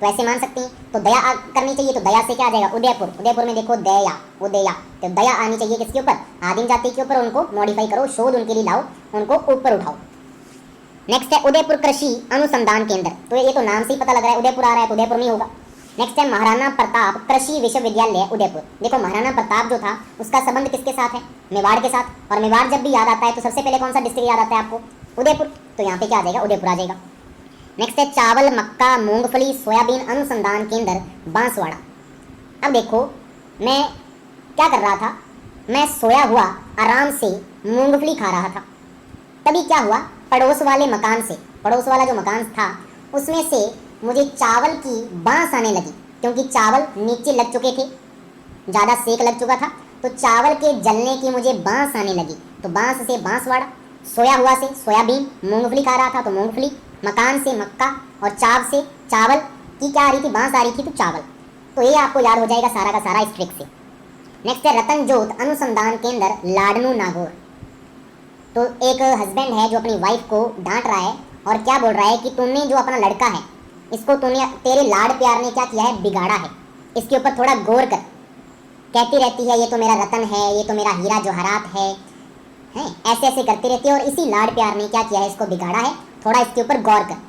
तो ऐसे मान सकते हैं। तो दया करनी चाहिए, तो दया से क्या आ जाएगा, उदयपुर। उदयपुर में देखो दया, उदया, तो दया आनी चाहिए किसके ऊपर, आदिम जाति के ऊपर। उनको मॉडिफाई करो, शोध उनके लिए लाओ, उनको ऊपर उठाओ। नेक्स्ट है उदयपुर कृषि अनुसंधान केंद्र, तो ये तो नाम से ही पता लग रहा है उदयपुर आ रहा है, तो उदयपुर में होगा। नेक्स्ट है महाराणा प्रताप कृषि विश्वविद्यालय उदयपुर। देखो महाराणा प्रताप जो था उसका संबंध किसके साथ है, मेवाड़ के साथ। और मेवाड़ जब भी याद आता है तो सबसे पहले कौन सा डिस्ट्रिक्ट याद आता है आपको, उदयपुर। तो यहाँ पे क्या आ जाएगा, उदयपुर आ जाएगा। नेक्स्ट है चावल मक्का मूंगफली सोयाबीन अनुसंधान केंद्र बांसवाड़ा। अब देखो मैं क्या कर रहा था, मैं सोया हुआ आराम से मूंगफली खा रहा था, तभी क्या हुआ, पड़ोस वाले मकान से, पड़ोस वाला जो मकान था उसमें से मुझे चावल की बांस आने लगी, क्योंकि चावल नीचे लग चुके थे, ज़्यादा सेक लग चुका था, तो चावल के जलने की मुझे बांस आने लगी। तो बांस से बांसवाड़ा, सोया हुआ से सोयाबीन, मूंगफली खा रहा था तो मूंगफली, मकान से मक्का, और चाव से चावल की क्या आ रही थी, बांस आ रही थी, तो चावल। तो ये आपको याद हो जाएगा सारा का सारा इस ट्रिक से। नेक्स्ट है रतन जोत अनुसंधान केंद्र लाडनू नागौर। तो एक हस्बैंड है जो अपनी वाइफ को डांट रहा है और क्या बोल रहा है कि तुमने जो अपना लड़का है इसको तूने, तेरे लाड़ प्यार ने क्या किया है, बिगाड़ा है, इसके ऊपर थोड़ा गौर कर। कहती रहती है ये तो मेरा रतन है, ये तो मेरा हीरा जवाहरात है, हैं ऐसे ऐसे करती रहती है, और इसी लाड़ प्यार ने क्या किया है, इसको बिगाड़ा है, थोड़ा इसके ऊपर गौर कर।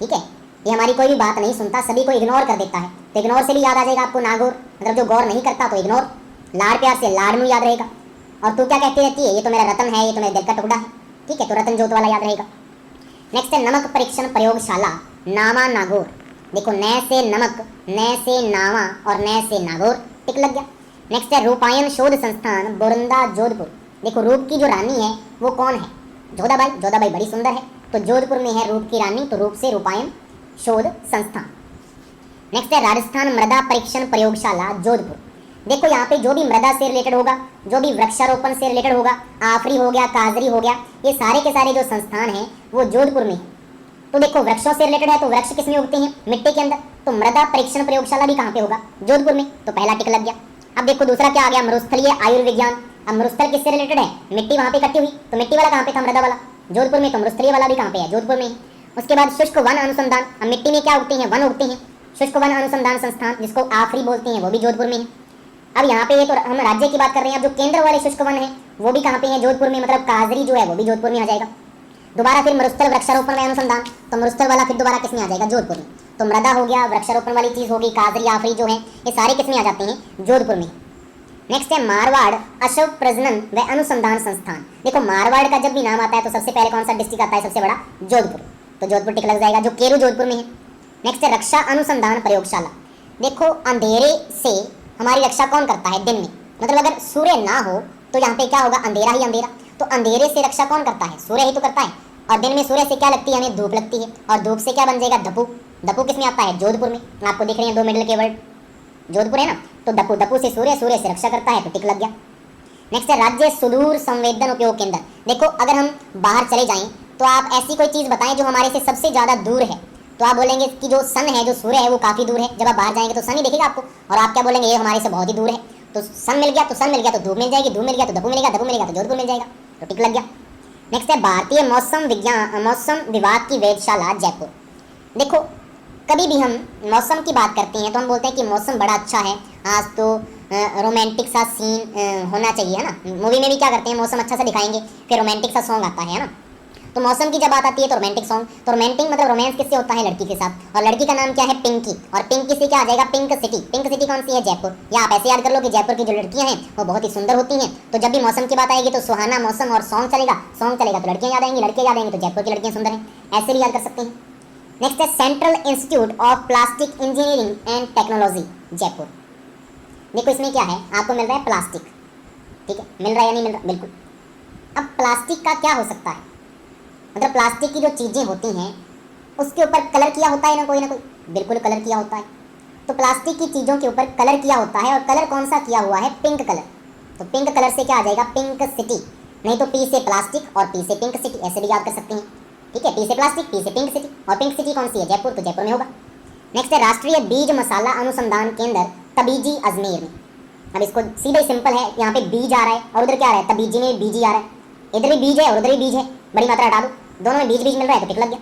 ठीक है, ये हमारी कोई भी बात नहीं सुनता, सभी को इग्नोर कर देता है, तो इग्नोर से भी याद आ जाएगा आपको नागौर, मतलब जो गौर नहीं करता तो इग्नोर, लाड़ प्यार से लाडनू याद रहेगा। और तू क्या कहती रहती है, ये तो मेरा रतन है, ये तो मेरे दिल का टुकड़ा है। ठीक है, तो रतन जोत वाला याद रहेगा। नेक्स्ट है नमक परीक्षण प्रयोगशाला नावा नागौर। देखो न से नमक, न से नावा और न से नागौर, टिक लग गया। नेक्स्ट है रूपायन शोध संस्थान बोरंदा जोधपुर। देखो रूप की जो रानी है वो कौन है, जोधाबाई। जोधाबाई बड़ी सुंदर है, तो जोधपुर में है रूप की रानी, तो रूप से रूपायन शोध संस्थान। नेक्स्ट है राजस्थान मृदा परीक्षण प्रयोगशाला जोधपुर। देखो यहाँ पे जो भी मृदा से रिलेटेड होगा, जो भी वृक्षारोपण से रिलेटेड होगा, आफरी हो गया, काजरी हो गया, ये सारे के सारे जो संस्थान हैं वो जोधपुर में है। तो देखो वृक्षों से रिलेटेड है, तो वृक्ष किसमें उगते हैं, मिट्टी के अंदर, तो मृदा परीक्षण प्रयोगशाला भी कहाँ पे होगा, जोधपुर में, तो पहला टिक लग गया। अब देखो दूसरा क्या आ गया, मरुस्थलीय आयुर्विज्ञान। अब मरुस्थल किससे रिलेटेड है, मिट्टी वहाँ पे इकट्ठी हुई, तो मिट्टी वाला कहाँ पे था, मृदा वाला, जोधपुर में, तो मरुस्थलीय वाला भी कहाँ पे है, जोधपुर में है। उसके बाद शुष्क वन अनुसंधान, अब मिट्टी में क्या उगते हैं, वन उगते हैं, शुष्क वन अनुसंधान संस्थान जिसको आफरी बोलते हैं वो भी जोधपुर में है। अब यहाँ पे ये तो हम राज्य की बात कर रहे हैं, अब जो केंद्र वाले शुष्क वन है वो भी कहाँ पे है, जोधपुर में, मतलब काजरी जो है वो भी जोधपुर में आ जाएगा। दोबारा फिर मरुस्थल वृक्षारोपण व अनुसंधान, तो मरुस्थल वाला फिर दोबारा किसमें आ जाएगा, जोधपुर में। तो मृदा हो गया, वृक्षारोपण वाली चीज होगी, काजरी आफरी जो है ये सारे किसमें आ जाते हैं, जोधपुर में। नेक्स्ट है मारवाड़ अशव प्रजनन व अनुसंधान संस्थान। देखो मारवाड़ का जब भी नाम आता है तो सबसे पहले कौन सा डिस्ट्रिक्ट आता है, सबसे बड़ा जोधपुर, तो जोधपुर टिक लग जाएगा, जो केरू जोधपुर में है। नेक्स्ट है रक्षा अनुसंधान प्रयोगशाला। देखो अंधेरे से हमारी रक्षा कौन करता है, दिन में, मतलब अगर सूर्य ना हो तो यहाँ पे क्या होगा, अंधेरा ही अंधेरा, तो अंधेरे से रक्षा कौन करता है, सूर्य ही तो करता है। और दिन में सूर्य से क्या लगती है, हमें धूप लगती है, और धूप से क्या बन जाएगा, दपू। दपू किसमें आता है, जोधपुर में, आपको दिख रहे हैं दो मिडिल के वर्ड, जोधपुर है ना, तो दपू, दपू से सूर्य, सूर्य से रक्षा करता है, तो टिक लग गया। नेक्स्ट है राज्य सुदूर संवेदन उपयोग केंद्र। देखो अगर हम बाहर चले जाएं तो आप ऐसी कोई चीज़ बताएं जो हमारे से सबसे ज़्यादा दूर है, तो आप बोलेंगे कि जो सन है, जो सूर्य है वो काफ़ी दूर है। जब आप बाहर जाएंगे तो सन ही दिखेगा आपको, और आप क्या बोलेंगे, ये हमारे से बहुत ही दूर है। तो सन मिल गया तो सन मिल गया, तो धूप मिल जाएगी, धूप मिल गया तो दपू मिलेगा, दपू मिलेगा तो जोधपुर मिल जाएगा, तो टिक लग गया। नेक्स्ट है भारतीय मौसम विभाग की वेधशाला जयपुर। देखो कभी भी हम मौसम की बात करते हैं तो हम बोलते हैं कि मौसम बड़ा अच्छा है, आज तो रोमांटिक सा सीन होना चाहिए, है ना। मूवी में भी क्या करते हैं, मौसम अच्छा सा दिखाएंगे, फिर रोमांटिक सा सॉन्ग आता है ना। तो मौसम की जब बात आती है तो रोमांटिक सॉन्ग, तो रोमांटिक मतलब रोमांस किससे होता है, लड़की के साथ, और लड़की का नाम क्या है, पिंकी, और पिंकी से क्या आ जाएगा, पिंक सिटी। पिंक सिटी कौन सी है, जयपुर। या आप ऐसे याद कर लो कि जयपुर की जो लड़कियां हैं वो बहुत ही सुंदर होती हैं, तो जब भी मौसम की बात आएगी तो सुहाना मौसम और सॉन्ग चलेगा, सॉन्ग चलेगा तो लड़कियां याद आएंगी, लड़के याद आएंगे तो जयपुर की लड़कियां सुंदर हैं, ऐसे भी याद कर सकते हैं। नेक्स्ट है central institute of plastic engineering and technology Jaipur. देखो इसमें क्या है, आपको मिल रहा है प्लास्टिक, ठीक है, मिल रहा है या नहीं मिल रहा, बिल्कुल। अब प्लास्टिक का क्या हो सकता है, मतलब प्लास्टिक की जो चीज़ें होती हैं उसके ऊपर कलर किया होता है ना कोई, बिल्कुल कलर किया होता है। तो प्लास्टिक की चीज़ों के ऊपर कलर किया होता है, और कलर कौन सा किया हुआ है? Pink colour. तो पिंक कलर से क्या आ जाएगा? Pink city. नहीं तो पी से प्लास्टिक और पी से पिंक सिटी, ऐसे भी याद कर सकते हैं। ठीक है, पी से प्लास्टिक, पी से पिंक सिटी, और पिंक सिटी कौन सी है? जयपुर, तो जयपुर में होगा। नेक्स्ट है राष्ट्रीय बीज मसाला अनुसंधान केंद्र तबीजी अजमेर में। अब इसको सीधे सिंपल है, यहाँ पे बीज आ रहा है और उधर क्या आ रहा है? तबीजी में बीज ही आ रहा है। इधर भी बीज है और उधर भी बीज है, बड़ी मात्रा हटा दो, दोनों में बीज बीज मिल रहा है तो टिक लग गया।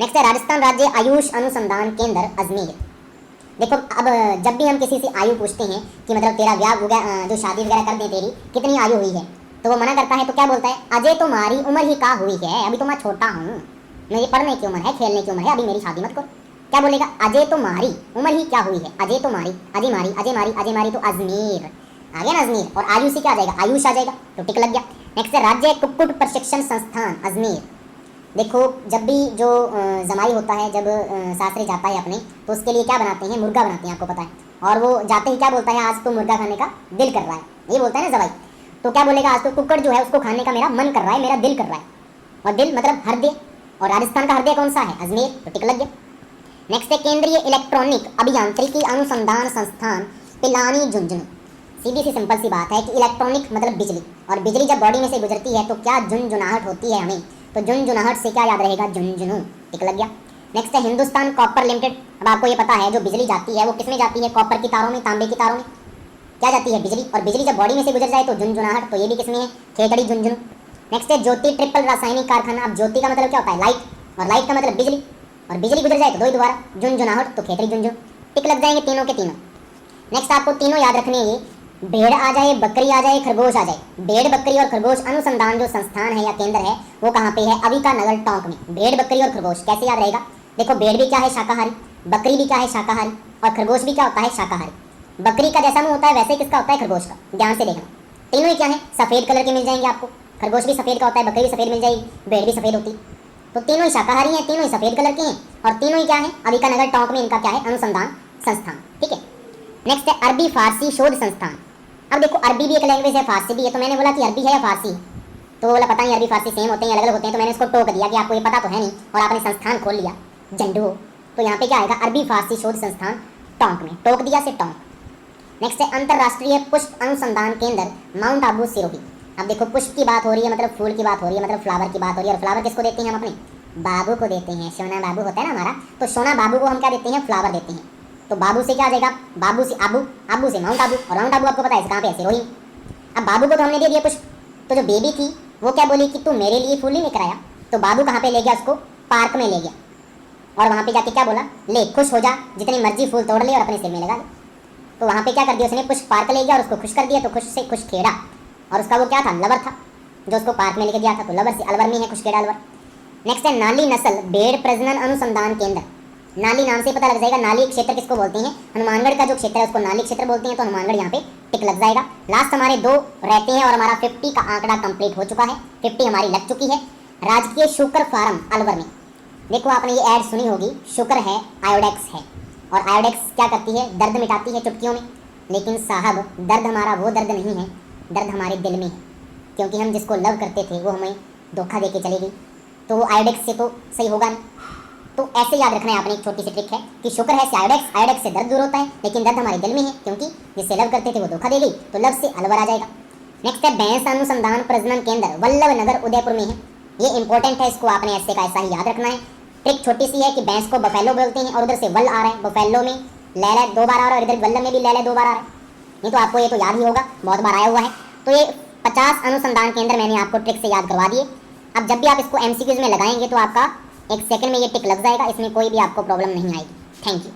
नेक्स्ट है राजस्थान राज्य आयुष अनुसंधान केंद्र अजमेर। देखो अब जब भी हम किसी से आयु पूछते हैं कि मतलब तेरा ब्याह हो गया, जो शादी वगैरह कर दे तेरी, कितनी आयु हुई है, तो वो मना करता है तो क्या बोलता है? अजय तुम्हारी उम्र ही का हुई है, अभी तो मैं छोटा हूँ, मेरी पढ़ने की उम्र है, खेलने की उम्र है, अभी मेरी शादी मत करो। क्या बोलेगा? अजय तुम्हारी उम्र ही क्या हुई है, अजय तुम्हारी, अजय मारी, अजय मारी, अजय मारी, तो अजमेर आ गया ना अजमेर, और आयु से क्या आ जाएगा? आयुष आ जाएगा, तो टिक लग गया। नेक्स्ट है राज्य कुक्कुट प्रशिक्षण संस्थान अजमेर। देखो जब भी जो जमाई होता है, जब सासरे जाता है अपने, तो उसके लिए क्या बनाते हैं? मुर्गा बनाते हैं, आपको पता है। और वो जाते ही क्या बोलता है? आज तो मुर्गा खाने का दिल कर रहा है, ये बोलता है ना जमाई। तो क्या बोलेगा? आज तो कुक्कड़ जो है उसको खाने का मेरा मन कर रहा है, मेरा दिल कर रहा है। और दिल मतलब हृदय, और राजस्थान का हृदय कौन सा है? अजमेर, तो टिक लग गया। नेक्स्ट है केंद्रीय इलेक्ट्रॉनिक अभियांत्रिकी अनुसंधान संस्थान पिलानी झुंझुनू। सीधी सी सिंपल सी बात है कि इलेक्ट्रॉनिक मतलब बिजली, और बिजली जब बॉडी में से गुजरती है तो क्या झुनझुनाहट होती है हमें, तो झुनझुनाहट से क्या याद रहेगा? झुंझुनू, टिक लग गया। नेक्स्ट है हिंदुस्तान कॉपर लिमिटेड। अब आपको ये पता है जो बिजली जाती है वो किस में जाती है? कॉपर की तारों में, तांबे की तारों में क्या जाती है? बिजली। और बिजली जब बॉडी में से गुजर जाए तो झुनझुनाहट, तो ये भी किस में है? खेतड़ी झुंझुनू। नेक्स्ट है ज्योति ट्रिपल रासायनिक कारखाना। अब ज्योति का मतलब क्या होता है? लाइट, और लाइट का मतलब बिजली, और बिजली गुजर जाए तो दो ही दोबारा, झुनझुनाहट, तो खेतड़ी झुंझुनू, टिक लग जाएंगे तीनों के तीनों। नेक्स्ट आपको तीनों याद रखने हैं, ये भेड़ आ जाए, बकरी आ जाए, खरगोश आ जाए। भेड़, बकरी और खरगोश अनुसंधान जो संस्थान है या केंद्र है वो कहाँ पे है? अविका नगर टोंक में। भेड़, बकरी और खरगोश कैसे याद रहेगा? देखो भेड़ भी क्या है? शाकाहारी। बकरी भी क्या है? शाकाहारी। और खरगोश भी क्या होता है? शाकाहारी। बकरी का जैसा मुंह होता है वैसे ही किसका होता है? खरगोश का। ध्यान से देखना, तीनों ही क्या है? सफ़ेद कलर के मिल जाएंगे आपको। खरगोश भी सफ़ेद का होता है, बकरी भी सफ़ेद मिल जाएगी, भेड़ भी सफ़ेद होती है। तो तीनों ही शाकाहारी हैं, तीनों ही सफ़ेद कलर के हैं, और तीनों ही क्या है? अविका नगर टोंक में इनका क्या है? अनुसंधान संस्थान। ठीक है। नेक्स्ट है अरबी फारसी शोध संस्थान। अब देखो अरबी भी एक लैंग्वेज है, फारसी भी है, तो मैंने बोला कि अरबी है या फारसी, तो बोला पता नहीं अरबी फारसी सेम होते हैं अलग अलग होते हैं, तो मैंने इसको टोक दिया कि आपको ये पता तो है नहीं, और आपने संस्थान खोल लिया झंडू। तो यहाँ पे क्या आएगा? अरबी फारसी शोध संस्थान टोंक में, टोक दिया से टोंक। नेक्स्ट है अंतर्राष्ट्रीय पुष्प अनुसंधान केंद्र माउंट आबू सिरोही। अब देखो पुष्प की बात हो रही है, मतलब फूल की बात हो रही है, मतलब फ्लावर की बात हो रही है, और फ्लावर किसको देते हैं हम? अपने बाबू को देते हैं। सोना बाबू होता है ना हमारा, तो सोना बाबू को हम क्या देते हैं? फ्लावर देते हैं। तो बाबू से क्या आ जाएगा? बाबू से आबू, आबू से माउंट आबू, और माउंट आबू आपको पता है कहाँ पे है? सिरोही। अब बाबू को तो हमने दे दिया पुष्प, तो जो बेबी थी वो क्या बोली कि तू मेरे लिए फूल नहीं लेकर आया, तो बाबू कहाँ पे ले गया? उसको पार्क में ले गया, और वहाँ पे जाके क्या बोला? ले खुश हो जा, जितनी मर्जी फूल तोड़ ले और अपने सिर में लगा ले। तो वहाँ पे क्या कर दिया उसने? पुष्प पार्क ले गया और उसको खुश कर दिया, तो खुश से खुश खेड़ा, और उसका वो क्या था? लवर था, जो उसको पार्क में लेके गया था, तो लवर से अलवर में है खुश खेड़ा अलवर। नेक्स्ट है नाली नस्ल भेड़ प्रजनन अनुसंधान केंद्र। नाली नाम से पता लग जाएगा, नाली क्षेत्र किसको बोलते हैं? हनुमानगढ़ का जो क्षेत्र है उसको नाली क्षेत्र बोलते हैं, तो हनुमानगढ़ यहाँ पे टिक लग जाएगा। लास्ट हमारे 2 रहते हैं और हमारा 50 का आंकड़ा कंप्लीट हो चुका है, 50 हमारी लग चुकी है। राजकीय शुक्र फार्म अलवर में, देखो आपने ये ऐड सुनी होगी, शुक्र है आयोडेक्स है, और आयोडेक्स क्या करती है? दर्द मिटाती है चुटकियों में। लेकिन साहब दर्द हमारा वो दर्द नहीं है, दर्द हमारे दिल में है, क्योंकि हम जिसको लव करते थे वो हमें धोखा दे के चली गई, तो वो आयोडेक्स से तो सही होगा नहीं। तो ऐसे याद रखना है आपने, एक छोटी सी ट्रिक है कि शुक्र है से आयोडेक्स, आयोडेक्स से दर्द दूर होता है, लेकिन दर्द हमारे दिल में है, क्योंकि जिससे लव करते थे वो धोखा दे गई, तो लव से अलवर आ जाएगा। नेक्स्ट है भैंस अनुसंधान प्रजनन केंद्र वल्लभ नगर उदयपुर में है। ये इंपॉर्टेंट है, इसको आपने ऐसे का ऐसा ही याद रखना है। ट्रिक छोटी सी है कि भैंस को बफेलो बोलते हैं, और उधर से वल आ रहा है, बफेलो में लैला 2 बार आ रहा है, और इधर वल्लभ में भी लैला 2 बार आ रहा है, नहीं तो आपको ये तो याद ही होगा, बहुत बार आया हुआ है। तो ये 50 अनुसंधान केंद्र मैंने आपको ट्रिक से याद करवा दिए। अब जब भी आप इसको MCQs में लगाएंगे तो आपका 1 सेकंड में ये टिक लग जाएगा, इसमें कोई भी आपको प्रॉब्लम नहीं आएगी। Thank you.